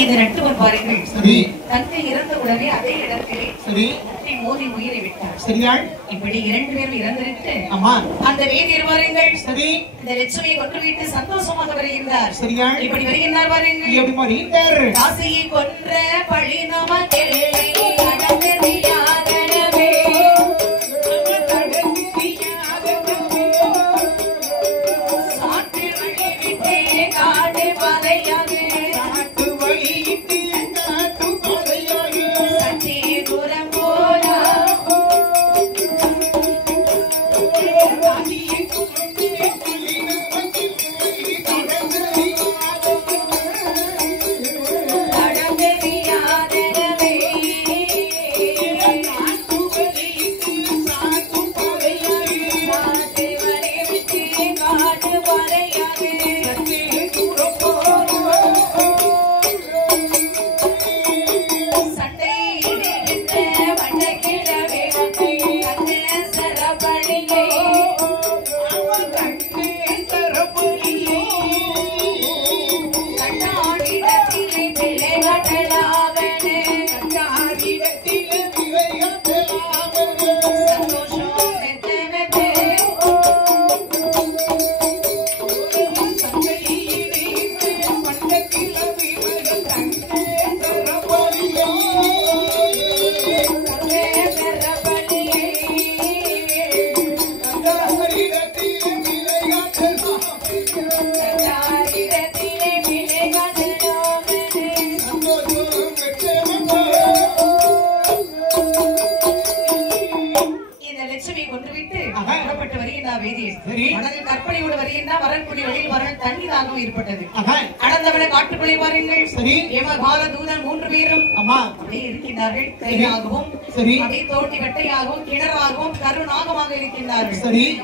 இது 2 பாருங்கள். தங்கை இறந்த உடனே அதே இடத்திலே சரி மோதி உயிரை விட்டார். சரியாள். இப்படி 2 பேரும் இறந்துவிட்டு ஆமா அந்த வேதியர் வாருங்கள் சரி இந்த லட்சுமியை கொண்டு விட்டு சந்தோஷமாக வருகின்றார். சரியாள். இப்படி வருகின்றார் வாருங்கள். எப்படி வருகின்றார்? காசியை கொன்ற பழி நமக்கே அடங்கறியாதனவே சாட்டு வழி விட்டே காடு மலையாகே காட்டு வழியிட்டு காட்டு மலையாகே சற்றே தூரம் போனா கற்பனையோடு வருகின்றார். வரக்கூடிய வழியில் வரல் தண்ணீராகவும் ஏற்பட்டது. அடந்தவனை காட்டுக்குள்ளே வாருங்கள். யமகால தூதன் 3 பேரும் அப்படியே இருக்கின்றார்கள். கையாகவும் அப்படியே தோண்டி வெட்டையாகவும் கிணறாகவும் கருநாகமாக இருக்கின்றார்கள்.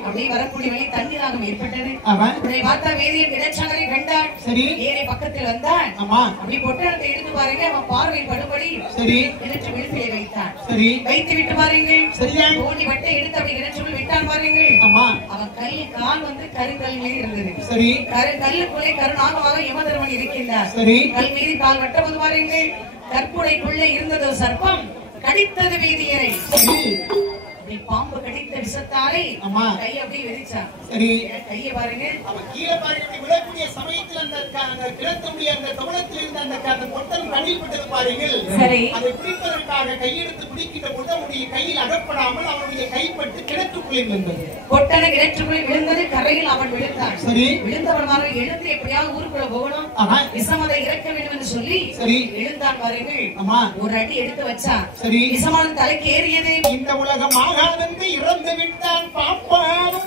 அப்படியே வரக்கூடிய வழி தண்ணீராகவும் ஏற்பட்டது. உடனே பார்த்தா வேதியன் கிணற்றங்கரை கண்டார். ஏறி பக்கத்தில் வந்தார். அப்படி பொட்டணத்தை எடுத்து பாருங்க. அவன் பார்வை படுபடி கிணற்று விழுப்பிலே வைத்தான். வைத்து விட்டு பாருங்கள். தோண்டி வெட்டை எடுத்து அப்படி கிணற்றுக்குள் விட்டான் பாருங்கள். அவன் கை கால் வந்து கருங்கல் மீது இருந்தது. கல்லுக்குள்ளே கருநாகமாக யமதர்மன் இருக்கின்றார். கல் மீது கால் வெட்டவது பாருங்கள். கற்புடைக்குள்ளே இருந்தது சர்ப்பம் கடித்தது வேதியரை. பாம்பு கடித்த விஷத்தாலே கை அப்படியே விரிச்சான். கையை பாருங்க. அவன் கீழே பாருங்க விடக்கூடிய சமயத்தில் அந்த கிடத்தமுடிய அந்த கவனத்தில் இருந்த அந்த பொட்டல் கண்ணில் பட்டது பாருங்கள். அதை பிடிப்பதற்காக கையெடுத்து பிடிக்கின்ற பொழுது அவனுடைய கையில் அகப்படாமல் அவனுடைய கைப்பட்டு கிணற்றுக்குள்ளே விழுந்தது. பொட்டனை கிணற்றுக்குள்ளே விழுந்தது. கரையில் அவன் விழுந்தான். விழுந்தவனாக எழுந்து எப்படியாவது ஊருக்குள்ள போகணும், விஷமதை இறக்க வேண்டும் என்று சொல்லி எழுந்தான் பாருங்கள். ஒரு அடி எடுத்து வச்சான். விஷமான தலைக்கு ஏறியது. இந்த உலகமாக இறந்து விட்டான் பாப்பானோ.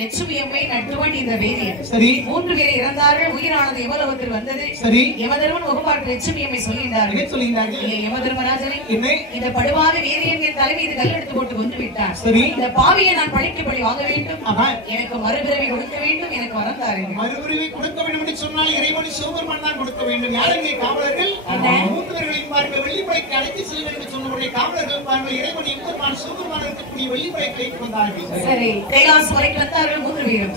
லட்சுமி அம்மை நட்டுவாண்டி இந்த வேதியர் 3 பேர் இறந்தார்கள். உயிரானது யமலோகத்தில் வந்தது. யமதர்மன் ஒருபாட்டு லட்சுமி அம்மை சொல்லுகின்றார்கள். யமதர்மராஜனை இந்த படுவாக வேதியன் என் தலை மீது கல் எடுத்து போட்டு கொண்டு விட்டார். இந்த பாவியை நான் பழிக்கப்படி வாங்க வேண்டும். எனக்கு மறுபிறவி கொடுக்க வேண்டும். எனக்கு வரம் தாருங்கள். மறுபிறவி கொடுக்க வேண்டும் என்று சொன்னால் இறைவன் சிவபெருமான் தான் கொடுக்க வேண்டும். யாருங்க காவலர்கள்? மூத்தவர்களின் பார்க்க வெள்ளிப்படைக்கு அழைத்து செல்ல வேண்டும் சொன்னவருடைய காவலர்கள் பார்க்க இறைவன் எம்பெருமான் சிவபெருமான் இருக்கக்கூடிய வெள்ளிப்படைக்கு அழைத்து வந்தார்கள். கைலாசம் வரைக்கும் வந்தார்கள் 3 பேரும்.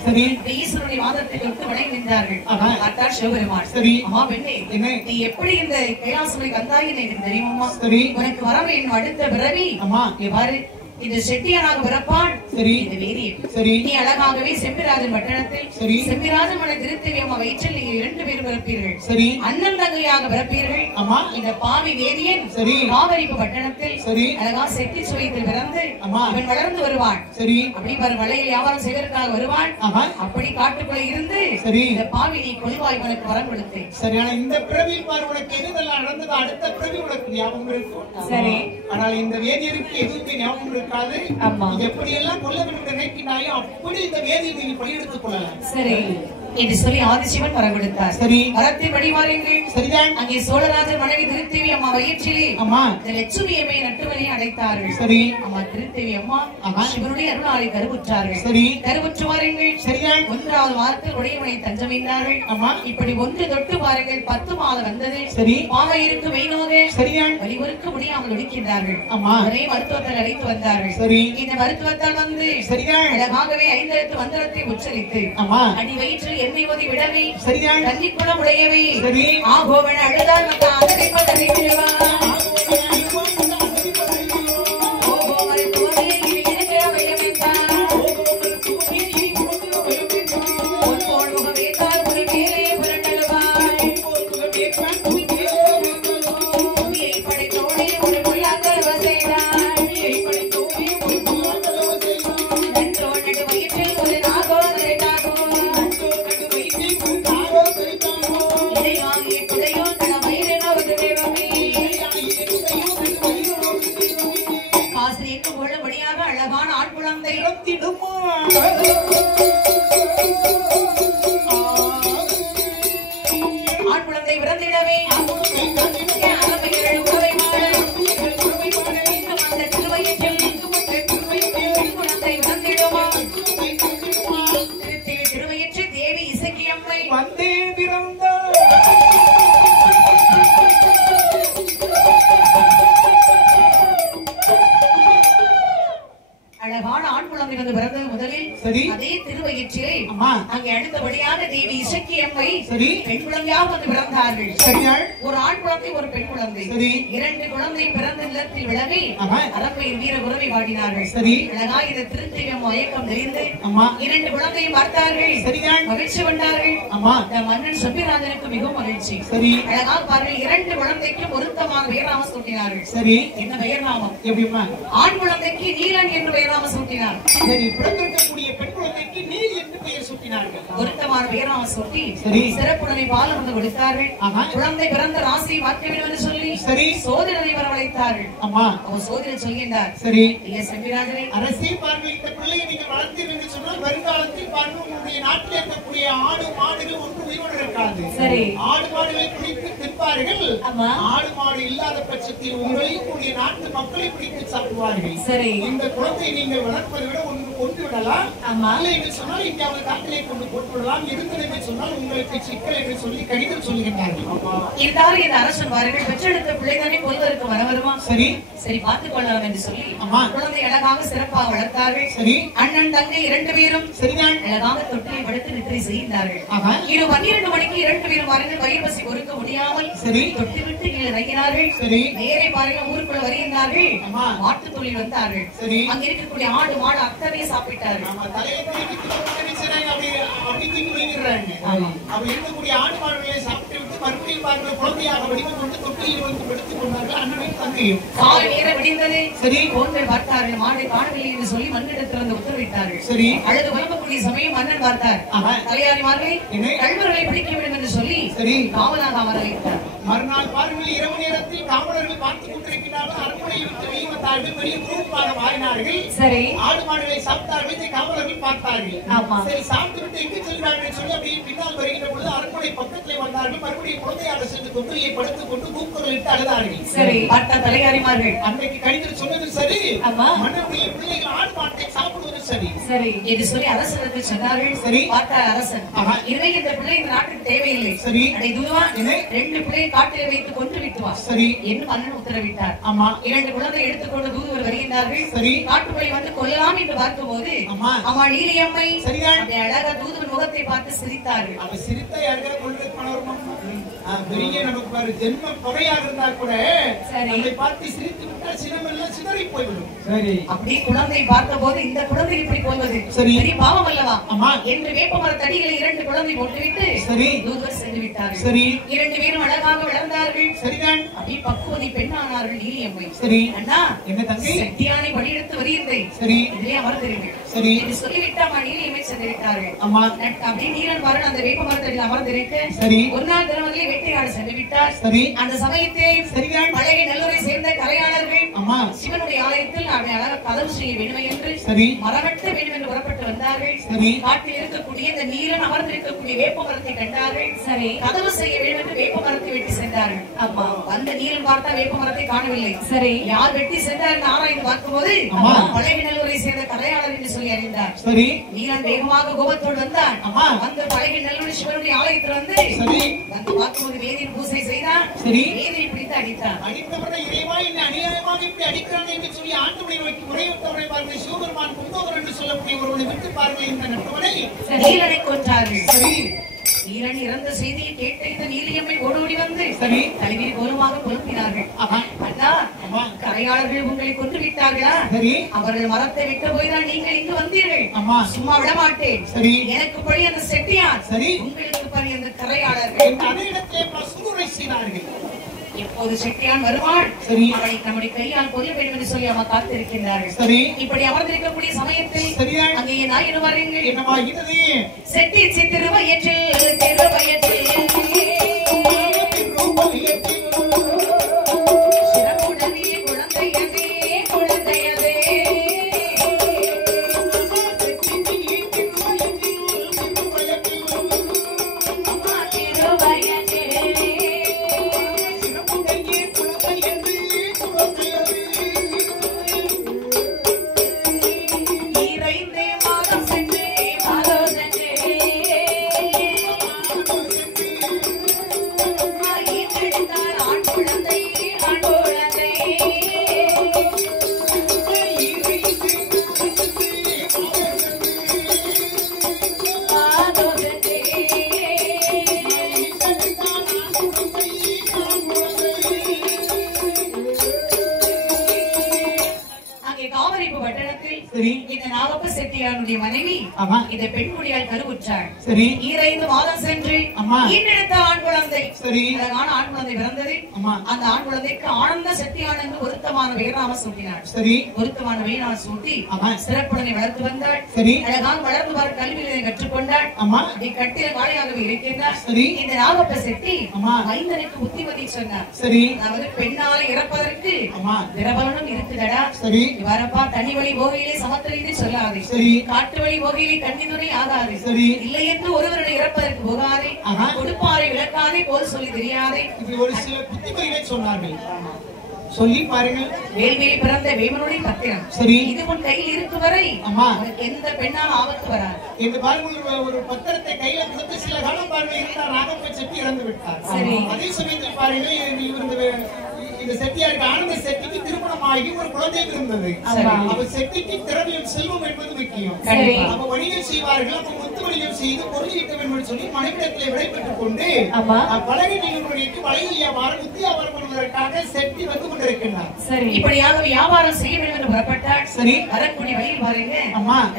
ஈஸ்வரனுடைய வாதத்தை விட்டு வணங்கி நின்றார்கள். பார்த்தார் சிவபெருமான். அம்மா பெண்ணே, நீ எப்படி இந்த கைலாசம் வந்தாய் எனக்கு தெரியுமா? உனக்கு வர வேண்டும் அடுத்த பிறவி பாரு. இந்த செட்டியானாக பிறப்பான் இந்த வேதியன். நீ அழகாகவே செம்பிராஜன் பட்டணத்தில் செம்பிராஜன் மன திருத்தவியம்மா வயிற்றில் நீங்க 2 பேரும் பிறப்பீர்கள். அண்ணன் தங்கையாக பிறப்பீர்கள். இந்த பாவி வேதியன் காவிரிப்பு பட்டணத்தில் அழகா செட்டி சுவைத்தில் பிறந்து அவன் வளர்ந்து வருவான். அப்படி வலையில் வியாபாரம் செய்வதற்காக வருவான். அப்படி காட்டுக்குள்ள இருந்து இந்த பாவி நீ கொள்வாய் உனக்கு வரம் கொடுத்தேன். சரியான இந்த பிறவியில் பாரு உனக்கு எதுதெல்லாம் நடந்தது அடுத்த பிறவி உனக்கு ஞாபகம் இருக்கும். ஆனால் இந்த வேதியருக்கு எதுவுமே ஞாபகம் இருக்காது. எப்படி எல்லாம் கொல்ல வேண்டும் நினைக்கிறாயோ அப்படி இந்த வேதியை நீ பணியெடுத்துக் கொள்ளலாம். என்று சொல்லி ஆதிசிவன் வரம் கொடுத்தார். சரி. வரத்தை வழிவாருங்கள். சரிதான். அங்கே சோழராஜர் மனைவி திருத்தேவி அம்மா வயிற்றிலே அம்மா இந்த லட்சுமி அம்மையை நட்டுவலியை அடைத்தார்கள். சரி. அம்மா திருத்தேவி அம்மா சிவனுடைய அருளாலை கருவுற்றார்கள். சரி. கருவுற்று வாருங்கள். சரிதான். 1வது வாரத்தில் உடையவனை தஞ்சமைந்தார்கள். அம்மா இப்படி 1 தொட்டு பாருங்கள் 10 மாதம் வந்தது. சரி. மாமையிருக்கு மெய்நோக சரிதான். வலிவருக்கு முடியாமல் ஒடுக்கின்றார்கள். அம்மா அவரை மருத்துவத்தில் அழைத்து வந்தார்கள். சரி. இந்த மருத்துவத்தால் வந்து சரிதான். அழகாகவே 5 எழுத்து மந்திரத்தை உச்சரித்து அம்மா அடி வயிற்றில் எண்ணெய் ஊதி விடவே சரிதான். கன்னிக்குளம் உடையவே சரி. ஆகோவன அழுதால் மத்த அதனை கொண்டு விடுவா அழகான ஆண் குழந்தை ஆண் குழந்தை பிறந்திடவே அந்த திருவயிற்றில் குழந்தை பிறந்திடுமா திருவயிற்று தேவி இசக்கி அம்மை வந்தே பிறந்தார். அழகான ஆண் குழந்தை வந்து பிறந்தது முதலில் சரி. அதே திருவயிற்றிலே அம்மா அங்கே அடுத்தபடியாக தேவி இசக்கி அம்மை சரி. பெண் குழந்தையாக வந்து பிறந்தார்கள். சரியாள். ஒரு ஆண் குழந்தை ஒரு பெண் குழந்தை. சரி. 2 குழந்தை பிறந்த இல்லத்தில் விலகி ஆமா. அரண்மையில் வீர உறவை பாடினார்கள். சரி. அழகா இந்த திருத்தேவி மயக்கம் தெரிந்து அம்மா 2 குழந்தையும் பார்த்தார்கள். சரியாள். மகிழ்ச்சி கொண்டார்கள். அம்மா இந்த மன்னன் செம்பிராஜனுக்கு மிகவும் மகிழ்ச்சி. சரி. அழகா பாருங்கள் 2 குழந்தைக்கும் பொருத்தமாக பெயர்நாமம் சூட்டினார்கள். சரி. என்ன பெயர்நாமம்? எப்படிமா? ஆண் குழந்தைக்கு நீலன் என்று பெயர்நாமம் சூட்டினார். சரி. பிறந்திருக்கக்கூடிய பெண் குழந்தைக்கு நீல் என்று பெயர் சூட்டினார்கள். பொருத்தமான பெயர்நாமம் சூட்டி சரி. சிறப்புடனை பால் வந்து கொடுத்தார்கள். ஆமா. குழந்தை பிறந்த ராசியை மாற்ற வேண்டும் என்று சொல்லி சரி. சோதரனை வரவழைத்தார்கள். அம்மா அவர் சோதரன் சொல்கின்றார். சரி. ஐயா செம்பிராஜனே, அரசே பாருங்கள், இந்த பிள்ளையை நீங்கள் வளர்த்தீர்கள் என்று சொன்னால் வருங்காலத்தில் பாருங்கள் உங்களுடைய நாட்டில் இருக்கக்கூடிய ஆடு மாடுகள் ஒன்று உயிரோடு இருக்காது. சரி. ஆடு மாடுகளை பிடித்து தின்பார்கள். ஆமா. ஆடு மாடு இல்லாத பட்சத்தில் உங்களையும் உங்களுடைய நாட்டு மக்களை பிடித்து சாப்பிடுவார்கள். சரி. இந்த குழந்தை நீங்கள் வளர்ப்பதை விட ஒன்று கொண்டு விடலாம். ஆமா. இல்லை என்று சொன்னால் இந்தியாவில் காட்டிலே கொண்டு போட்டு விடலாம். இருந்தது என்று சொன்னால் உங்களுக்கு சிக்கல் என்று சொல்லி கடிதம் சொல்லுகின்றார்கள். இருந்தாலும் இந்த அரசன் வாருங்கள் பெற்றெடுத்த பிள்ளைதானே கொல்வதற்கு வர வருமா? சரி. சரி பார்த்துக் கொள்ளலாம் என்று சொல்லி ஆமா. குழந்தை அழகாக சிறப்பாக வளர்த்தார்கள். சரி. அண்ணன் தங்கை 2 பேரும் சரிதான். அழகாக தொட்டிலை படுத்து நித்திரை செய்கிறார்கள். ஆஹா. இரு 12 மணிக்கு 2 பேரும் வாருங்கள் வயிறு பசி பொறுக்க முடியாமல் சரி. தொட்டி விட்டு கீழே இறங்கினார்கள். சரி. நேரே பாருங்கள் ஊருக்குள்ள வருகின்றார்கள். ஆமா. மாட்டு தொழில் வந்தார்கள். சரி. அங்க இருக்கக்கூடிய ஆடு மாடு அத்தனை சாப்பிட்டார்கள். ஆமா. தலையை தூக்கி செய்றாங்க. அப்படி தூக்கி விழுகிறாங்க. ஆமா. அப்படி இருக்கக்கூடிய ஆடு மாடுகளை சாப்பிட்டு விட்டு மறுபடியும் பாருங்கள் குழந்தையாக வடிவம் கொண்டு தொட்டியில் வந்து படுத்துக் கொண்டார்கள். அண்ணனையும் தங்கையும். காலை நேரம் விடிந்தது. சரி. கோன்கள் பார்த்தார்கள். மாடை காணவில்லை என்று சொல்லி மன்னிடத்திலிருந்து உத்தரவிட்டார்கள். சரி. அழுது புலம்பக்கூடிய சமயம் மன்னன் பார்த்தார். ஆஹா. தலையாரிமார்களை என்ன? கல்வர்களை பிடிக்க வேண்டும் என்று சொல்லி சரி. காவலாக அமர வைத்தார். மறுநாள் பாருங்கள் இரவு நேரத்தில் காவலர்கள் பார்த்துக் கொண்டிருக்கிறார்கள். அரண்மனையை விட்டு வெளியே வந்தார்கள். பெரிய குரூப்பாக மாறினார்கள். சரி. ஆடு மாடுகளை சாப்பிட்டார்கள். இதை காவலர்கள் பார்த்தார்கள். ஆமா. சரி, சாப்பிட்டு விட்டு எங்கு செல்கிறார்கள் சொல்லி அப்படியே பின்னால் வருகின்ற பொழுது அரண்மனை பக்கத்திலே வந்தார்கள். மறுபடியும் குழந்தையாக சென்று தொட்டியை படுத்துக் கொண்டு கூக்குரல் இட்டு அழுதார்கள். சரி. பார்த்த தலையாரிமார்கள் அன்றைக்கு கடிதம் சொன்னது சரி. ஆமா. மன்னனுடைய பிள்ளைகள் ஆடு மாட்டை சாப்பிடுவது சரி. சரி என்று சொல்லி அரசனுக்கு சொன்னார்கள். சரி. பார்த்தார் அரசன். ஆஹா. இனிமே இந்த பிள்ளை இந்த நாட்டுக்கு தேவையில்லை. சரி. அடே துருவா, என்ன? 2 பிள்ளை காட்டிலே வைத்து கொண்டு விட்டு வா. சரி. என்று மன்னன் உத்தரவிட்டார். ஆமா. 2 குழந்தை எடுத்துக்கொண்டு தூதுவர் வருகின்றார்கள். சரி. காட்டுப்பள்ளி வந்து கொல்லலாம் என்று பார்க்கும்போது ஆமா. அம்மா நீலியம்மை சரிதான். அந்த அழகா தூதுவர் முகத்தை பார்த்து சிரித்தார்கள். அவ சிரித்த யாருக்கா கொள்கை பணம் பெரிய நமக்கு பாரு ஜென்ம தொகையாக இருந்தா கூட சரி. நம்மை பார்த்து சிரித்து விட்டால் சினமெல்லாம் சிதறி போய்விடும். சரி. அப்படி குழந்தை பார்த்த போது இந்த குழந்தை இப்படி கொள்வது சரி. பெரிய பாவம் அல்லவா? ஆமா. என்று வேப்பமர தடிகளை 2 குழந்தை போட்டுவிட்டு சரி. தூதுவர் சென்று விட்டார்கள். சரி. 2 பேரும் அழகாக வளர்ந்தார்கள். சரிதான். அப்படி பக்குவதி பெண்ணானார்கள் நீலியம்மை. சரி. அண்ணா என்ன தங்கை? சக்தியானை படியெடுத்து வருகின்றேன். சரி. இதிலே அமர்ந்திருங்கள். சரி. என்று சொல்லிவிட்டு அம்மா நீலியம்மை சென்று விட்டார்கள். ஆமா. அப்படியே நீலன் பாருங்கள் அந்த வேப்பமரத்தடியில் அமர்ந்திருக்க சரி. ஒரு நாள் தினமதிலே வேட்டையாட சென்று விட்டார். சரி. அந்த சமயத்தில் சரிதான். பழைய நல்லூரை சேர்ந்த கலையாளர்கள் ஆமா. சிவனுடைய ஆலயத்தில் அவனை அழகாக கதவு செய்ய வேண்டும் என்று சரி. மரவெட்ட வேண்டும் என்று புறப்பட்டு வந்தார்கள். காட்டில் இருக்கக்கூடிய இந்த நீலன் அமர்ந்திருக்கக்கூடிய வேப்ப மரத்தை கண்டார்கள். சரி, கதவு செய்ய வேண்டும் என்று வேப்ப மரத்தை வெட்டி சென்றார்கள். அப்பா அந்த நீலன் பார்த்தா வேப்ப மரத்தை காணவில்லை. சரி, யார் வெட்டி சென்றார் ஆராய்ந்து பார்க்கும்போது பழகிநல்லூரை சேர்ந்த கரையாளர் என்று சொல்லி அறிந்தார். சரி, நீலன் வேகமாக கோபத்தோடு வந்தார். அந்த பழகிநல்லூர் சிவனுடைய ஆலயத்தில் வந்து பார்க்கும்போது வேதியின் பூசை செய்தார். சரி, வேதியை பிடித்து அடித்தார். அடித்தவரை இறைவா என்னை அநியாயமாக இப்படி அடிக்கிறான் என்று சொல்லி ஆண்டவனை நோக்கி முறையிட்டவரை பாருங்கள். சிவபெருமான் குந்தோதரன் என்று சொல்லக்கூடிய ஒருவனை விட்டு பாருங்கள் இந்த நட்டவனை நீலனை கொன்றார்கள். சரி, நீலன் இறந்த செய்தியை கேட்ட இந்த நீலியம்மை ஓடோடி வந்து சரி தலைவியை கோலமாக புலம்பினார்கள். அண்ணா, கரையாளர்கள் உங்களை கொண்டு விட்டார்களா? சரி, அவர்கள் மரத்தை விட்ட போய்தான் நீங்கள் இங்கு வந்தீர்கள். சும்மா விட மாட்டேன். சரி, எனக்கு பழி அந்த செட்டியார். சரி, உங்களுக்கு பழி அந்த கரையாளர்கள். அதே இடத்திலே பசுரை செய்தார்கள். எப்போது செட்டியான் வருவாள், சரி, அவளை நம்முடைய கையால் கொல்ல வேண்டும் என்று சொல்லி அம்மா காத்திருக்கின்றார்கள். சரி, இப்படி அமர்ந்திருக்கக்கூடிய சமயத்தில் அங்கே நாயினு வரீங்க. என்னமா இது செட்டி திருவயற்றில் திருவயற்றில் சிறப்புடனே குழந்தையதே குழந்தையதே மனைவி இந்த பெண்குடியால் கருவுற்றாள். சரி, 2 மாதம் சென்று ஈன்றெடுத்த ஆண் குழந்தை. சரி, அழகான ஆண் குழந்தை பிறந்தது. அந்த ஆண் குழந்தைக்கு ஆனந்த செட்டியான் என்று பொருத்தமான பெயராம சூட்டினார். சரி, பொருத்தமான பெயராம சூட்டி சிறப்புடனே வளர்த்து வந்தாள். சரி, அழகாக வளர்ந்து வர கல்வியை கற்றுக்கொண்டாள். கட்டில காளையாகவே இருக்கின்றார். சரி, இந்த நாகப்ப செட்டி மைந்தனுக்கு புத்திமதி சொன்னார். சரி, அதாவது பெண்ணால இறப்பதற்கு திரபலனும் இருக்குதடா. சரி, வரப்பா தனி வழி போகையிலே சமத்தறிந்து சொல்லாதே. சரி, காட்டு வழி போகையிலே கண்ணிதுரை ஆகாதே. சரி, இல்லை என்று ஒருவருடைய இறப்பதற்கு போகாதே. கொடுப்பாரை விளக்காதே, போல் சொல்லி தெரியாதே. ஒரு சில புத்திமதிகளை சொன்னார்கள். சொல்லி பாருங்க. வேல்வேலி பிறந்த வேமனுடைய பத்திரம். சரி, இது உன் கையில் இருக்கு வரை உனக்கு எந்த பெண்ணால் ஆபத்து வராது. இந்த பாருங்க, ஒரு பத்திரத்தை கையில கொடுத்து சில காலம் பாருங்க இருந்தார். நாகப்ப செட்டி இறந்து விட்டார். சரி, அதே சமயத்தில் பாருங்க இந்த செட்டியாருக்கு ஆனந்த செட்டிக்கு திருமணமாகி ஒரு குழந்தை இருந்தது. அவ செட்டிக்கு திறமையும் செல்வம் என்பது முக்கியம். அவ வணிகம் செய்வார்கள். அப்ப மொத்த வணிகம் செய்து பொருள் ஈட்ட வேண்டும் சொல்லி மனைவிடத்திலே விடைபெற்றுக் கொண்டு பழகி நிலைக்கு வளையல் வியாபாரம் புத்தி வியாபாரம் பண்ணுவதற்காக செட்டி வந்து கொண்டிருக்கிறார். இப்படியாக வியாபாரம் செய்ய வேண்டும் என்று புறப்பட்டார். சரி, வரக்கூடிய வழியில் பாருங்க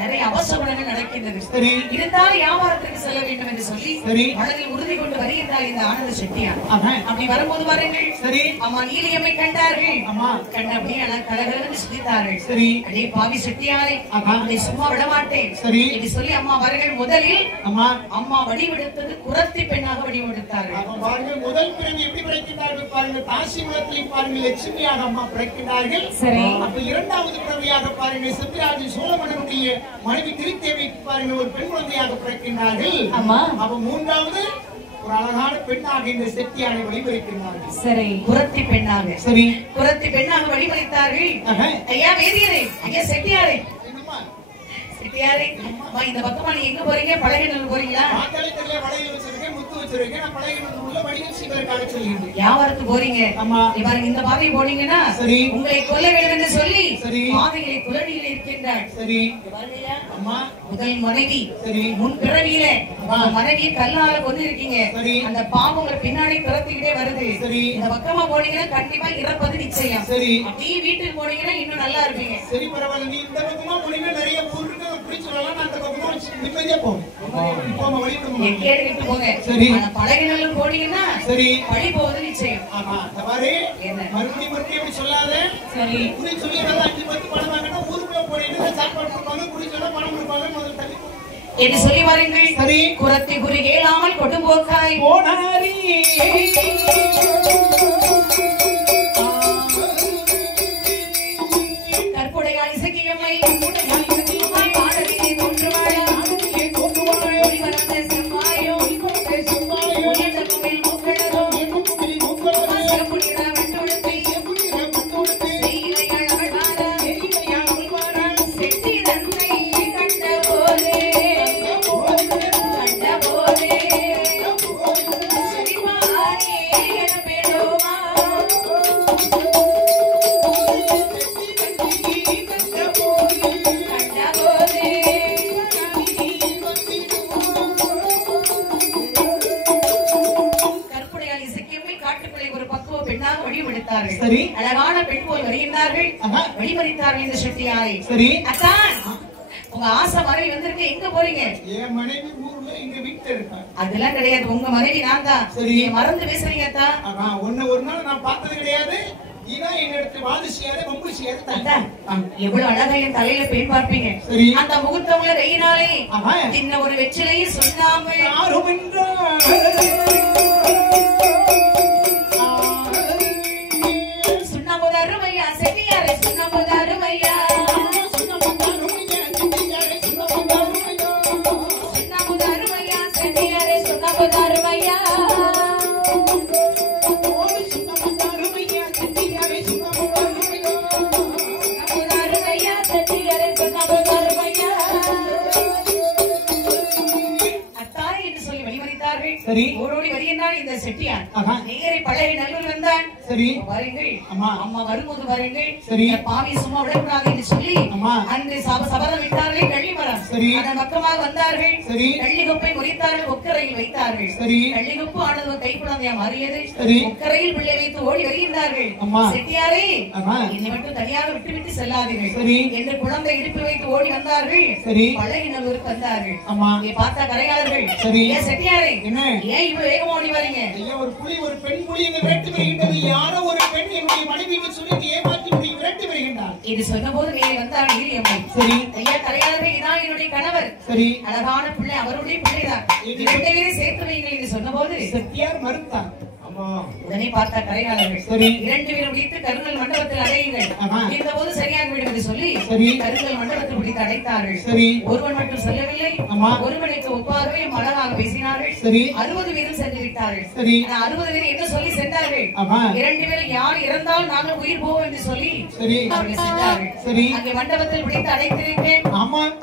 நிறைய அவசரங்கள் நடக்கின்றது. சரி, இருந்தால் வியாபாரத்திற்கு செல்ல வேண்டும் என்று சொல்லி சரி மனதில் உறுதி கொண்டு வருகின்றார் இந்த ஆனந்த செட்டியார். அப்படி வரும்போது பாருங்கள். சரி, அம்மா நீலியம்மை கண்டார்கள். கண்ட அப்படியே கலகலன்னு சுத்தித்தார்கள். சரி, அதே பாவி செட்டியாரை அதை சும்மா விட மாட்டேன். சரி, இது சொல்லி அம்மா அவர்கள் முதலில் அம்மா வடிவெடுத்தது குரத்தி பெண்ணாக வடிவெடுத்தார்கள். முதல் பிறகு எப்படி பிறக்கின்றார்கள் பாருங்க. தாசி குலத்தில் பாருங்க லட்சுமியாக அம்மா பிறக்கின்றார்கள். சரி, அப்ப இரண்டாவது பிறவியாக பாருங்க சித்திராஜி சோழமன்னனுடைய மனைவி திருத்தேவி பாருங்க ஒரு பெண் குழந்தையாக பிறக்கின்றார்கள். அப்ப மூன்றாவது ஒரு அழகான பெண்ணாக இந்த செட்டியாரை வழிபடுத்தினார்கள். சரி, குரத்தி பெண்ணாக. சரி, குரத்தி பெண்ணாக வழிபடுத்தார்கள். ஐயா வேதியரே, ஐயா செட்டியாரே, செட்டியாரே, இந்த பக்கமா நீங்க எங்க போறீங்க? பழகினூர் போறீங்களா? வியாபாரத்துக்கு போறீங்க. இந்த பாதை போனீங்கன்னா உங்களை கொல்ல வேண்டும் என்று சொல்லி பாதையிலே குலடியில் இருக்கின்றார். சரி, முதல் மனைவி முன் பிறவியில மனைவியை கல்லால கொண்டு இருக்கீங்க. அந்த பாம்பு உங்களை பின்னாடி துரத்திக்கிட்டே வருது. இந்த பக்கமா போனீங்கன்னா கண்டிப்பா இறப்பது நிச்சயம். சரி, அப்படியே வீட்டுக்கு போனீங்கன்னா இன்னும் நல்லா இருப்பீங்க. சரி, பரவாயில்ல. நீ இந்த பக்கமா போனீங்கன்னா நிறைய ஊர் இருக்கு. அப்படி சொல்லலாம். அந்த பக்கமா நிம்மதியா போங்க. கேட்டுக்கிட்டு போங்க. சரி, பழகினாலும் போனீங்கன்னா சரி பழி போவது நிச்சயம். ஆமா, தவறு மறுபடியும் எப்படி சொல்லாத. சரி, குடி சொல்லி 5-10 பணம் வாங்கினா ஊருக்குள்ள போனீங்கன்னா சாப்பாடு கொடுப்பாங்க. குடி சொல்ல பணம் கொடுப்பாங்க. முதல்ல தள்ளி என்று சொல்லி வாருங்கள். சரி, குரத்தி குறி கேளாமல் கொடும்போக்காய் போனாரி கற்புடையால் இசைக்கியம்மை பாடலிலே தோன்றுவாள். பார்த்தார்கள். சரி. அழகான பெண் போல் வருகின்றார்கள். வழிமறித்தார்கள் இந்த செட்டியாரை. சரி. அத்தான் உங்க ஆசை மனைவி வந்திருக்கு, எங்க போறீங்க? என் மனைவி ஊர்ல எங்க வீட்டுல இருக்காங்க. அதெல்லாம் கிடையாது, உங்க மனைவி நான் தான். சரி. மறந்து பேசுறீங்க அத்தா. ஒன்னு ஒரு நாள் நான் பார்த்தது கிடையாது. இதான் என்னிடத்து வாதிசியாரு வம்புசியாரு அத்தான் எவ்வளவு அழகா என் தலையில பெண் பார்ப்பீங்க. சரி. அந்த முகூர்த்தம்ல வெயினாலே சின்ன ஒரு வெற்றிலையை சொன்னாம யாரும் என்றால் சுண்ணாம்பு அருமையா செட்டியாரே, சுண்ணாம்பு அருமையா, சுண்ணாம்பு அருமையா செட்டியாரே, சுண்ணாம்பு அருமையா, சரி. ஓடோடி வருகின்றான் இந்த செட்டியார். நேரே பழைய நல்லூர் வந்தான். சரி. பாருங்கள் அம்மா அம்மா வரும்போது பாருங்கள். சரி. பாவி சும்மா விடக்கூடாது என்று சொல்லி அன்று சபதம் விட்டார்களே கள்ளிமரம். சரி. அதன் பக்கமாக வந்தார்கள். சரி. கள்ளிகொப்பை முறித்தார்கள், ஒக்கரையில் வைத்தார்கள். சரி. கள்ளிகொப்பு ஆனது கைக்குழந்தையா மாறியது. சரி. ஒக்கரையில் பிள்ளை வைத்து ஓடி வருகின்றார்கள். செட்டியாரே என்னை மட்டும் தனியாக விட்டு விட்டு செல்லாதீர்கள். சரி. என்று குழந்தை இடுப்பு வைத்து ஓடி வந்தார்கள். சரி. பழைய நல்லூருக்கு வந்தார்கள். அம்மா பார்த்தா கரையாளர்கள். சரி. ஏன் செட்டியாரே என்ன ஏன் இவ்வளவு வேகமா ஓடி வரீங்க? ஐயா ஒரு புலி ஒரு பெண் புலி இந்த விரட்டி வருகின்றது. யாரோ ஒரு பெண் என்னுடைய மனைவி சொல்லிட்டு ஏமாற்றி முடிவு விரட்டி வருகின்றார். இது சொன்ன போது நீ வந்தாள் ஈரியம்மை. சரி. ஐயா கரையாளர்கள் இதான் என்னுடைய கணவர். சரி. அழகான பிள்ளை, அவருடைய பிள்ளைதான். இரண்டு பேரை சேர்த்து வைங்கள் என்று சொன்ன போது செட்டியார் மறுத்தார். உடனே பார்த்த கரையாளர்கள். சரி. இரண்டு பேரும் பிடித்து கருங்கல் மண்டபத்தில் அடையுங்கள். இந்த போது சரியாகிவிடும் என்று சொல்லி கருங்கல் மண்டபத்தில் பிடித்து அடைத்தார்கள். சரி. ஒருவன் மட்டும் சொல்லவில்லை, ஒருவனுக்கு ஒப்பாகவே அழகாக பேசினார்கள். சரி. 60 பேரும் சென்று விட்டார்கள். சரி. 60 பேர் என்ன சொல்லி சென்றார்கள்? இரண்டு பேரும் யார் இறந்தால் நாங்கள் உயிர் போவோம் என்று சொல்லி அவர்கள் சென்றார்கள். சரி. அங்கே மண்டபத்தில் பிடித்து அடைத்திருக்கேன்.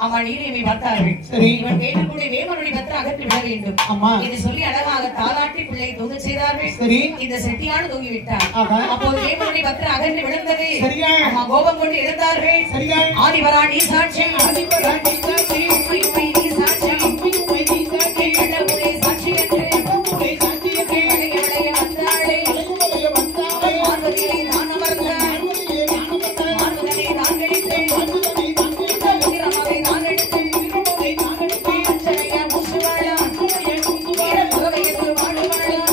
அவன் நீரிமை பார்த்தார்கள். சரி. இவன் கேட்கக்கூடிய வேமனுடைய பத்திரம் அகற்றி விட வேண்டும் என்று சொல்லி அழகாக தாலாட்டி பிள்ளை தொங்க செய்தார்கள். சரி. இந்த செட்டியான தூங்கி விட்டார். அப்போது வேமனுடைய பத்திரம் அகன்று விழுந்தது. கோபம் கொண்டு எழுந்தார்கள். ஆதிவரா நீ சாட்சி, ஆதிவரா நீ சாட்சி, உண்மை நீ சாட்சி, கடவுளே சாட்சி என்று விளைய வந்தாளே, பார்வதியை நான் அமர்ந்தாள், பார்வதியை நான் கழித்தேன், உதிரமாவை நான் எடுத்தேன், அச்சனையா முசுவாளா, புறவை என்று வாழுவாளா,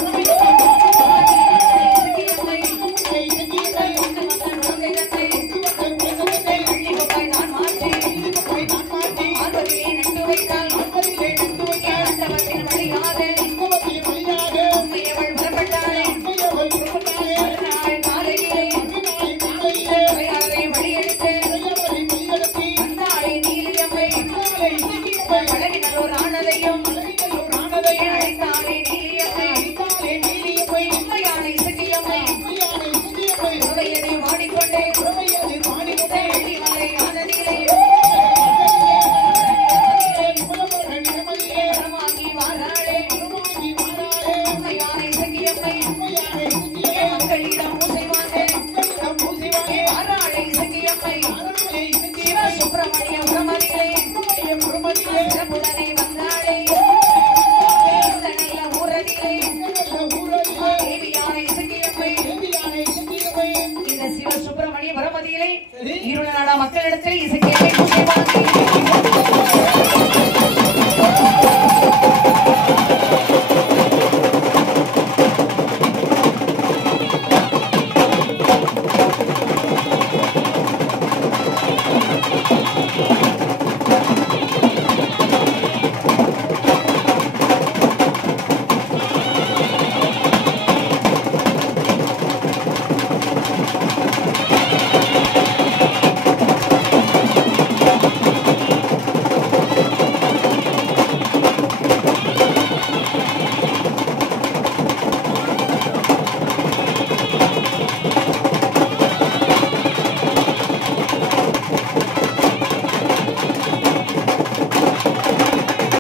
மக்களிடத்தில் இசைக்க